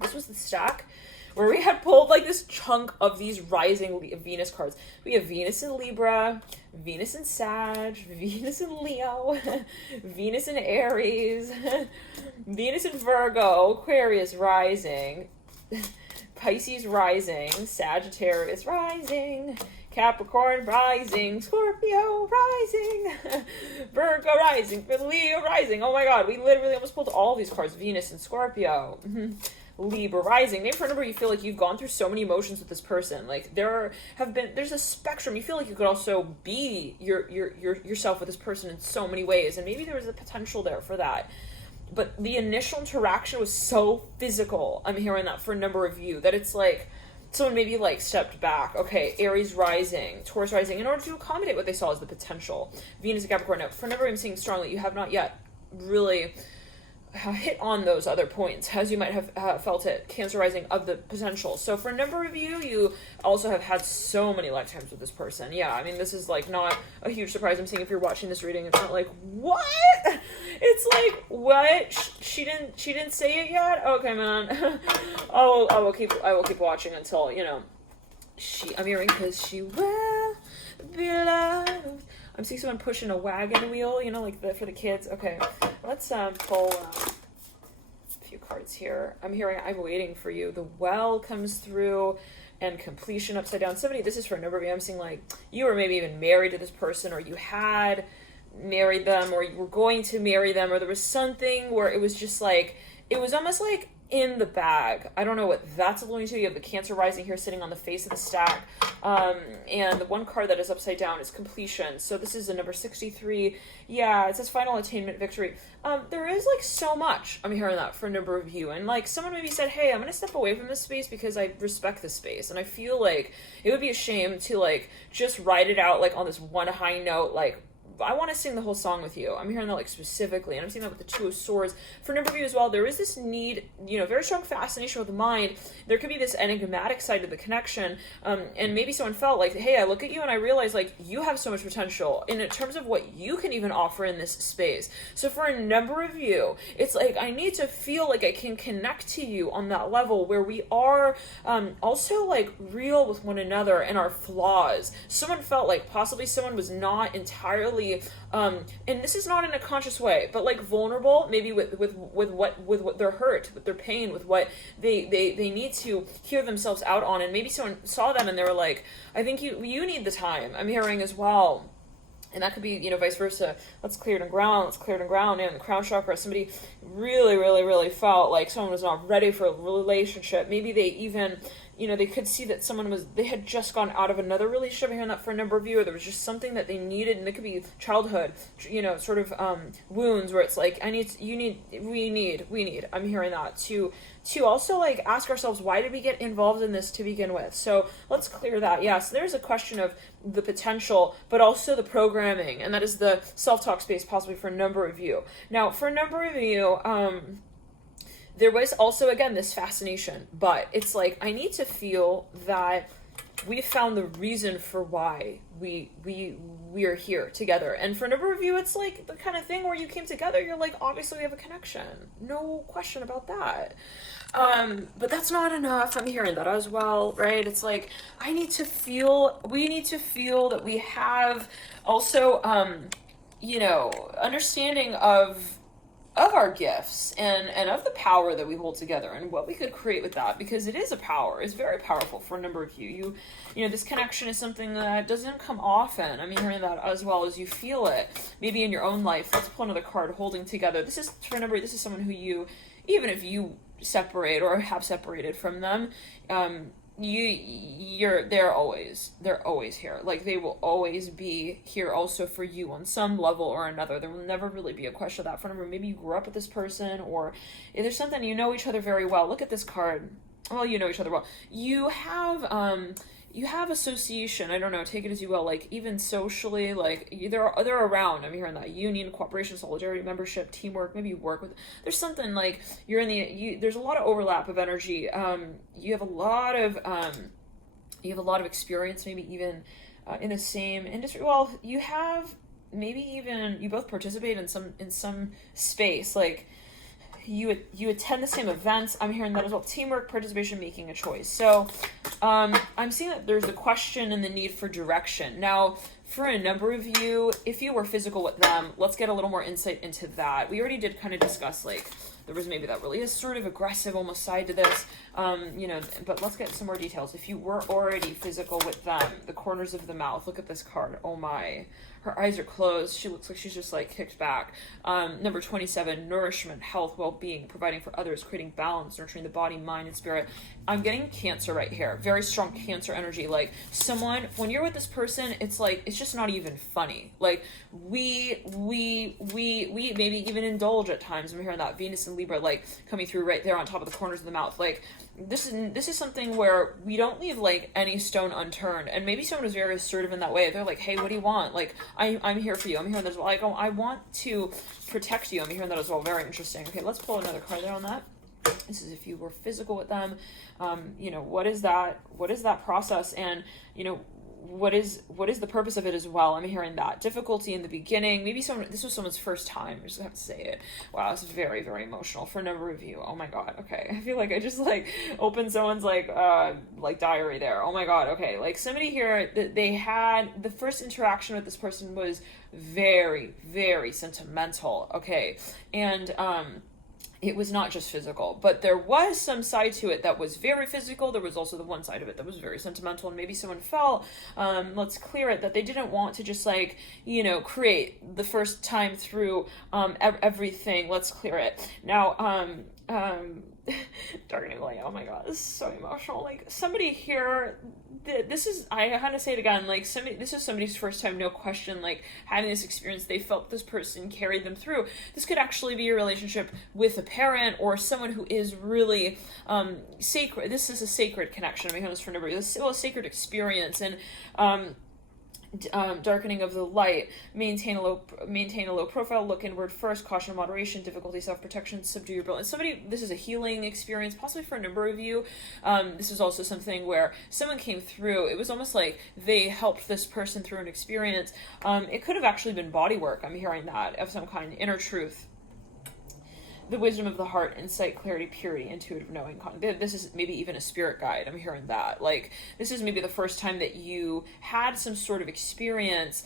This was the stack where we had pulled like this chunk of these rising Venus cards. We have Venus in Libra, Venus in Sag, Venus in Leo, Venus in Aries, Venus in Virgo, Aquarius rising, Pisces rising, Sagittarius rising, Capricorn rising, Scorpio rising, Virgo rising, Leo rising. Oh my god, we literally almost pulled all these cards. Venus and Scorpio. Libra rising. Maybe for a number you feel like you've gone through so many emotions with this person. Like there's a spectrum. You feel like you could also be yourself with this person in so many ways, and maybe there was a potential there for that. But the initial interaction was so physical. I'm hearing that for a number of you, that it's like someone maybe like stepped back. Okay, Aries rising, Taurus rising, in order to accommodate what they saw as the potential. Venus and Capricorn. Now, for a number of you, I'm seeing strongly, you have not yet really hit on those other points as you might have felt it. Cancer rising of the potential. So for a number of you, you also have had so many lifetimes with this person. Yeah, I mean, this is like not a huge surprise. I'm seeing if you're watching this reading, it's not like, what? It's like, what? She didn't say it yet? Okay, man. I will keep watching until, you know, I'm hearing because she will be loved. I'm seeing someone pushing a wagon wheel, you know, like for the kids. Okay, let's pull a few cards here. I'm hearing I'm waiting for you. The well comes through, and completion upside down. This is for a number of you. I'm seeing like you were maybe even married to this person, or you had married them, or you were going to marry them, or there was something where it was just like, it was almost like in the bag. I don't know what that's alluding to. You have the Cancer rising here sitting on the face of the stack. And the one card that is upside down is completion. So this is a number 63. Yeah, it says final attainment, victory. There is like so much. I'm hearing that for a number of you. And like someone maybe said, hey, I'm going to step away from this space because I respect this space. And I feel like it would be a shame to like just write it out like on this one high note, like I want to sing the whole song with you. I'm hearing that like specifically, and I'm seeing that with the Two of Swords. For a number of you as well, there is this need, very strong fascination with the mind. There could be this enigmatic side of the connection, and maybe someone felt like, hey, I look at you and I realize like you have so much potential in terms of what you can even offer in this space. So for a number of you, it's like I need to feel like I can connect to you on that level where we are also like real with one another and our flaws. Someone felt like possibly someone was not entirely and this is not in a conscious way, but like vulnerable, maybe with what their hurt, with their pain, with what they need to hear themselves out on. And maybe someone saw them and they were like, I think you need the time. I'm hearing as well. And that could be, vice versa. Let's clear it and ground. And the crown chakra, somebody really, really, really felt like someone was not ready for a relationship. Maybe they even, they could see that they had just gone out of another relationship. I'm hearing that for a number of you, or there was just something that they needed, and it could be childhood, sort of wounds where it's like, we need. I'm hearing that to also like ask ourselves, why did we get involved in this to begin with? So let's clear that. Yeah, so there's a question of the potential, but also the programming, and that is the self-talk space possibly for a number of you. Now, for a number of you, there was also, again, this fascination, but it's like, I need to feel that we found the reason for why we are here together. And for a number of you, it's like the kind of thing where you came together, you're like, obviously we have a connection. No question about that. But that's not enough. I'm hearing that as well, right? It's like, we need to feel that we have also, understanding of our gifts and of the power that we hold together and what we could create with that, because it is a power. It's very powerful for a number of you. This connection is something that doesn't come often. I'm hearing that as well as you feel it maybe in your own life. Let's pull another card. Holding together. This is for a number. This is someone who you, even if you separate or have separated from them, they're always here. Like, they will always be here also for you on some level or another. There will never really be a question of that. For number, maybe you grew up with this person, or if there's something, each other very well. Look at this card. Well, you know each other well. You have association. I don't know, take it as you will. Like, even socially, like, they're around. I'm hearing that union, cooperation, solidarity, membership, teamwork. Maybe you work with. There's something like there's a lot of overlap of energy. You have a lot of experience. Maybe even in the same industry. Well, you have maybe even you both participate in some space. Like, you attend the same events. I'm hearing that as well. Teamwork, participation, making a choice. So I'm seeing that there's a question and the need for direction. Now, for a number of you, if you were physical with them, let's get a little more insight into that. We already did kind of discuss, like, there was maybe that really sort of aggressive almost side to this, but let's get some more details. If you were already physical with them, the corners of the mouth, look at this card. Oh my. Her eyes are closed. She looks like she's just like kicked back. Number 27, nourishment, health, well-being, providing for others, creating balance, nurturing the body, mind, and spirit. I'm getting Cancer right here. Very strong Cancer energy. Like, someone, when you're with this person, it's like, it's just not even funny. Like, we maybe even indulge at times. I'm hearing that Venus and Libra, like, coming through right there on top of the corners of the mouth. Like, this is something where we don't leave like any stone unturned. And maybe someone was very assertive in that way. They're like, hey, what do you want? Like, I'm here for you. I'm hearing that as well. Like, I want to protect you. I'm hearing that as well. Very interesting. Okay, let's pull another card there on that. This is if you were physical with them. What is that process? And what is the purpose of it as well? I'm hearing that difficulty in the beginning. Maybe this was someone's first time. I just have to say it. Wow, this is very, very emotional for a number of you. Oh my god. Okay, I feel like I just like opened someone's like diary there. Oh my god. Okay, like somebody here, they had the first interaction with this person was very, very sentimental. Okay, and it was not just physical, but there was some side to it that was very physical. There was also the one side of it that was very sentimental, and maybe someone felt, let's clear it, that they didn't want to just like, create the first time through everything. Let's clear it. Now, Darkening Light, oh my god, this is so emotional. Like, somebody here, I had to say it again, like, this is somebody's first time, no question, like, having this experience. They felt this person carried them through. This could actually be a relationship with a parent or someone who is really sacred. This is a sacred connection. I mean, this for number. This is a sacred experience, and darkening of the light, maintain a low profile, look inward first, caution, moderation, difficulty, self-protection, subdue your brilliance. This is a healing experience, possibly for a number of you. This is also something where someone came through. It was almost like they helped this person through an experience. It could have actually been body work. I'm hearing that, of some kind, inner truth. The wisdom of the heart, insight, clarity, purity, intuitive knowing. This is maybe even a spirit guide. I'm hearing that. Like, this is maybe the first time that you had some sort of experience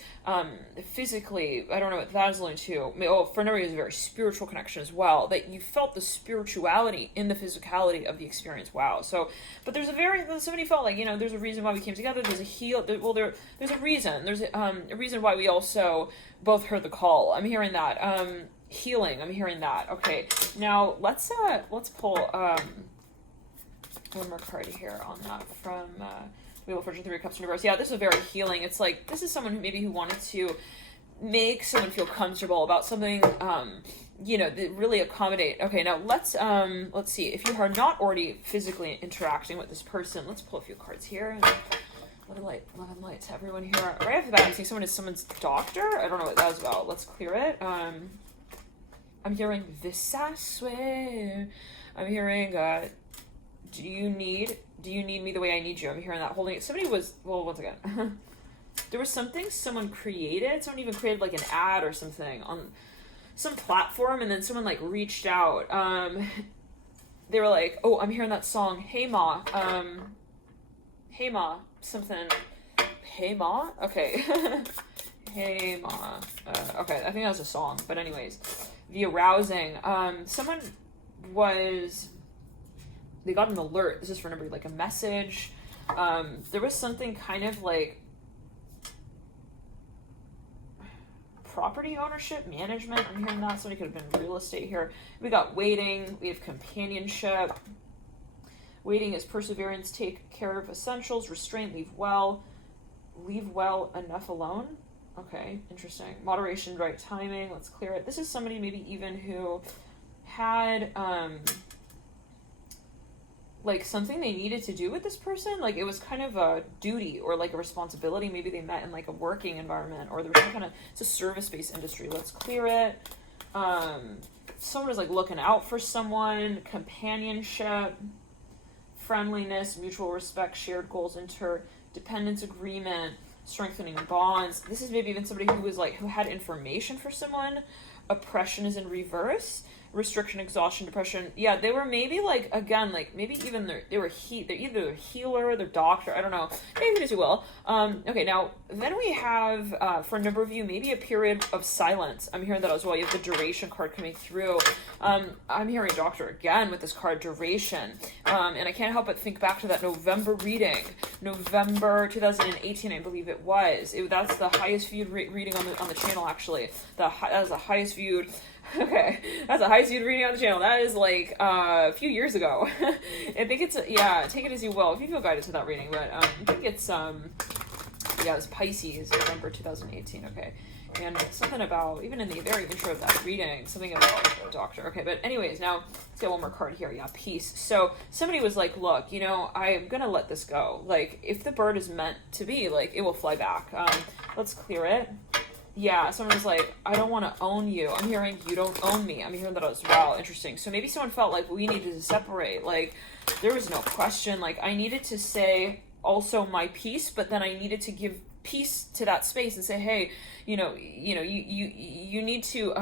physically. I don't know what that is alluding to. Oh, for another, it's a very spiritual connection as well. That you felt the spirituality in the physicality of the experience. Wow. So, but somebody felt like, there's a reason why we came together. There's a reason. There's a reason why we also both heard the call. I'm hearing that. Healing, I'm hearing that. Okay, now let's pull one more card here on that from Wheel of Fortune, 3 of Cups in reverse. Yeah, this is very healing. It's like this is someone who wanted to make someone feel comfortable about something, that really accommodate. Okay, now let's see. If you are not already physically interacting with this person, let's pull a few cards here. Love and light to everyone here. Right off the bat, I'm seeing someone's doctor. I don't know what that was about. Let's clear it. I'm hearing this, I swear. I'm hearing, do you need me the way I need you? I'm hearing that. Holding it. Somebody was, once again, there was something someone created. Someone even created like an ad or something on some platform, and then someone like reached out. They were like, oh, I'm hearing that song, Hey Ma. Hey Ma, something. Hey Ma? Okay. Hey Ma. Okay, I think that was a song, but anyways. The arousing. Someone they got an alert. This is for number, like a message. There was something kind of like property ownership, management. I'm hearing that. Somebody could have been real estate here. We got waiting. We have companionship. Waiting is perseverance, take care of essentials, restraint, leave well enough alone. Okay, interesting. Moderation, right timing. Let's clear it. This is somebody maybe even who had like something they needed to do with this person. Like it was kind of a duty or like a responsibility. Maybe they met in like a working environment, or there was some kind of, it's a service-based industry. Let's clear it. Someone was like looking out for someone, companionship, friendliness, mutual respect, shared goals, interdependence, agreement, strengthening bonds. This is maybe even somebody who had information for someone. Oppression is in reverse. Restriction, exhaustion, depression. Yeah, they were maybe like, again, like maybe even they're either a healer, their doctor, I don't know, maybe as you will. Okay, now then we have for a number of you maybe a period of silence. I'm hearing that as well. You have the duration card coming through. I'm hearing doctor again with this card, duration, and I can't help but think back to that November reading, November 2018, I believe it was. That's the highest viewed reading on the channel. Actually, that is the highest viewed. Okay, that's the highest viewed reading on the channel. That is like a few years ago. I think it's, take it as you will if you feel guided to that reading, but I think it's, it was Pisces, November 2018, okay. And something about, even in the very intro of that reading, something about a doctor. Okay, but anyways, now let's get one more card here. Yeah, peace. So somebody was like, look, I'm going to let this go. Like, if the bird is meant to be, like, it will fly back. Let's clear it. Yeah, someone was like, I don't want to own you. I'm hearing you don't own me. I'm hearing that as well. Interesting. So maybe someone felt like we needed to separate. Like, there was no question. Like, I needed to say also my piece, but then I needed to give peace to that space and say, hey, you need to,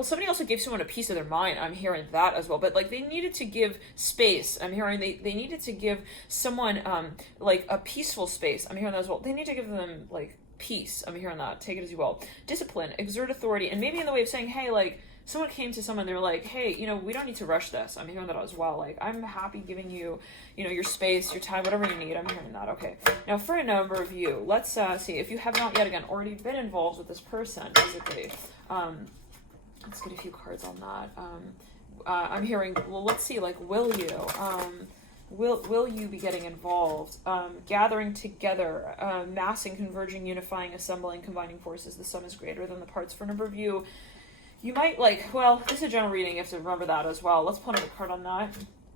somebody also gave someone a piece of their mind. I'm hearing that as well. But like, they needed to give space. I'm hearing they needed to give someone, like a peaceful space. I'm hearing that as well. They need to give them like peace. I'm hearing that. Take it as you will. Discipline, exert authority, and maybe in the way of saying, hey, like, someone came to someone, they're like, hey, we don't need to rush this. I'm hearing that as well. Like, I'm happy giving you, your space, your time, whatever you need. I'm hearing that. Okay. Now, for a number of you, let's see. If you have not yet, again, already been involved with this person physically, let's get a few cards on that. I'm hearing, well, let's see, like, will you? Will you be getting involved? Gathering together, massing, converging, unifying, assembling, combining forces. The sum is greater than the parts. For a number of you, you might this is a general reading. You have to remember that as well. Let's pull another card on that.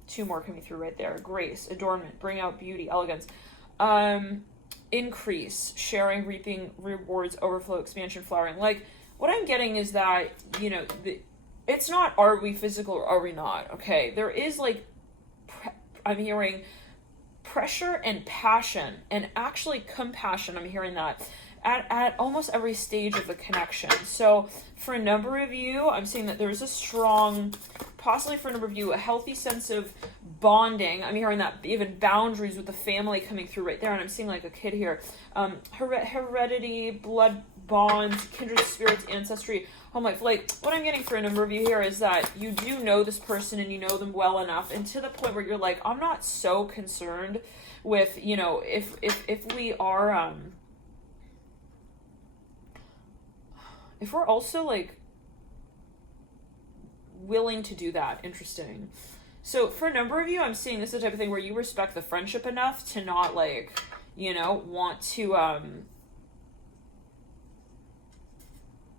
Two more coming through right there. Grace, adornment, bring out beauty, elegance. increase, sharing, reaping, rewards, overflow, expansion, flowering. Like, what I'm getting is that, you know, it's not are we physical or are we not, okay? There is, like, I'm hearing pressure and passion, and actually compassion, I'm hearing that, at almost every stage of the connection. So for a number of you, I'm seeing that there's a strong, possibly for a number of you, a healthy sense of bonding. I'm hearing that, even boundaries with the family coming through right there. And I'm seeing like a kid here. Heredity, blood bonds, kindred spirits, ancestry, home life. Like, what I'm getting for a number of you here is that you do know this person and you know them well enough, and to the point where you're like, I'm not so concerned with, you know, if we are, if we're also, like, willing to do that. Interesting. So for a number of you, I'm seeing this is the type of thing where you respect the friendship enough to not, like, you know, want to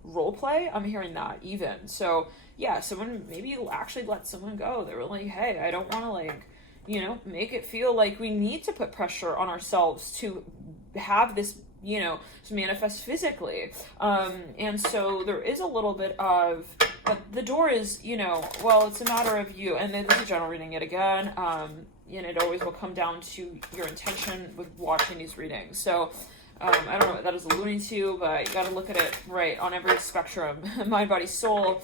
role play. I'm hearing that even. So yeah, someone, maybe you actually let someone go. They were like, hey, I don't want to, like, you know, make it feel like we need to put pressure on ourselves to have this, you know, to manifest physically. And so there is a little bit of, the door is, you know, well, it's a matter of you, and then this is general reading yet again, and it always will come down to your intention with watching these readings. So, I don't know what that is alluding to, but you got to look at it right on every spectrum, mind, body, soul,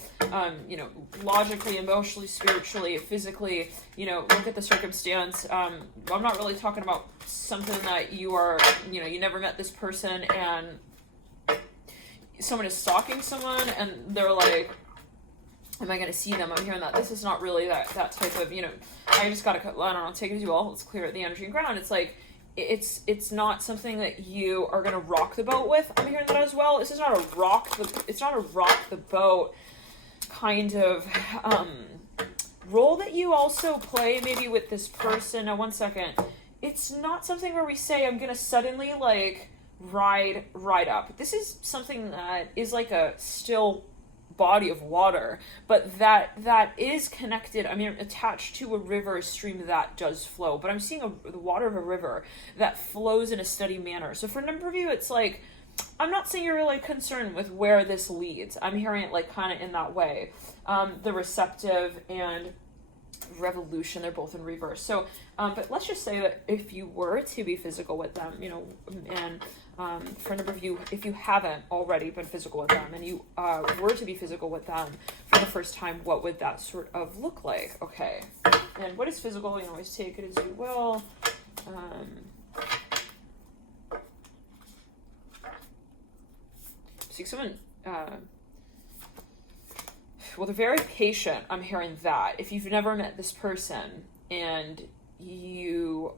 you know, logically, emotionally, spiritually, physically, you know, look at the circumstance. I'm not really talking about something that you are, you know, you never met this person and someone is stalking someone and they're like, am I going to see them? I'm hearing that. This is not really that type of, you know, I just got to, I don't know, take it as you will. Let's clear the energy and ground. It's like, it's not something that you are going to rock the boat with. I'm hearing that as well. This is not a rock the boat kind of role that you also play maybe with this person. Now, one second. It's not something where we say, I'm going to suddenly, like, ride up. This is something that is like a still body of water, but that is connected, I mean, attached to a river, a stream that does flow, but I'm seeing the water of a river that flows in a steady manner. So for a number of you, it's like, I'm not saying you're really concerned with where this leads. I'm hearing it like kind of in that way. The receptive and revolution, they're both in reverse. So, but let's just say that if you were to be physical with them, you know, and for a number of you, if you haven't already been physical with them and you were to be physical with them for the first time, what would that sort of look like? Okay. And what is physical? You can always take it as you will. See someone, well, they're very patient. I'm hearing that. If you've never met this person and you,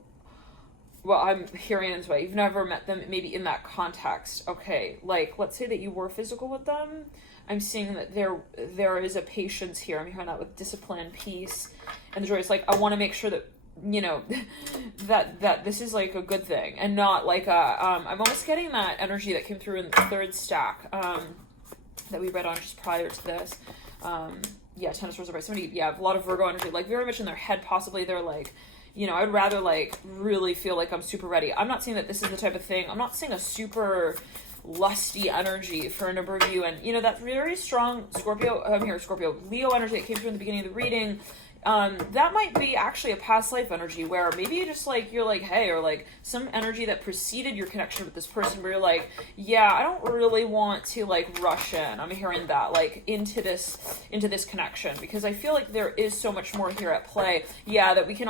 well, I'm hearing it this way, you've never met them maybe in that context. Okay, like, let's say that you were physical with them. I'm seeing that there is a patience here. I'm hearing that with discipline, peace, and the joy. It's like, I want to make sure that, you know, that this is like a good thing and not like a, I'm almost getting that energy that came through in the third stack, that we read on just prior to this. Yeah, Ten of Swords, right? Somebody, yeah, a lot of Virgo energy, like very much in their head, possibly they're like, you know, I'd rather like really feel like I'm super ready. I'm not saying that this is the type of thing, I'm not saying a super lusty energy for a number of you, and you know, that very strong Scorpio, Leo energy that came through in the beginning of the reading, that might be actually a past life energy where maybe you just like, you're like, hey, or like some energy that preceded your connection with this person where you're like, yeah, I don't really want to like rush in. I'm hearing that like into this connection, because I feel like there is so much more here at play. Yeah, that we can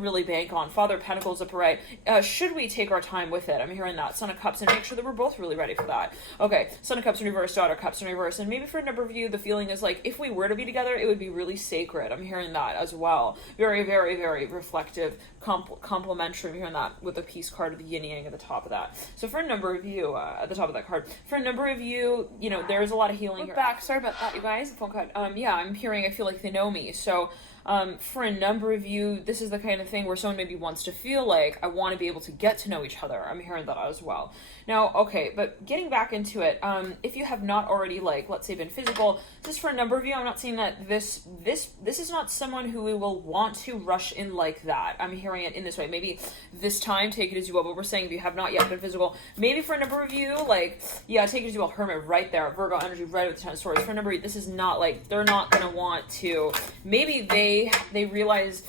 really bank on. Father of Pentacles upright. Should we take our time with it? I'm hearing that. Son of Cups, and make sure that we're both really ready for that. Okay, Son of Cups in reverse, Daughter of Cups in reverse, and maybe for a number of you, the feeling is like, if we were to be together, it would be really sacred. I'm hearing that as well. Very, very, very reflective, complementary. I'm hearing that with the peace card of the yin yang at the top of that. So for a number of you, at the top of that card, for a number of you, you know, there's a lot of healing here. Back. Sorry about that, you guys. Phone cut. Yeah, I'm hearing, I feel like they know me. So For a number of you, this is the kind of thing where someone maybe wants to feel like, I want to be able to get to know each other. I'm hearing that as well. Now, okay, but getting back into it, if you have not already, like, let's say been physical, just for a number of you, I'm not saying that this is not someone who we will want to rush in like that. I'm hearing it in this way. Maybe this time, take it as you will, but we're saying if you have not yet been physical, maybe for a number of you, like, yeah, take it as you will, Hermit right there, Virgo energy right with the Ten of Swords. For a number of you, this is not, like, they're not going to want to, maybe they realize,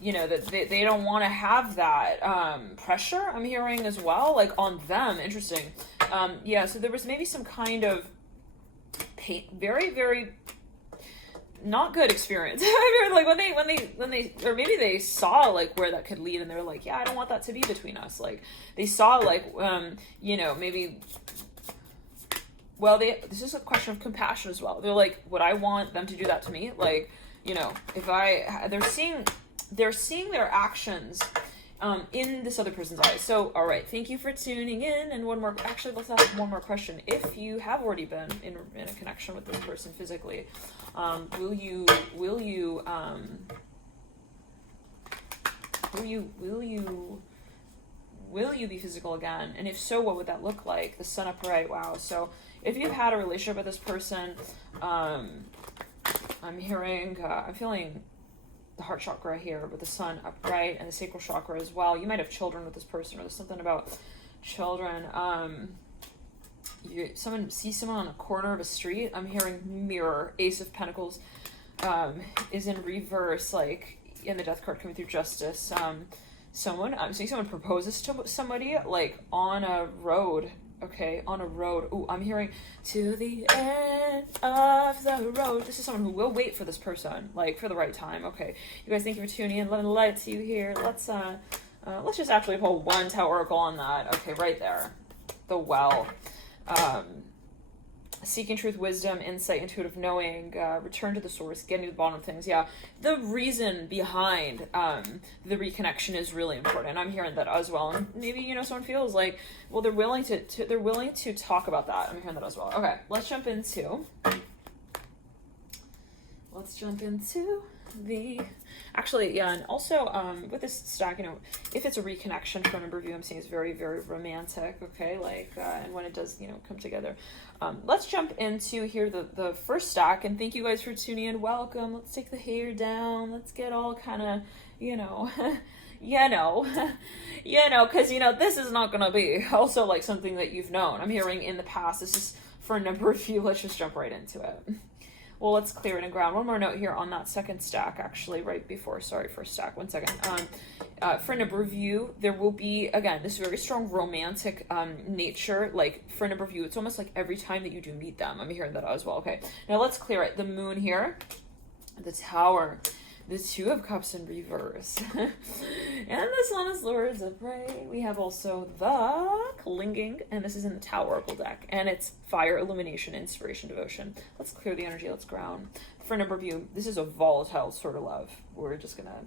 you know, that they don't want to have that pressure, I'm hearing as well, like, on them. Interesting. Yeah, so there was maybe some kind of pain, very, very not good experience. Like when they, or maybe they saw like where that could lead, and they're like, yeah, I don't want that to be between us. Like they saw like, you know, maybe, well, this is a question of compassion as well. They're like, would I want them to do that to me? Like, you know, if they're seeing their actions in this other person's eyes. So, all right, thank you for tuning in. And one more, actually, let's ask one more question. If you have already been in a connection with this person physically, will you be physical again? And if so, what would that look like? The sun upright. Wow. So if you've had a relationship with this person, I'm feeling the heart chakra here with the sun upright and the sacral chakra as well. You might have children with this person, or there's something about children. Someone sees someone on a corner of a street. I'm hearing mirror. Ace of Pentacles is in reverse, like in the Death card coming through Justice. I'm seeing someone proposes to somebody like on a road. Okay, on a road. Ooh, I'm hearing to the end of the road. This is someone who will wait for this person, like for the right time. Okay, you guys, thank you for tuning in. Let me light to you here. Let's just actually pull one Tower Oracle on that. Okay, right there, the well. Seeking truth, wisdom, insight, intuitive knowing, return to the source, getting to the bottom of things. Yeah, the reason behind the reconnection is really important. I'm hearing that as well. And maybe, you know, someone feels like, well, they're willing to talk about that. I'm hearing that as well. Okay, let's jump into the, actually, yeah, and also with this stack, you know, if it's a reconnection for a number of you, I'm saying it's very, very romantic, okay, like, and when it does, you know, come together. Let's jump into here the first stack, and thank you guys for tuning in. Welcome. Let's take the hair down. Let's get all kind of, you know, because, you know, this is not going to be also like something that you've known. I'm hearing in the past. This is for a number of you. Let's just jump right into it. Well, let's clear it and ground. One more note here on that second stack, actually, right before, sorry, first stack, 1 second. For a number of you, there will be, again, this very strong romantic nature, like, for a number of you, it's almost like every time that you do meet them. I'm hearing that as well, okay. Now, let's clear it. The moon here, the Tower, the Two of Cups in reverse, and the Sun is Lords upright. We have also the Clinging, and this is in the Tower Oracle deck, and it's fire, illumination, inspiration, devotion. Let's clear the energy. Let's ground. For a number of you, this is a volatile sort of love. We're just gonna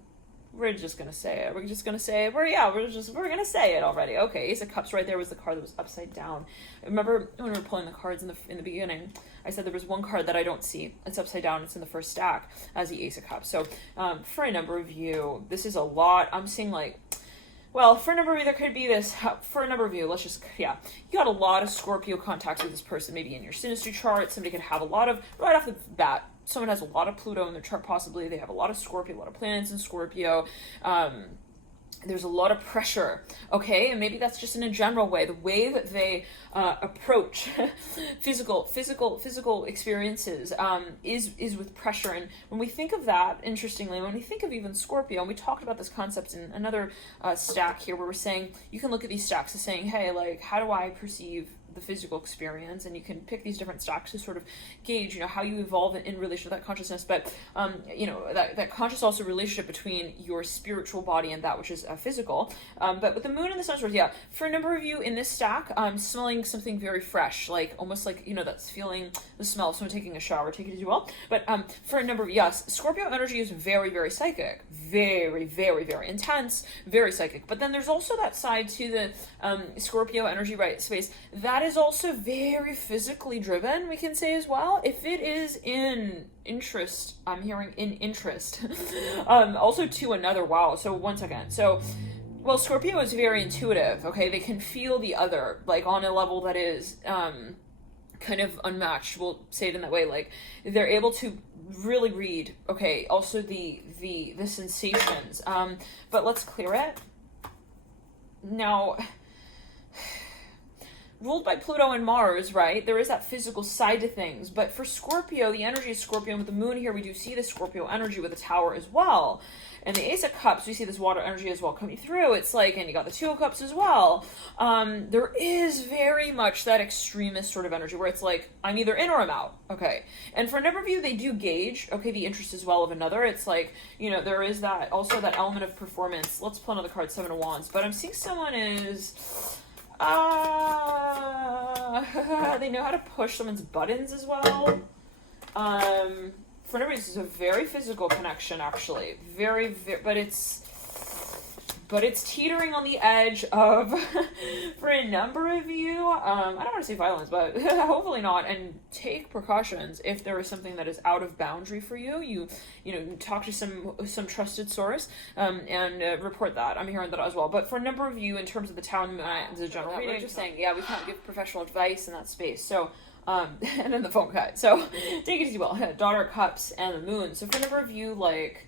say it. We're gonna say it already. Okay, Ace of Cups right there was the card that was upside down. Remember when we were pulling the cards in the beginning, I said there was one card that I don't see. It's upside down. It's in the first stack as the Ace of Cups. So for a number of you, this is a lot. I'm seeing like, well, for a number of you, there could be this. For a number of you, you got a lot of Scorpio contacts with this person, maybe in your synastry chart. Somebody could have a lot of, right off the bat, someone has a lot of Pluto in their chart, possibly. They have a lot of Scorpio, a lot of planets in Scorpio. There's a lot of pressure, okay? And maybe that's just in a general way. The way that they approach physical experiences is with pressure. And when we think of that, interestingly, when we think of even Scorpio, and we talked about this concept in another stack here, where we're saying, you can look at these stacks as saying, hey, like, how do I perceive the physical experience? And you can pick these different stacks to sort of gauge, you know, how you evolve in relation to that consciousness, but you know, that conscious also relationship between your spiritual body and that which is physical. But with the moon and the sun, yeah, for a number of you in this stack, I'm smelling something very fresh, like almost like, you know, that's feeling the smell of someone taking a shower. Take it as you will. But for a number of, yes, Scorpio energy is very, very psychic, very, very, very intense, very psychic. But then there's also that side to the Scorpio energy, right, space that is also very physically driven, we can say as well. If it is in interest, I'm hearing in interest. Also to another, wow. So one second. So, well, Scorpio is very intuitive, okay? They can feel the other, like on a level that is kind of unmatched. We'll say it in that way. Like they're able to really read, okay, also the sensations. But let's clear it. Now, ruled by Pluto and Mars, right? There is that physical side to things. But for Scorpio, the energy of Scorpio, and with the moon here, we do see the Scorpio energy with the Tower as well. And the Ace of Cups, we see this water energy as well coming through. It's like, and you got the Two of Cups as well. There is very much that extremist sort of energy where it's like, I'm either in or I'm out. Okay. And for a number of you, they do gauge, okay, the interest as well of another. It's like, you know, there is that, also that element of performance. Let's pull another card, Seven of Wands. But I'm seeing someone is... they know how to push someone's buttons as well. For a number of reasons, it's a very physical connection, actually. Very, but it's teetering on the edge of, for a number of you, I don't want to say violence, but hopefully not. And take precautions if there is something that is out of boundary for you. You know, talk to some trusted source, and report that. I'm hearing that as well. But for a number of you, in terms of the town, the general reading, we're just saying, yeah, we can't give professional advice in that space. So. And then the phone cut. So take it easy. Well, Daughter of Cups and the Moon. So for a number of you, like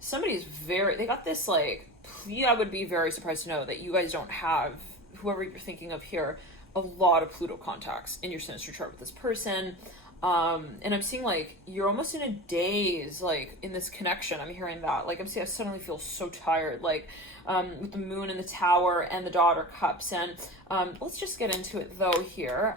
somebody's they got this like. I would be very surprised to know that you guys don't have, whoever you're thinking of here, a lot of Pluto contacts in your Sinister chart with this person. And I'm seeing like you're almost in a daze, like in this connection. I'm hearing that. Like I suddenly feel so tired. Like with the Moon and the Tower and the Daughter of Cups. And let's just get into it though here.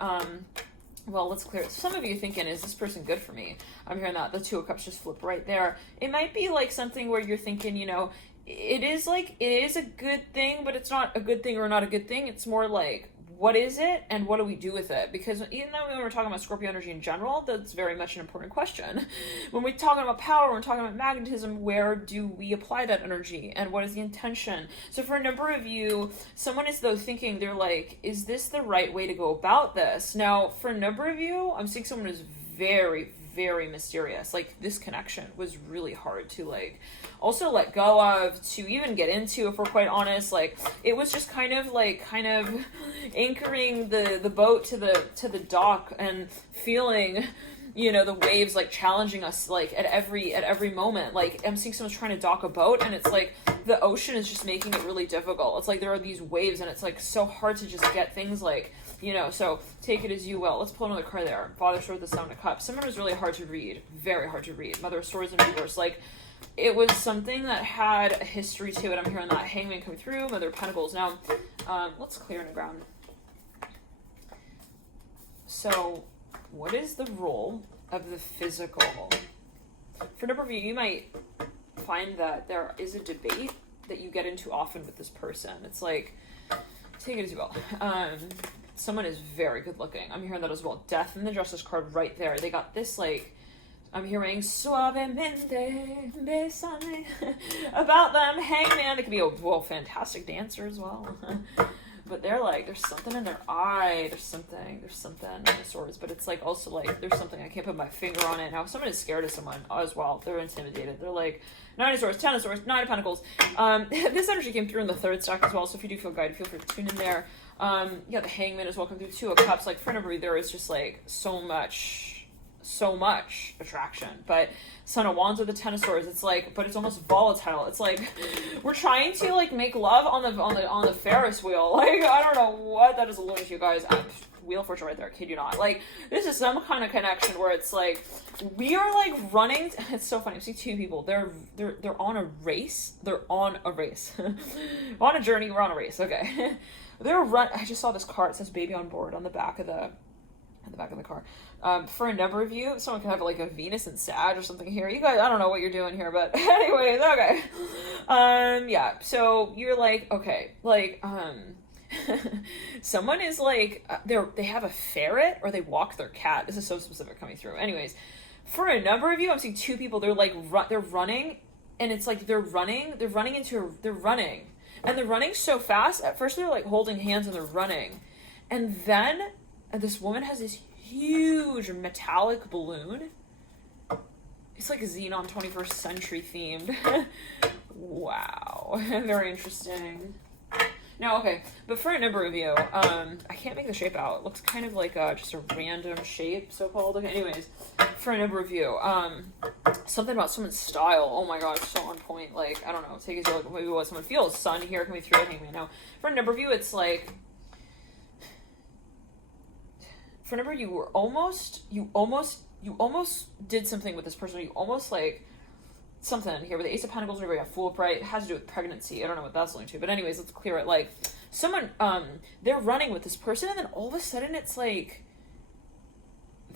Well, let's clear it. Some of you thinking, is this person good for me? I'm hearing that. The Two of Cups just flip right there. It might be like something where you're thinking, you know, it is a good thing, but it's not a good thing or not a good thing. It's more like, what is it and what do we do with it? Because even though when we're talking about Scorpio energy in general, that's very much an important question. When we're talking about power, when we're talking about magnetism, where do we apply that energy and what is the intention? So for a number of you, someone is though thinking, they're like, is this the right way to go about this? Now, for a number of you, I'm seeing someone who's very, very mysterious. Like this connection was really hard to like also let go of, to even get into, if we're quite honest. Like it was just kind of anchoring the boat to the dock and feeling, you know, the waves like challenging us like at every moment. Like I'm seeing someone's trying to dock a boat and it's like the ocean is just making it really difficult. It's like there are these waves and it's like so hard to just get things like, you know, so take it as you will. Let's pull another card there. Father Sword, the Seven of Cups. Someone was really hard to read. Very hard to read. Mother of Swords in reverse. Like, it was something that had a history to it. I'm hearing that. Hangman coming through. Mother of Pentacles. Now, let's clear in the ground. So, what is the role of the physical? For a number of you, you might find that there is a debate that you get into often with this person. It's like, take it as you will. Someone is very good looking. I'm hearing that as well. Death and the Justice card right there. They got this like, I'm hearing suavemente besame about them. Hangman. They could be a fantastic dancer as well. But they're like, there's something in their eye. There's something on the swords. But it's like also like, there's something, I can't put my finger on it. Now, if someone is scared of someone as well, they're intimidated. They're like, Nine of Swords, Ten of Swords, Nine of Pentacles. This energy came through in the third stack as well. So if you do feel guided, feel free to tune in there. Yeah, the Hangman is welcome through. Two of Cups. Like for everybody, there is just like so much attraction. But Son of Wands with the Ten of Swords, it's like, but it's almost volatile. It's like we're trying to like make love on the Ferris wheel. Like I don't know what that is alluding to, you guys. Wheel of Fortune right there, kid you not. Like this is some kind of connection where it's like we are like running. It's so funny. I see two people. They're on a race. They're on a race. On a journey. We're on a race. Okay. I just saw this car. It says "baby on board" on the back of the car. For a number of you, someone could have like a Venus and Sag or something here. You guys, I don't know what you're doing here, but anyways, okay. Yeah. So you're like, okay, like, someone is like, they have a ferret or they walk their cat. This is so specific coming through. Anyways, for a number of you, I'm seeing two people. They're like, they're running, and it's like they're running. And they're running so fast. At first, they're like holding hands and they're running, and then And this woman has this huge metallic balloon. It's like a Xenon 21st century themed. Wow. Very interesting. No, okay. But for a number review, I can't make the shape out. It looks kind of like just a random shape, so-called. Okay, anyways, for a number review, something about someone's style. Oh my god, it's so on point. Like, I don't know. Take it to like maybe what someone feels. Sun here, can we throw it hangman? Now, for a number review, it's like, for a number, you almost did something with this person. You almost like something here with the Ace of Pentacles, or we have Fool Upright. It has to do with pregnancy. I don't know what that's linked to, but anyways, let's clear it. Like, someone, they're running with this person, and then all of a sudden it's like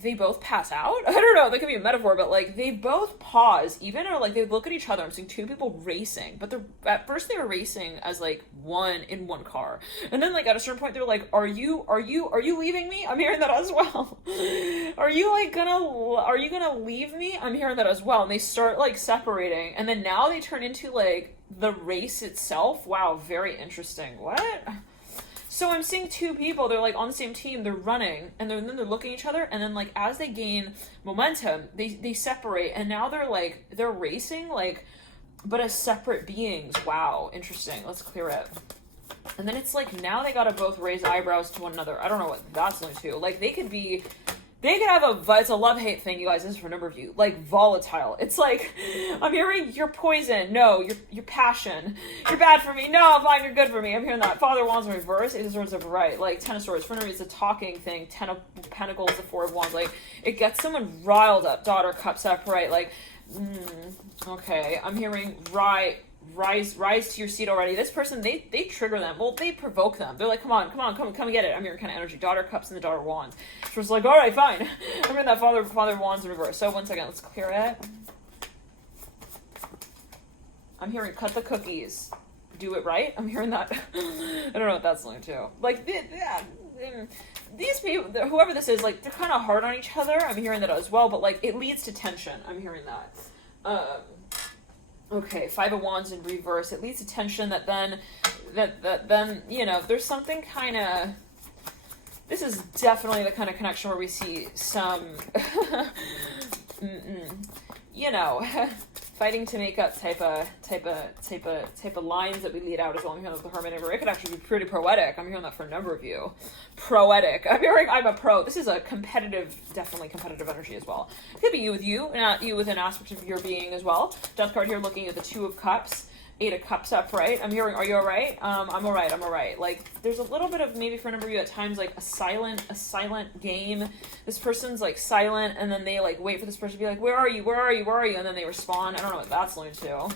they both pass out. I don't know, that could be a metaphor, but like they both pause even, or like they look at each other. I'm seeing two people racing, but they're at first they were racing as like one in one car, and then like at a certain point they're like, are you leaving me? I'm hearing that as well. Are you gonna leave me? I'm hearing that as well. And they start like separating, and then now they turn into like the race itself. Wow, very interesting. What? So I'm seeing two people, they're like on the same team, they're running, and then they're looking at each other, and then like as they gain momentum, they separate, and now they're racing, like, but as separate beings. Wow, interesting. Let's clear it. And then it's like now they gotta both raise eyebrows to one another. I don't know what that's linked to. Like they could have it's a love-hate thing, you guys. This is for a number of you. Like, volatile. It's like, I'm hearing you're poison. No, you're passion. You're bad for me. No, fine, you're good for me. I'm hearing that. Father of Wands in reverse, Ace of Swords upright. Like, Ten of Swords. For a number, it's a talking thing. Ten of Pentacles, the Four of Wands. Like, it gets someone riled up. Daughter, Cups upright. Like, okay. I'm hearing rise to your seat already. This person, they trigger them. Well, they provoke them. They're like, come on, come get it. I'm hearing kind of energy. Daughter of Cups and the Daughter of Wands. So it's like, all right, fine. I'm hearing that Father of Wands in reverse. So one second, let's clear it. I'm hearing cut the cookies, do it right. I'm hearing that. I don't know what that's linked to. Like, these people, whoever this is, like, they're kind of hard on each other. I'm hearing that as well, but like, it leads to tension. I'm hearing that. Okay, Five of Wands in reverse. It leads to tension that then, you know, there's something kind of, this is definitely the kind of connection where we see some, you know, fighting to make up type of lines that we lead out as well. I'm hearing that the Hermit River. It could actually be pretty poetic. I'm hearing that for a number of you. Poetic. I'm hearing I'm a pro. This is a definitely competitive energy as well. It could be you with you, not you with an aspect of your being as well. Death card here looking at the Two of Cups. Eight of Cups upright. I'm hearing, are you alright? I'm alright. Like, there's a little bit of, maybe for a number of you at times, like a silent game. This person's like silent, and then they like wait for this person to be like, where are you? And then they respond. I don't know what that's linked to.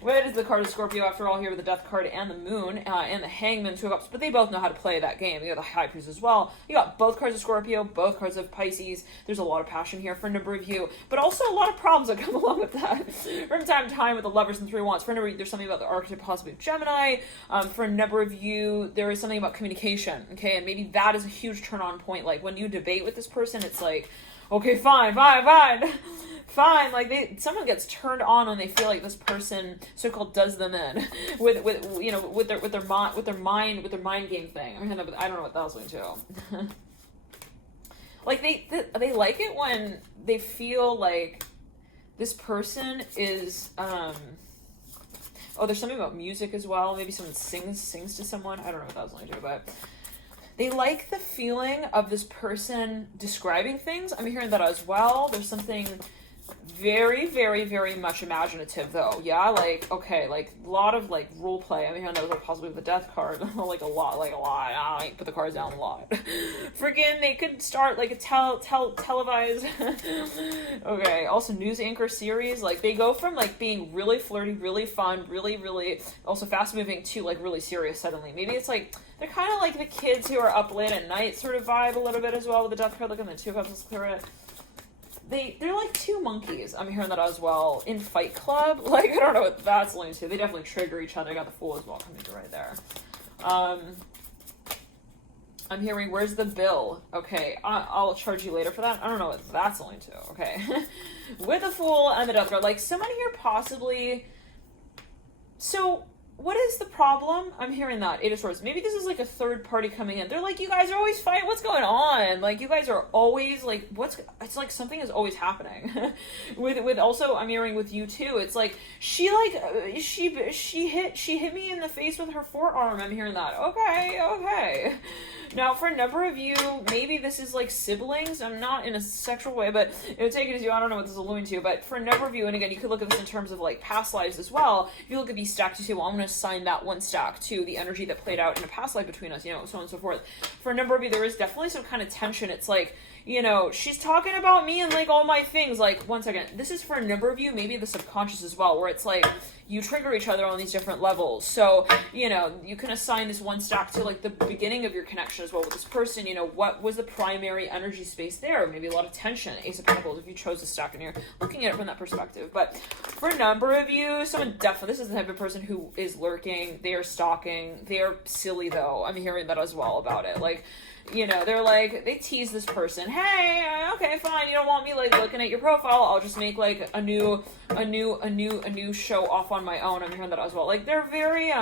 What is the card of Scorpio after all here with the Death card and the Moon and the Hangman, Two of Cups, but they both know how to play that game. You got the High Priest as well. You got both cards of Scorpio, both cards of Pisces. There's a lot of passion here for a number of you, but also a lot of problems that come along with that. From time to time with the Lovers and Three of Wands. For a number of you, there's something about the archetype possibly of Gemini. For a number of you, there is something about communication, okay? And maybe that is a huge turn-on point. Like, when you debate with this person, it's like, okay, fine. Like someone gets turned on when they feel like this person so-called does them in with their mind game thing. I mean, I don't know what that was going to. Like they like it when they feel like this person is there's something about music as well. Maybe someone sings to someone. I don't know what that was going to, but they like the feeling of this person describing things. I'm hearing that as well. There's something very, very, very much imaginative, though. Yeah, like, okay, like, a lot of, like, role play. I mean, that was like, possibly with the Death card. like a lot. I put the cards down a lot. Friggin', they could start, like, a televised... Okay, also news anchor series. Like, they go from, like, being really flirty, really fun, really, really, also fast-moving to, like, really serious suddenly. Maybe it's, like, they're kind of like the kids who are up late at night sort of vibe a little bit as well with the Death card. Look at the Two of Cups, let's clear it. They're like two monkeys. I'm hearing that as well in Fight Club. Like, I don't know what that's linked to. They definitely trigger each other. I got the Fool as well coming through right there. I'm hearing, where's the bill? Okay, I'll charge you later for that. I don't know what that's linked to. Okay. With the Fool and the Death card. Like, someone here possibly... So, what is the problem? I'm hearing that. Eight of Swords. Maybe this is like a third party coming in. They're like, you guys are always fighting. What's going on? Like, you guys are always like, it's like something is always happening. with also, I'm hearing with you too. It's like, she hit me in the face with her forearm. I'm hearing that. Okay. Now, for a number of you, maybe this is like siblings. I'm not in a sexual way, but take it as you. I don't know what this is alluding to, but for a number of you, and again, you could look at this in terms of like past lives as well. If you look at these stacks, you say, well, I'm going to assign that one stack to the energy that played out in a past life between us, so on and so forth. For a number of you, there is definitely some kind of tension. It's like, she's talking about me and like all my things. Like, one second, this is for a number of you, maybe the subconscious as well, where it's like, you trigger each other on these different levels. So, you can assign this one stack to like the beginning of your connection as well with this person. What was the primary energy space there? Maybe a lot of tension, Ace of Pentacles, if you chose a stack and you're looking at it from that perspective. But for a number of you, someone definitely, this is the type of person who is lurking, they are stalking, they are silly though. I'm hearing that as well about it. Like, they're like, they tease this person. Hey, okay, fine. You don't want me like looking at your profile. I'll just make like a new show off on my own. I'm hearing that as well. Like, they're very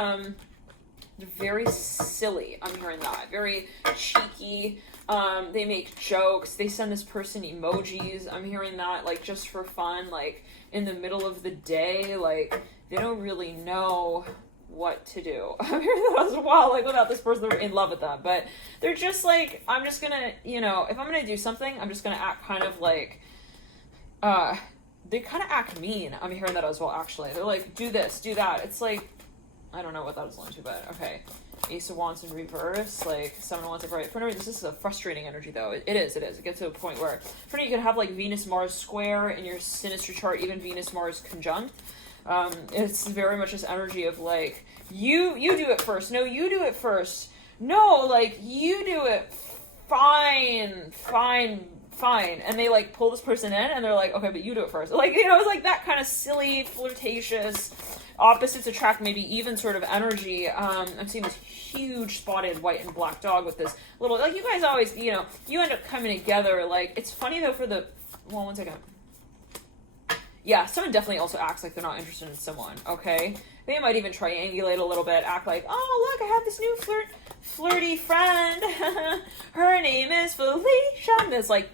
silly. I'm hearing that. Very cheeky. They make jokes. They send this person emojis. I'm hearing that, like, just for fun, like in the middle of the day. Like, they don't really know what to do. I'm hearing that as well, like, without this person, they're in love with them, but they're just like, I'm just gonna, if I'm gonna do something, I'm just gonna act kind of like, they kind of act mean. I'm hearing that as well, actually. They're like, do this, do that. It's like, I don't know what that was going to, but okay. Ace of Wands in reverse, like, 7 of Wands upright. For no reason, this is a frustrating energy, though. It is. It gets to a point where, for you could have, like, Venus-Mars square in your Sinistry chart, even Venus-Mars conjunct. It's very much this energy of like, you do it first. No, you do it first. No, like, you do it. Fine. And they like pull this person in and they're like, okay, but you do it first. Like, it's like that kind of silly, flirtatious, opposites attract, maybe even sort of energy. I'm seeing this huge spotted white and black dog with this little, like, you guys always, you end up coming together. Like, it's funny though for the, well, one second. Yeah, someone definitely also acts like they're not interested in someone, okay? They might even triangulate a little bit, act like, oh, look, I have this new flirty friend. Her name is Felicia. And it's like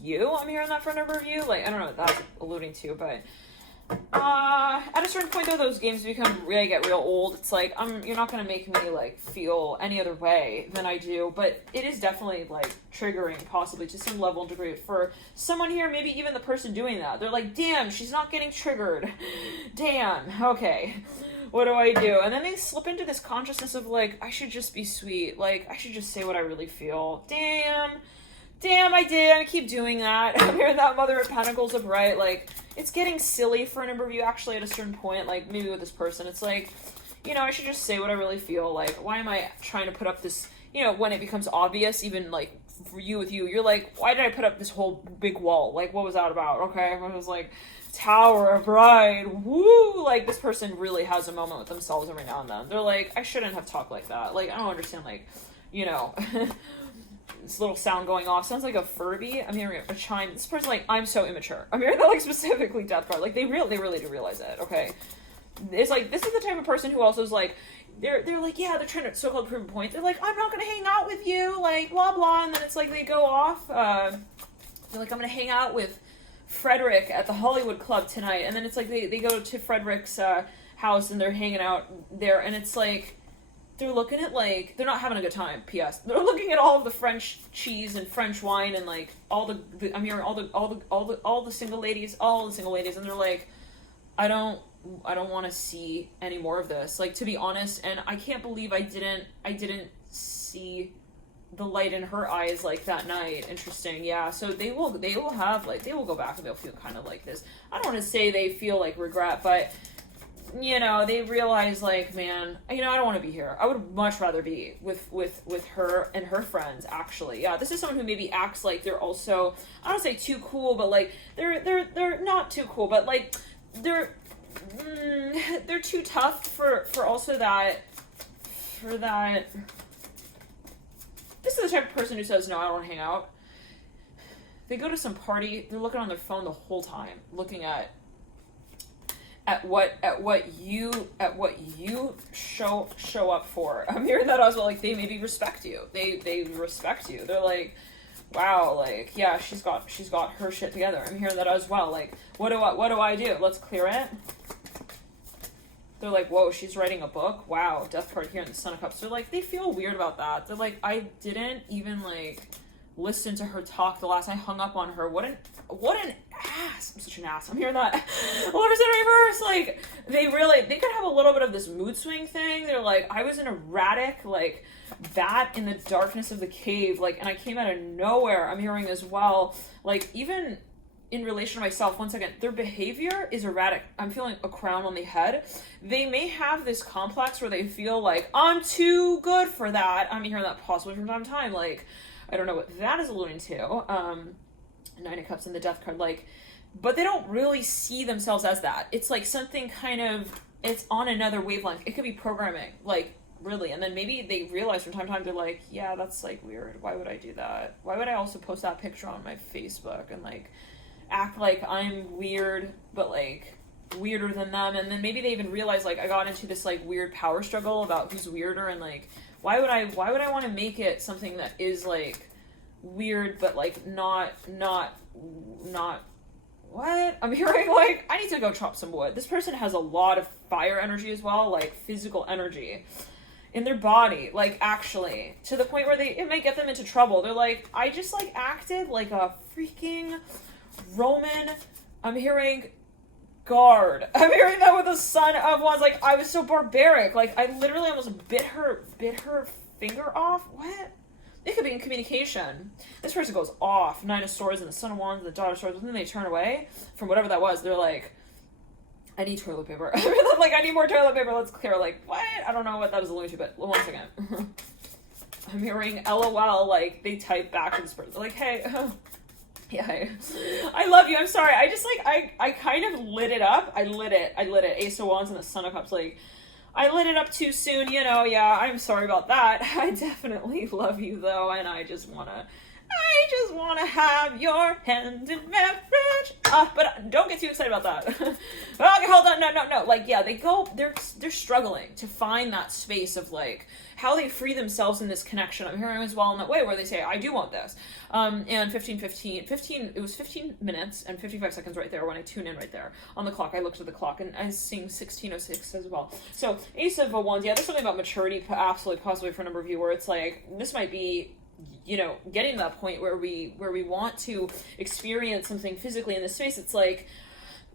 you. I'm hearing that for a number of you. Like, I don't know what that's alluding to, but at a certain point, though, those games get real old. It's like, you're not going to make me, like, feel any other way than I do, but it is definitely, like, triggering, possibly, to some level and degree. For someone here, maybe even the person doing that, they're like, damn, she's not getting triggered. Damn, okay. What do I do? And then they slip into this consciousness of, like, I should just be sweet. Like, I should just say what I really feel. Damn, I did. I keep doing that. I'm hearing that Mother of Pentacles upright. Like, it's getting silly for a number of you, actually, at a certain point. Like, maybe with this person. It's like, I should just say what I really feel. Like, why am I trying to put up this, when it becomes obvious, even, like, for you with you, you're like, why did I put up this whole big wall? Like, what was that about? Okay, I was like, Tower of Pride, woo! Like, this person really has a moment with themselves every now and then. They're like, I shouldn't have talked like that. Like, I don't understand, like, this little sound going off sounds like a Furby. I'm hearing a chime. This person's like, I'm so immature. I'm hearing that, like, specifically Death card. Like, they really do realize it. Okay, it's like, this is the type of person who also is like, they're like, yeah, they're trying to so-called prove a point. They're like, I'm not gonna hang out with you, like, blah blah, and then it's like they go off. They're like, I'm gonna hang out with Frederick at the Hollywood Club tonight, and then it's like they go to Frederick's house and they're hanging out there, and it's like, they're looking at, like, they're not having a good time. P.S. They're looking at all of the French cheese and French wine and, like, I'm hearing all the single ladies, and they're like, I don't want to see any more of this. Like, to be honest, and I can't believe I didn't see the light in her eyes like that night. Interesting. Yeah. So they will have, like, they will go back and they'll feel kind of like this. I don't want to say they feel like regret, but they realize, like, man, I don't want to be here. I would much rather be with her and her friends, actually. Yeah, this is someone who maybe acts like they're also, I don't say too cool, but, like, they're not too cool, but, like, they're too tough for also that, for that. This is the type of person who says, no, I don't want to hang out. They go to some party, they're looking on their phone the whole time, looking at at what you show up for. I'm hearing that as well. Like, they maybe respect you. They respect you. They're like, wow, like, yeah, she's got her shit together. I'm hearing that as well. Like, what do I do? Let's clear it. They're like, whoa, she's writing a book. Wow, death card here in the Son of Cups. They're like, they feel weird about that. They're like, I didn't even like listen to her talk the last. I hung up on her. What an ass. I'm such an ass. I'm hearing that. 100% reverse. Like, they could have a little bit of this mood swing thing. They're like, I was an erratic, like, bat in the darkness of the cave, like, and I came out of nowhere. I'm hearing as well, like, even in relation to myself, once again, their behavior is erratic. I'm feeling a crown on the head. They may have this complex where they feel like, I'm too good for that. I'm hearing that possibly from time to time. Like, I don't know what that is alluding to. Nine of Cups and the Death card, like, but they don't really see themselves as that. It's like something kind of, it's on another wavelength. It could be programming, like, really. And then maybe they realize from time to time, they're like, yeah, that's like weird. Why would I do that? Why would I also post that picture on my Facebook and like act like I'm weird, but like weirder than them? And then maybe they even realize, like, I got into this like weird power struggle about who's weirder, and like, why would I want to make it something that is like weird, but like not what? I'm hearing like, I need to go chop some wood. This person has a lot of fire energy as well, like physical energy in their body, like, actually, to the point where it might get them into trouble. They're like, I just like acted like a freaking Roman, I'm hearing, guard. I'm hearing that with the Son of Wands. Like, I was so barbaric. Like, I literally almost bit her finger off. What? It could be in communication. This person goes off. Nine of Swords and the Son of Wands and the Daughter of Swords. And then they turn away from whatever that was. They're like, I need toilet paper. Like, I need more toilet paper. Let's clear. Like, what? I don't know what that is alluding to, but one second. I'm hearing LOL. Like, they type back to this person. They're like, hey, yeah, I love you. I'm sorry. I just, like, I kind of lit it up. I lit it. Ace of Wands and the Son of Cups. Like, I lit it up too soon, you know. Yeah, I'm sorry about that. I definitely love you, though, and I just want to have your hand in marriage. But don't get too excited about that. Okay, hold on. No. Like, yeah, they're struggling to find that space of, like, how they free themselves in this connection. I'm hearing as well in that way where they say, I do want this. And it was 15 minutes and 55 seconds right there when I tune in right there on the clock. I looked at the clock and I was seeing 16:06 as well. So Ace of Wands, yeah, there's something about maturity, absolutely, possibly for a number of you, where it's like, this might be, you know, getting to that point where we want to experience something physically in this space. It's like,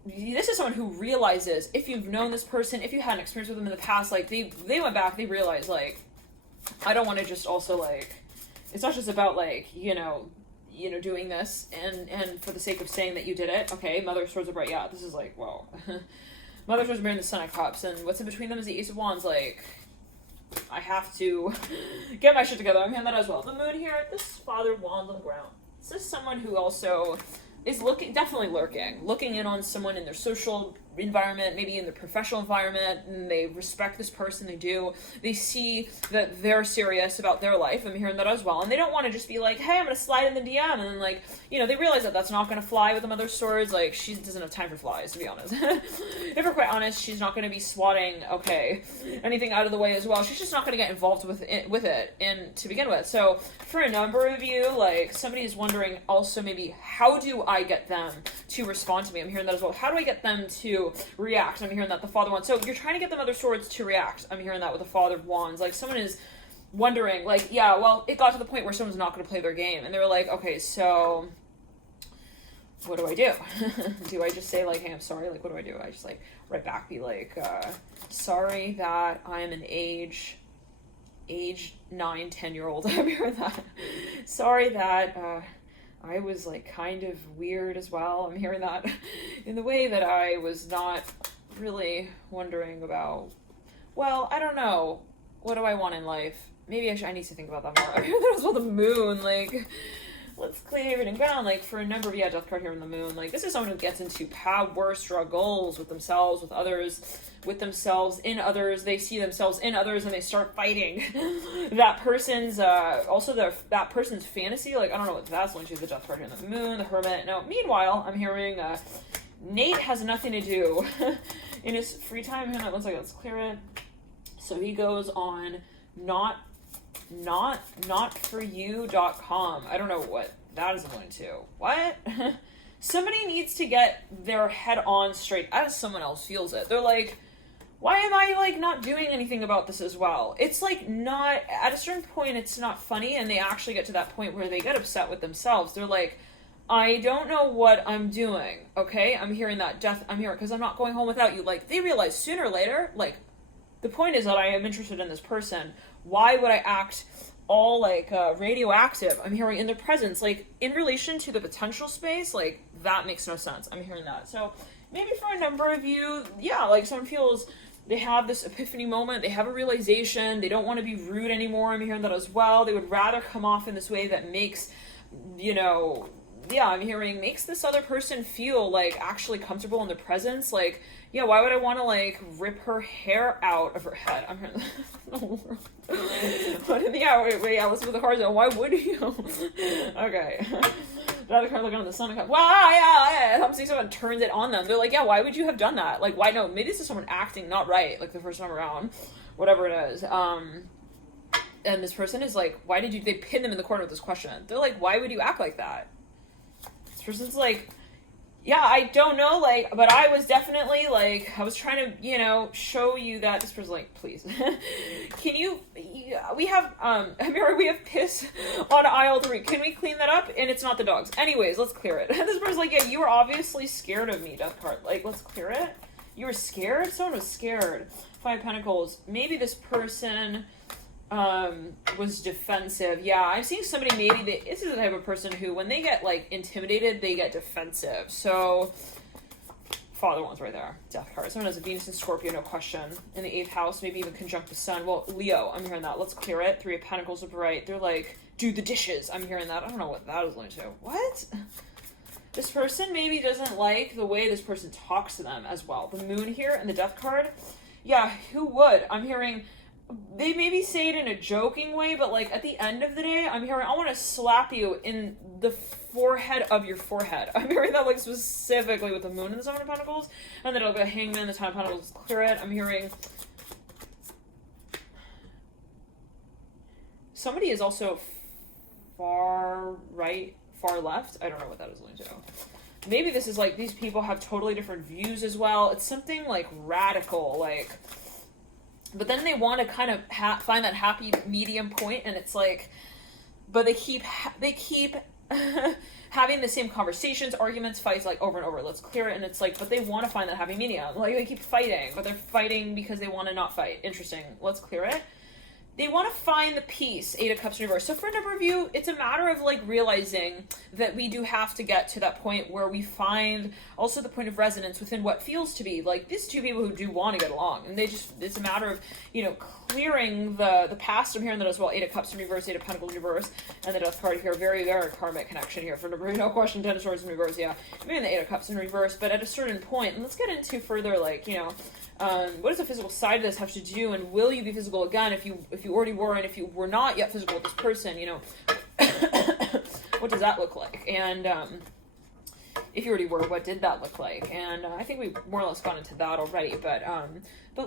this is someone who realizes, if you've known this person, if you had an experience with them in the past, like, they went back, they realized, like, I don't want to just also, like, it's not just about, like, you know, doing this and for the sake of saying that you did it. Okay, Mother of Swords are bright. Yeah, this is like, whoa. Mother of Swords are bearing the Son of Cups, and what's in between them is the Ace of Wands. Like, I have to get my shit together. I'm hearing that as well. The Moon here, this Father of Wands on the ground. This is someone who also is definitely looking in on someone in their social environment, maybe in their professional environment, and they respect this person. They see that they're serious about their life. I'm hearing that as well, and they don't want to just be like, hey, I'm gonna slide in the DM, and then, like, you know, they realize that that's not gonna fly with the Mother of Swords. Like, she doesn't have time for flies, to be honest. If we're quite honest, she's not gonna be swatting anything out of the way as well. She's just not gonna get involved with it and to begin with. So for a number of you, like, somebody is wondering also, maybe, how do I get them to respond to me? I'm hearing that as well. How do I get them to react? I'm hearing that the Father of Wands. So you're trying to get the Mother of Swords to react. I'm hearing that with the Father of Wands. Like, someone is wondering, like, yeah, well, it got to the point where someone's not going to play their game, and they were like, okay, so what do I do? Do I just say, like, hey, I'm sorry? Like, what do I do? I just, like, right back be like, sorry that I am an age 9-10-year-old. I'm hearing that. Sorry that I was, like, kind of weird as well. I'm hearing that in the way that I was not really wondering about, well, I don't know. What do I want in life? Maybe I need to think about that more. I'm hearing that as well, the Moon, like, let's clear everything down. Like, for a number of, Death card here in the Moon. Like, this is someone who gets into power struggles with themselves, with others, with themselves, in others. They see themselves in others, and they start fighting that person's, that person's fantasy. Like, I don't know what that's linked to, the Death card here in the Moon, the Hermit. No, meanwhile, I'm hearing, Nate has nothing to do in his free time. Hang on one second, let's clear it. So he goes on notforyou.com. I don't know what that is going to. What? Somebody needs to get their head on straight as someone else feels it. They're like, why am I like not doing anything about this as well? It's like not, at a certain point it's not funny, and they actually get to that point where they get upset with themselves. They're like, I don't know what I'm doing, okay? I'm hearing that death, I'm here because I'm not going home without you. Like, they realize sooner or later, like, the point is that I am interested in this person. Why would I act all like radioactive? I'm hearing in their presence, like in relation to the potential space, like that makes no sense. I'm hearing that. So maybe for a number of you, yeah, like someone feels they have this epiphany moment, they have a realization, they don't want to be rude anymore. I'm hearing that as well. They would rather come off in this way that makes, you know, yeah, I'm hearing makes this other person feel like actually comfortable in their presence. Like, yeah, why would I want to like rip her hair out of her head? I'm hearing but yeah, wait, yeah, listen to the cards. Why would you? Okay. The other card looking on the sun. Wow, yeah. I'm seeing someone turns it on them. They're like, yeah, why would you have done that? Like, why? No, maybe this is someone acting not right, like the first time around, whatever it is. And this person is like, why did you? They pin them in the corner with this question. They're like, why would you act like that? This person's like, yeah, I don't know, like, but I was definitely, like, I was trying to, you know, show you that. This person's like, please, can you, we have piss on aisle 3. Can we clean that up? And it's not the dogs. Anyways, let's clear it. This person's like, yeah, you were obviously scared of me, Death card. Like, let's clear it. You were scared? Someone was scared. 5 of Pentacles. Maybe this person was defensive. Yeah, I'm seeing somebody, maybe this is the type of person who, when they get like intimidated, they get defensive. So Father one's right there. Death card. Someone has a Venus and Scorpio, no question. In the 8th house, maybe even conjunct the sun. Well, Leo, I'm hearing that. Let's clear it. 3 of Pentacles are right. They're like, do the dishes. I'm hearing that. I don't know what that is going to. What? This person maybe doesn't like the way this person talks to them as well. The moon here and the Death card. Yeah, who would? I'm hearing they maybe say it in a joking way, but like at the end of the day, I'm hearing, I want to slap you in the forehead of your forehead. I'm hearing that like specifically with the moon and the 7 of Pentacles, and then it'll go Hangman, the 10 of Pentacles, clear it. I'm hearing somebody is also far right, far left. I don't know what that is going to. Maybe this is like these people have totally different views as well. It's something like radical, like. But then they want to kind of find that happy medium point, and it's like, but they keep having the same conversations, arguments, fights, like over and over. Let's clear it, and it's like, but they want to find that happy medium. Like they keep fighting, but they're fighting because they want to not fight. Interesting. Let's clear it. They want to find the peace. 8 of Cups in reverse. So for a number of you, it's a matter of like realizing that we do have to get to that point where we find also the point of resonance within what feels to be like these two people who do want to get along. And it's a matter of, you know, clearing the past. I'm hearing that as well. 8 of Cups in reverse, 8 of Pentacles in reverse, and the Death card here. Very, very karmic connection here. For no question, 10 of Swords in reverse. Yeah, maybe the 8 of Cups in reverse, but at a certain point, and let's get into further, like, you know, what does the physical side of this have to do, and will you be physical again if you already were, and if you were not yet physical with this person, you know, what does that look like? And if you already were, what did that look like? And I think we've more or less gone into that already, but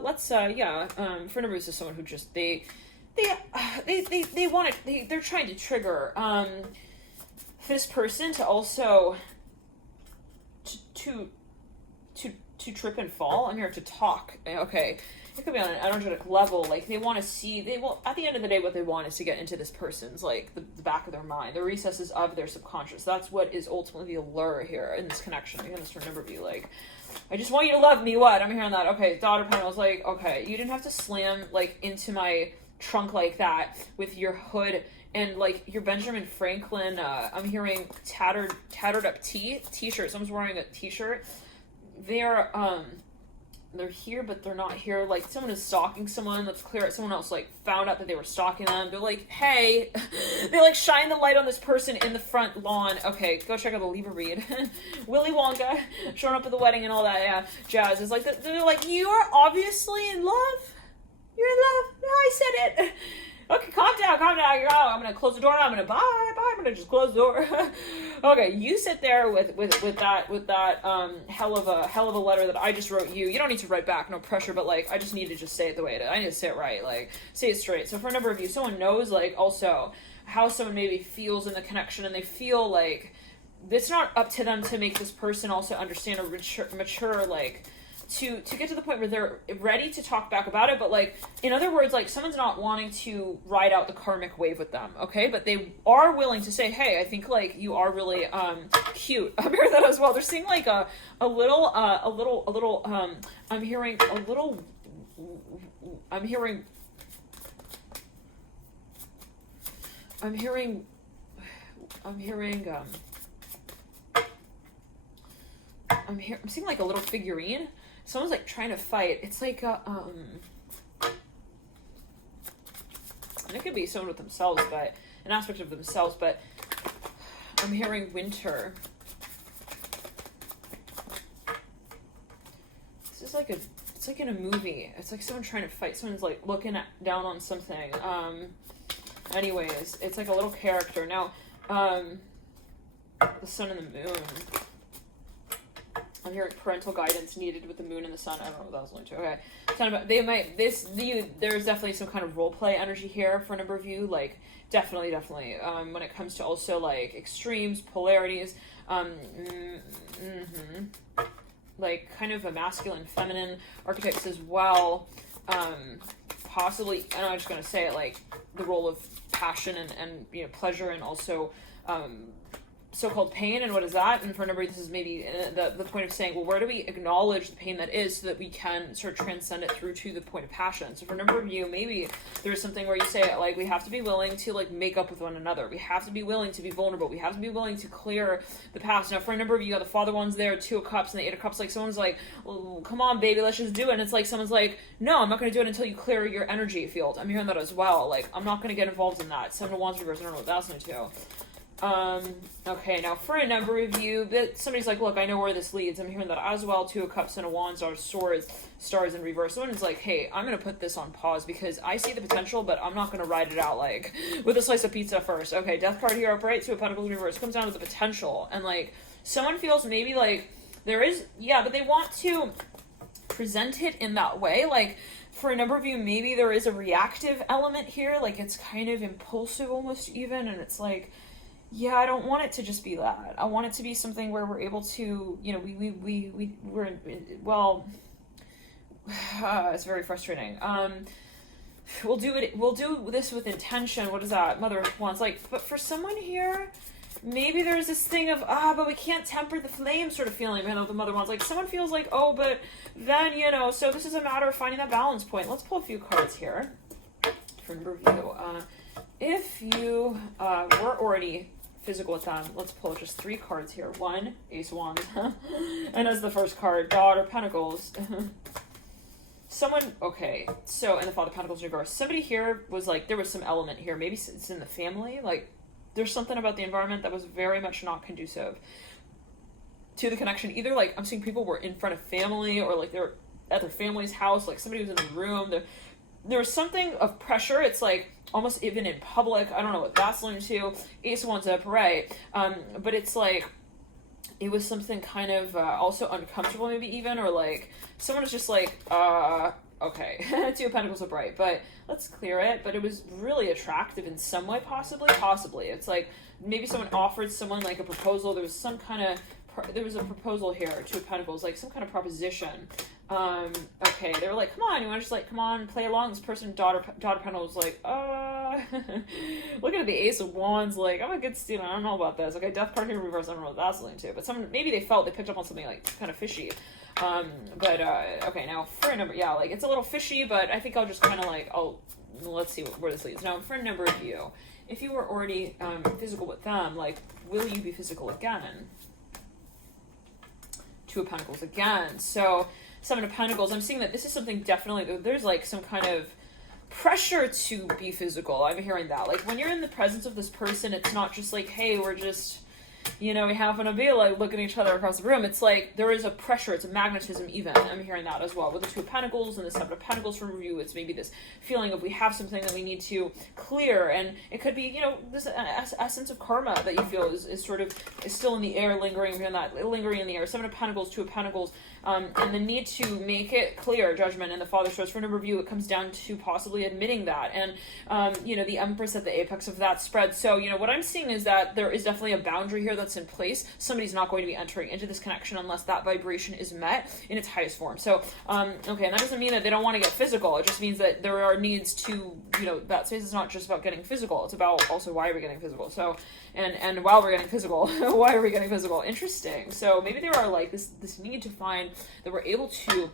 let's for number this is someone who just they want it, they're trying to trigger this person to also to trip and fall. I'm here to talk. Okay, it could be on an energetic level. Like they want to see. They will. At the end of the day, what they want is to get into this person's like the back of their mind, the recesses of their subconscious. That's what is ultimately the allure here in this connection. I'm gonna remember be like, I just want you to love me. What? I'm hearing that. Okay, daughter panel's like, okay, you didn't have to slam like into my trunk like that with your hood and like your Benjamin Franklin. I'm hearing tattered up t-shirt. Someone's wearing a t-shirt. They're here, but they're not here. Like someone is stalking someone. Let's clear it. Someone else like found out that they were stalking them. They're like, hey, they like shine the light on this person in the front lawn. Okay, go check out the Libra read. Willy Wonka showing up at the wedding and all that. Yeah, jazz is like they're like, you are obviously in love. You're in love. No, I said it. Okay, calm down. I'm gonna close the door. I'm gonna bye. I'm gonna just close the door. Okay, you sit there with that hell of a letter that I just wrote you. You don't need to write back, no pressure. But like, I just need to just say it the way it is. I need to say it right, like say it straight. So for a number of you, someone knows like also how someone maybe feels in the connection, and they feel like it's not up to them to make this person also understand or mature like. To get to the point where they're ready to talk back about it, but like in other words, like someone's not wanting to ride out the karmic wave with them, okay? But they are willing to say, hey, I think like you are really cute. I'm hearing that as well. They're seeing like a little I'm hearing I'm seeing like a little figurine. Someone's like trying to fight. It's like and it could be someone with themselves, but an aspect of themselves, but I'm hearing winter. This is like it's like in a movie. It's like someone trying to fight. Someone's like looking down on something. Anyways, it's like a little character. Now, the sun and the moon. I'm hearing parental guidance needed with the moon and the sun. I don't know what that was linked to. Okay. There's definitely some kind of role play energy here for a number of you. Like, definitely. When it comes to also, like, extremes, polarities, like, kind of a masculine, feminine archetypes as well. Possibly, and I'm just going to say it, like, the role of passion and you know, pleasure, and also, so-called pain, and what is that? And for a number of this is maybe the point of saying, well, where do we acknowledge the pain that is so that we can sort of transcend it through to the point of passion? So for a number of you, maybe there's something where you say, like, we have to be willing to, like, make up with one another. We have to be willing to be vulnerable. We have to be willing to clear the past. Now, for a number of you, got the Father ones there, 2 of Cups and the 8 of Cups. Like, someone's like, well, come on, baby, let's just do it. And it's like, someone's like, no, I'm not going to do it until you clear your energy field. I'm hearing that as well. Like, I'm not going to get involved in that. 7 of Wands reverse. I don't know what that's going to do. Okay, now for a number of you, somebody's like, look, I know where this leads. I'm hearing that as well. 2 of Cups and a Wands are swords, stars in reverse. Someone is like, hey, I'm going to put this on pause because I see the potential, but I'm not going to ride it out, like, with a slice of pizza first. Okay, Death card here upright, 2 of Pentacles in reverse. Comes down to the potential. And, like, someone feels maybe, like, there is, yeah, but they want to present it in that way. Like, for a number of you, maybe there is a reactive element here. Like, it's kind of impulsive almost even, and it's like, yeah, I don't want it to just be that. I want it to be something where we're able to, you know, we're well, it's very frustrating. We'll do this with intention. What is that? Mother of Wands. Like, but for someone here, maybe there's this thing of, but we can't temper the flame sort of feeling, man, of the Mother of Wands. Like, someone feels like, oh, but then, you know, so this is a matter of finding that balance point. Let's pull a few cards here for review. If you were already physical with them, let's pull just 3 cards here. 1, Ace of Wands. And as the first card, Daughter of Pentacles. Someone, okay, so, and the Father of Pentacles reverse. Somebody here was like, there was some element here. Maybe it's in the family. Like, there's something about the environment that was very much not conducive to the connection. Either, like, I'm seeing people were in front of family, or, like, they're at their family's house. Like, somebody was in the room. There was something of pressure. It's like almost even in public. I don't know what that's linked to. Ace of Wands upright. But it's like, it was something kind of also uncomfortable maybe even, or like someone was just like, okay, 2 of Pentacles upright, but let's clear it. But it was really attractive in some way, possibly. It's like maybe someone offered someone like a proposal. There was some kind of, there was a proposal here, 2 of Pentacles, like some kind of proposition. Okay, they were like, come on, you want to just like, come on, play along. This person, daughter Pentacles, was like, looking at the Ace of Wands, like, I'm a good student, I don't know about this. Okay, Death card here in reverse, I don't know what that's linked to, but someone, maybe they picked up on something like kind of fishy. Okay, now for a number, yeah, like, it's a little fishy, but I think I'll just kind of like, let's see where this leads. Now, for a number of you, if you were already physical with them, like, will you be physical again? 2 of Pentacles again. So, 7 of Pentacles, I'm seeing that this is something definitely, there's like some kind of pressure to be physical. I'm hearing that. Like, when you're in the presence of this person, it's not just like, hey, we're just, we happen to be like looking at each other across the room. It's like there is a pressure, it's a magnetism even. I'm hearing that as well. With the Two of Pentacles and the Seven of Pentacles for review, it's maybe this feeling of we have something that we need to clear, and it could be, this essence of karma that you feel is still in the air, lingering in the air. Seven of Pentacles, Two of Pentacles, and the need to make it clear, Judgment and the Father Source. For number review, it comes down to possibly admitting that, and the Empress at the apex of that spread. So what I'm seeing is that there is definitely a boundary here that's in place. Somebody's not going to be entering into this connection unless that vibration is met in its highest form. So okay, and that doesn't mean that they don't want to get physical. It just means that there are needs to, that space is not just about getting physical. It's about also why are we getting physical. So and while we're getting physical, why are we getting physical? Interesting. So maybe there are like this need to find that we're able to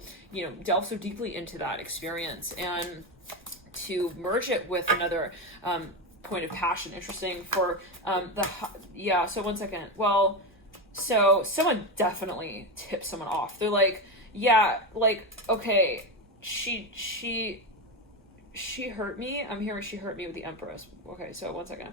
delve so deeply into that experience and to merge it with another point of passion. Interesting for so one second. Well, so someone definitely tipped someone off. They're like, okay, she hurt me. I'm hearing she hurt me with the Empress. Okay, so one second.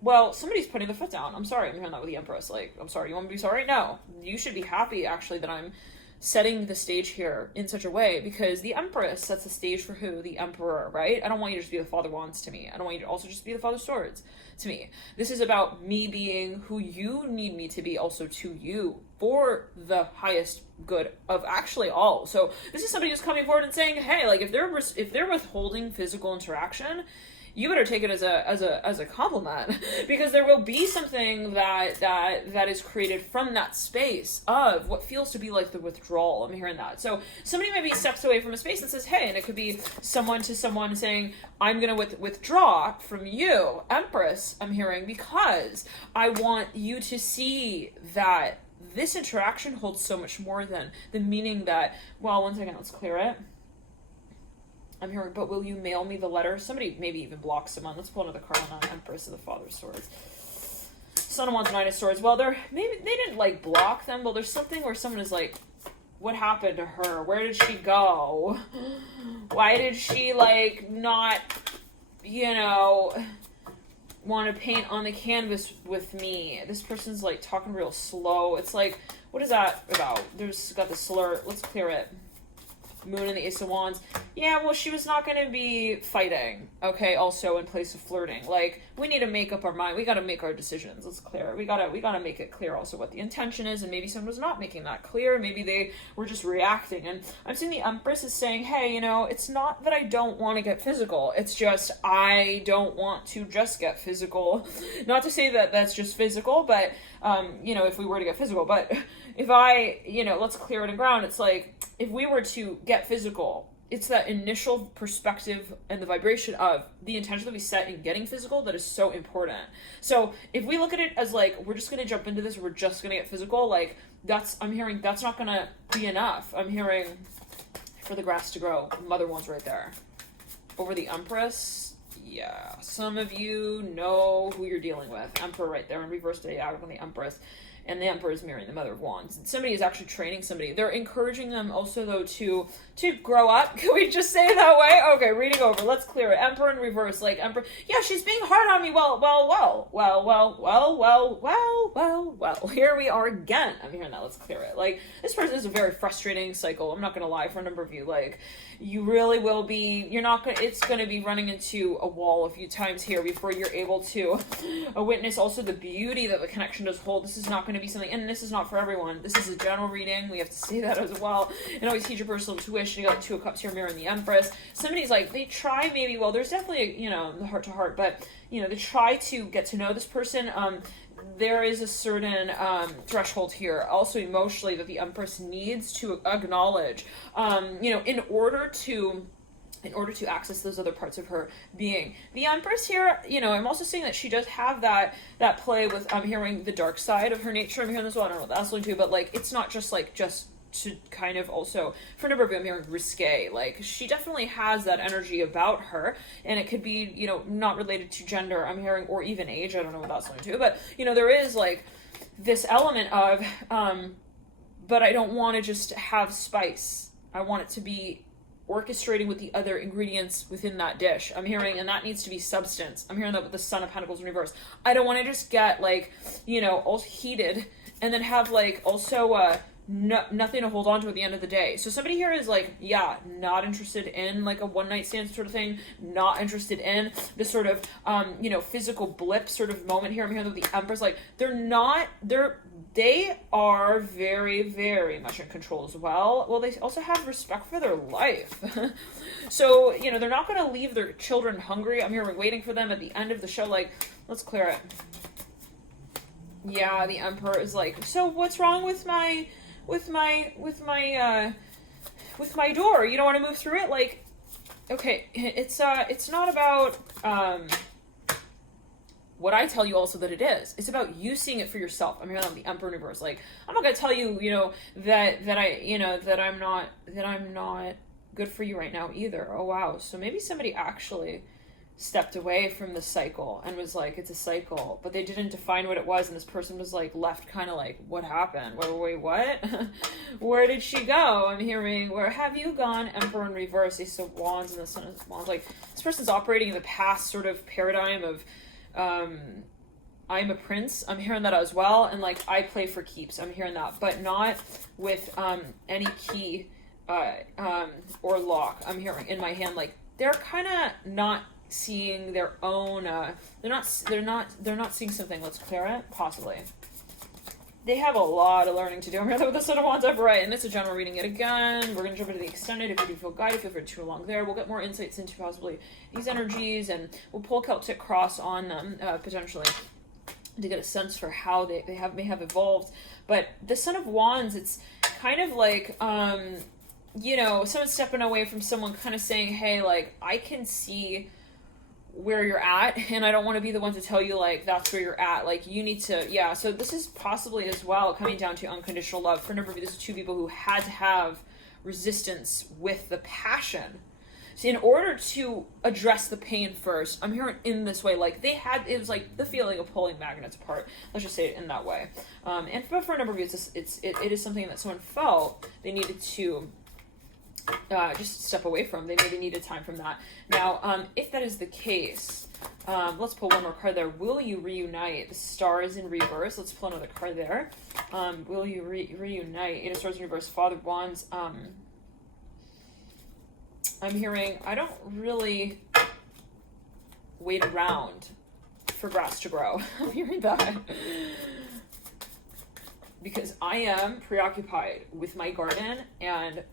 Well, somebody's putting the foot down. I'm sorry, I'm hearing that with the Empress. Like, I'm sorry, you want me to be sorry? No. You should be happy, actually, that I'm setting the stage here in such a way, because the Empress sets the stage for who? The Emperor, right? I don't want you to just be the Father of Wands to me. I don't want you to also just be the Father of Swords to me. This is about me being who you need me to be also to you for the highest good of actually all. So this is somebody who's coming forward and saying, hey, like if they're withholding physical interaction, you better take it as a compliment, because there will be something that is created from that space of what feels to be like the withdrawal. I'm hearing that. So somebody maybe steps away from a space and says, hey, and it could be someone to someone saying, I'm going to withdraw from you, Empress, I'm hearing, because I want you to see that this interaction holds so much more than the meaning that, well, one second, let's clear it. I'm hearing, but will you mail me the letter? Somebody maybe even block someone. Let's pull another card on Empress of the Father of Swords. Son of Wands, Nine of Swords. Well, maybe they didn't like block them, but there's something where someone is like, what happened to her? Where did she go? Why did she not, want to paint on the canvas with me? This person's talking real slow. It's like, what is that about? There's got the slur. Let's clear it. Moon and the Ace of Wands. Yeah, well, she was not going to be fighting, okay, also in place of flirting. We need to make up our mind. We got to make our decisions. Let's clear it. We got to make it clear also what the intention is, and maybe someone was not making that clear. Maybe they were just reacting. And I'm seeing the Empress is saying, hey, it's not that I don't want to get physical. It's just I don't want to just get physical. Not to say that that's just physical, but, if we were to get physical. But if let's clear it in ground. It's like, if we were to get physical, it's that initial perspective and the vibration of the intention that we set in getting physical that is so important. So if we look at it as we're just going to jump into this, we're just going to get physical, I'm hearing that's not going to be enough. I'm hearing for the grass to grow. Mother Wands right there. Over the Empress, yeah. Some of you know who you're dealing with. Emperor right there in reverse diagonal on the Empress. And the Emperor is mirroring the Mother of Wands. Somebody is actually training somebody. They're encouraging them also, though, to grow up. Can we just say it that way? Okay, reading over. Let's clear it. Emperor in reverse. Emperor. Yeah, she's being hard on me. Well. Here we are again. I'm hearing that. Let's clear it. This person is a very frustrating cycle. I'm not going to lie for a number of you. You really will be, it's going to be running into a wall a few times here before you're able to witness also the beauty that the connection does hold. This is not going to be something, and this is not for everyone. This is a general reading. We have to say that as well. And always teach your personal intuition. You got Two of Cups here, mirroring the Empress. Somebody's they try maybe, well, there's definitely, the heart to heart, but, they try to get to know this person. There is a certain threshold here, also emotionally, that the Empress needs to acknowledge, in order to access those other parts of her being. The Empress here, I'm also seeing that she does have that play with, I'm hearing the dark side of her nature. I'm hearing this, well, I don't know what that's going to, but it's not just just to kind of also, for a number of you, I'm hearing risque. She definitely has that energy about her, and it could be, not related to gender, I'm hearing, or even age. I don't know what that's going to, but, there is, this element of, but I don't want to just have spice. I want it to be orchestrating with the other ingredients within that dish. I'm hearing, and that needs to be substance. I'm hearing that with the Son of Pentacles in reverse. I don't want to just get like, you know, all heated and then have like also nothing to hold on to at the end of the day. So somebody here is like, yeah, not interested in like a one night stand sort of thing, not interested in this sort of, you know, physical blip sort of moment here. I'm hearing that the Empress, like, they are very, very much in control as well. Well, they also have respect for their life. So, you know, they're not going to leave their children hungry. I'm here waiting for them at the end of the show. Like, let's clear it. Yeah, the Emperor is like, so what's wrong with my door? You don't want to move through it? Like, okay, it's not about, what I tell you also that it is. It's about you seeing it for yourself. I'm hearing the Emperor in reverse. Like, I'm not gonna tell you, you know, that I'm not good for you right now either. Oh wow. So maybe somebody actually stepped away from the cycle and was like, it's a cycle, but they didn't define what it was, and this person was like left kind of like, what happened? Wait, what? Where did she go? I'm hearing, where have you gone? Emperor in reverse, Ace of Wands, and the Son of Wands. Like, this person's operating in the past sort of paradigm of I'm a prince. I'm hearing that as well, and like, I play for keeps. I'm hearing that, but not with any key or lock. I'm hearing in my hand, like, they're kind of not seeing their own they're not seeing something. Let's clear it. Possibly they have a lot of learning to do. I'm here with the Son of Wands upright, and it's a general reading yet again. We're going to jump into the extended. If you do feel guided, feel free to too long there. We'll get more insights into possibly these energies, and we'll pull Celtic cross on them potentially to get a sense for how they may have evolved. But the Son of Wands, it's kind of like you know, someone stepping away from someone, kind of saying, hey, like, I can see where you're at, and I don't want to be the one to tell you like that's where you're at. Like, you need to, yeah. So this is possibly as well coming down to unconditional love. For a number of you, this is two people who had to have resistance with the passion. So in order to address the pain first, I'm hearing in this way, like it was like the feeling of pulling magnets apart. Let's just say it in that way. But for a number of you, it is something that someone felt they needed to just step away from. They maybe needed time from that. Now, if that is the case, let's pull one more card there. Will you reunite? The Star is in reverse. Let's pull another card there. Will you reunite? Eight of Swords in reverse. Father of Wands. I'm hearing, I don't really wait around for grass to grow. I'm hearing that. Because I am preoccupied with my garden, and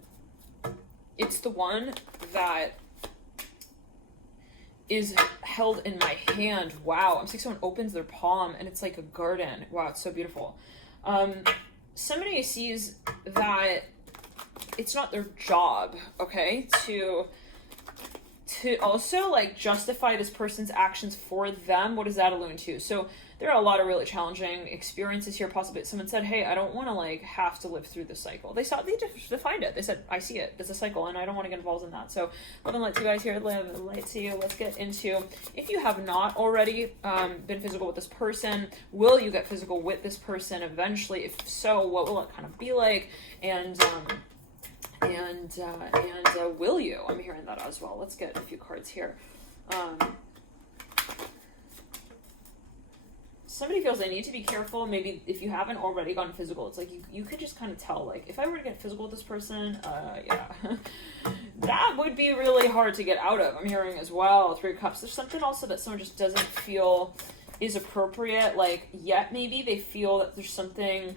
it's the one that is held in my hand. Wow. I'm seeing someone opens their palm and it's like a garden. Wow, it's so beautiful. Somebody sees that it's not their job, okay, to also like justify this person's actions for them. What does that allude to? So there are a lot of really challenging experiences here. Possibly someone said, hey, I don't want to like have to live through this cycle. They defined it. They said, I see it. It's a cycle and I don't want to get involved in that. So love and light to you guys here. Live and light to you. Let's get into, if you have not already been physical with this person, will you get physical with this person eventually? If so, what will it kind of be like? And will you? I'm hearing that as well. Let's get a few cards here. Somebody feels they need to be careful. Maybe if you haven't already gone physical, it's like you could just kind of tell, like, if I were to get physical with this person, yeah, that would be really hard to get out of. I'm hearing as well, Three of Cups. There's something also that someone just doesn't feel is appropriate, like, yet maybe they feel that there's something.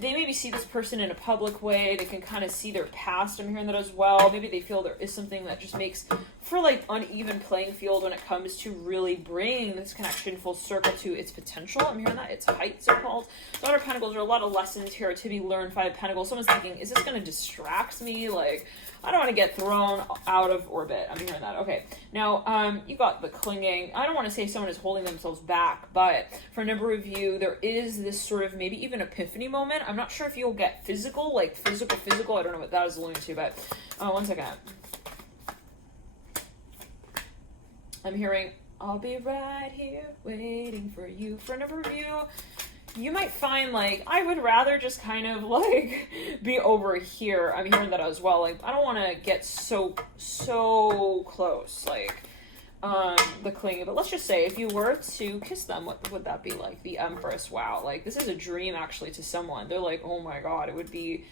They maybe see this person in a public way. They can kind of see their past. I'm hearing that as well. Maybe they feel there is something that just makes for like uneven playing field when it comes to really bringing this connection full circle to its potential. I'm hearing that. It's height, so-called. Daughter of Pentacles, there are a lot of lessons here to be learned. Five of Pentacles. Someone's thinking, is this going to distract me? Like, I don't want to get thrown out of orbit. I'm hearing that. Okay. Now, you got the clinging. I don't want to say someone is holding themselves back, but for a number of you, there is this sort of maybe even epiphany moment. I'm not sure if you'll get physical, like physical. I don't know what that is alluding to, but one second. I'm hearing, I'll be right here waiting for you. For a number of you, you might find, like, I would rather just kind of, like, be over here. I'm hearing that as well. Like, I don't want to get so close, like, the clinging. But let's just say, if you were to kiss them, what would that be like? The Empress. Wow. Like, this is a dream, actually, to someone. They're like, oh my God, it would be...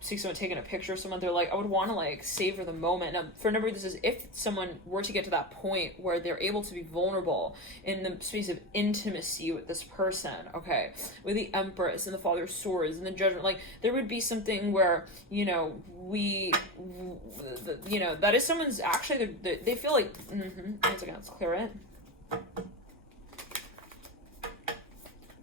See someone taking a picture of someone, they're like, I would want to, like, savor the moment. Now, for a number of this is if someone were to get to that point where they're able to be vulnerable in the space of intimacy with this person, okay, with the Empress and the Father of Swords and the Judgment, like, there would be something where, you know, you know, that is someone's actually, they feel like, one second, let's clear it.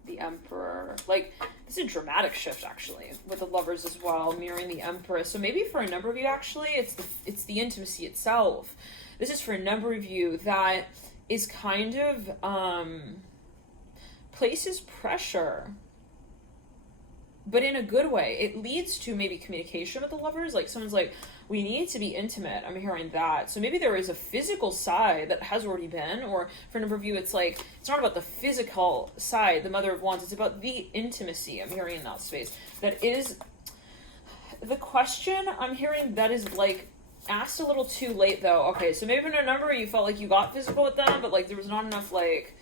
The Emperor, like, this is a dramatic shift, actually, with the Lovers as well, mirroring the Empress. So maybe for a number of you, actually, it's the intimacy itself. This is for a number of you that is kind of places pressure, but in a good way. It leads to maybe communication with the Lovers. Like, someone's like, we need to be intimate. I'm hearing that. So maybe there is a physical side that has already been, or for a number of you, it's like, it's not about the physical side, the Mother of Wands. It's about the intimacy. I'm hearing in that space. That is the question I'm hearing that is, like, asked a little too late, though. Okay, so maybe in a number you felt like you got physical with them, but, like, there was not enough, like...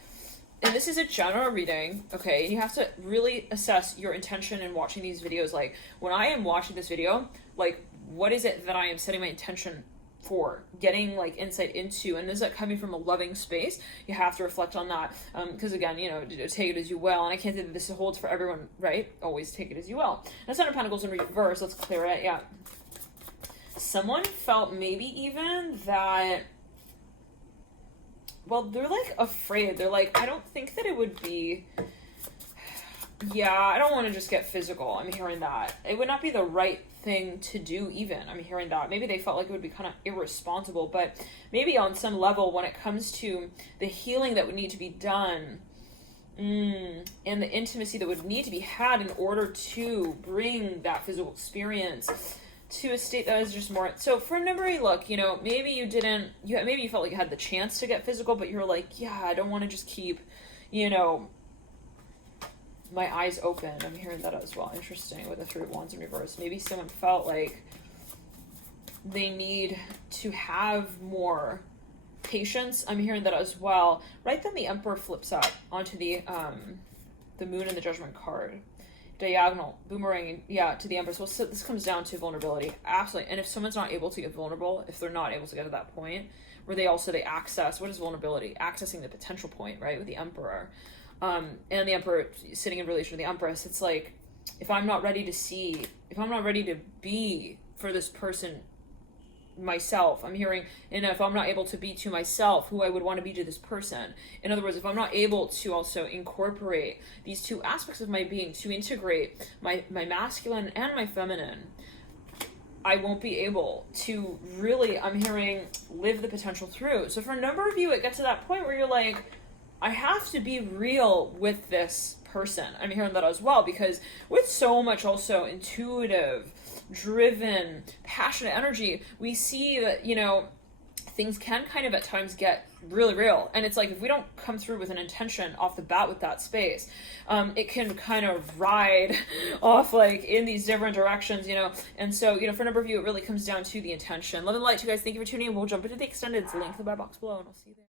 And this is a general reading, okay? And you have to really assess your intention in watching these videos. Like, when I am watching this video, like, what is it that I am setting my intention for? Getting, like, insight into, and is that coming from a loving space? You have to reflect on that. Because, again, you know, take it as you will. And I can't say that this holds for everyone, right? Always take it as you will. Now, Seven of Pentacles in reverse. Let's clear it. Yeah. Someone felt maybe even that... Well, they're, like, afraid. They're like, I don't think that it would be... Yeah, I don't want to just get physical. I'm hearing that. It would not be the right thing to do, even. I'm hearing that. Maybe they felt like it would be kind of irresponsible, but maybe on some level, when it comes to the healing that would need to be done, and the intimacy that would need to be had in order to bring that physical experience to a state that is just more... So for a number, look, you know, maybe you didn't... maybe you felt like you had the chance to get physical, but you're like, yeah, I don't want to just keep, you know... my eyes open. I'm hearing that as well. Interesting, with the Three of Wands in reverse. Maybe someone felt like they need to have more patience. I'm hearing that as well. Right then the Emperor flips up onto the Moon and the Judgment card. Diagonal, boomerang, yeah, to the Empress. Well, so this comes down to vulnerability. Absolutely. And if someone's not able to get vulnerable, if they're not able to get to that point, where they access, what is vulnerability? Accessing the potential point, right, with the Emperor. And the Emperor sitting in relation to the Empress, it's like, if I'm not ready to see, if I'm not ready to be for this person myself, I'm hearing, and if I'm not able to be to myself who I would want to be to this person, in other words, if I'm not able to also incorporate these two aspects of my being, to integrate my masculine and my feminine, I won't be able to really, I'm hearing, live the potential through. So for a number of you, it gets to that point where you're like, I have to be real with this person. I'm hearing that as well, because with so much also intuitive, driven, passionate energy, we see that, you know, things can kind of at times get really real. And it's like, if we don't come through with an intention off the bat with that space, it can kind of ride off, like, in these different directions, you know. And so, you know, for a number of you, it really comes down to the intention. Love and light to you guys. Thank you for tuning in. We'll jump into the extended. It's the link to the box below, and I'll see you there.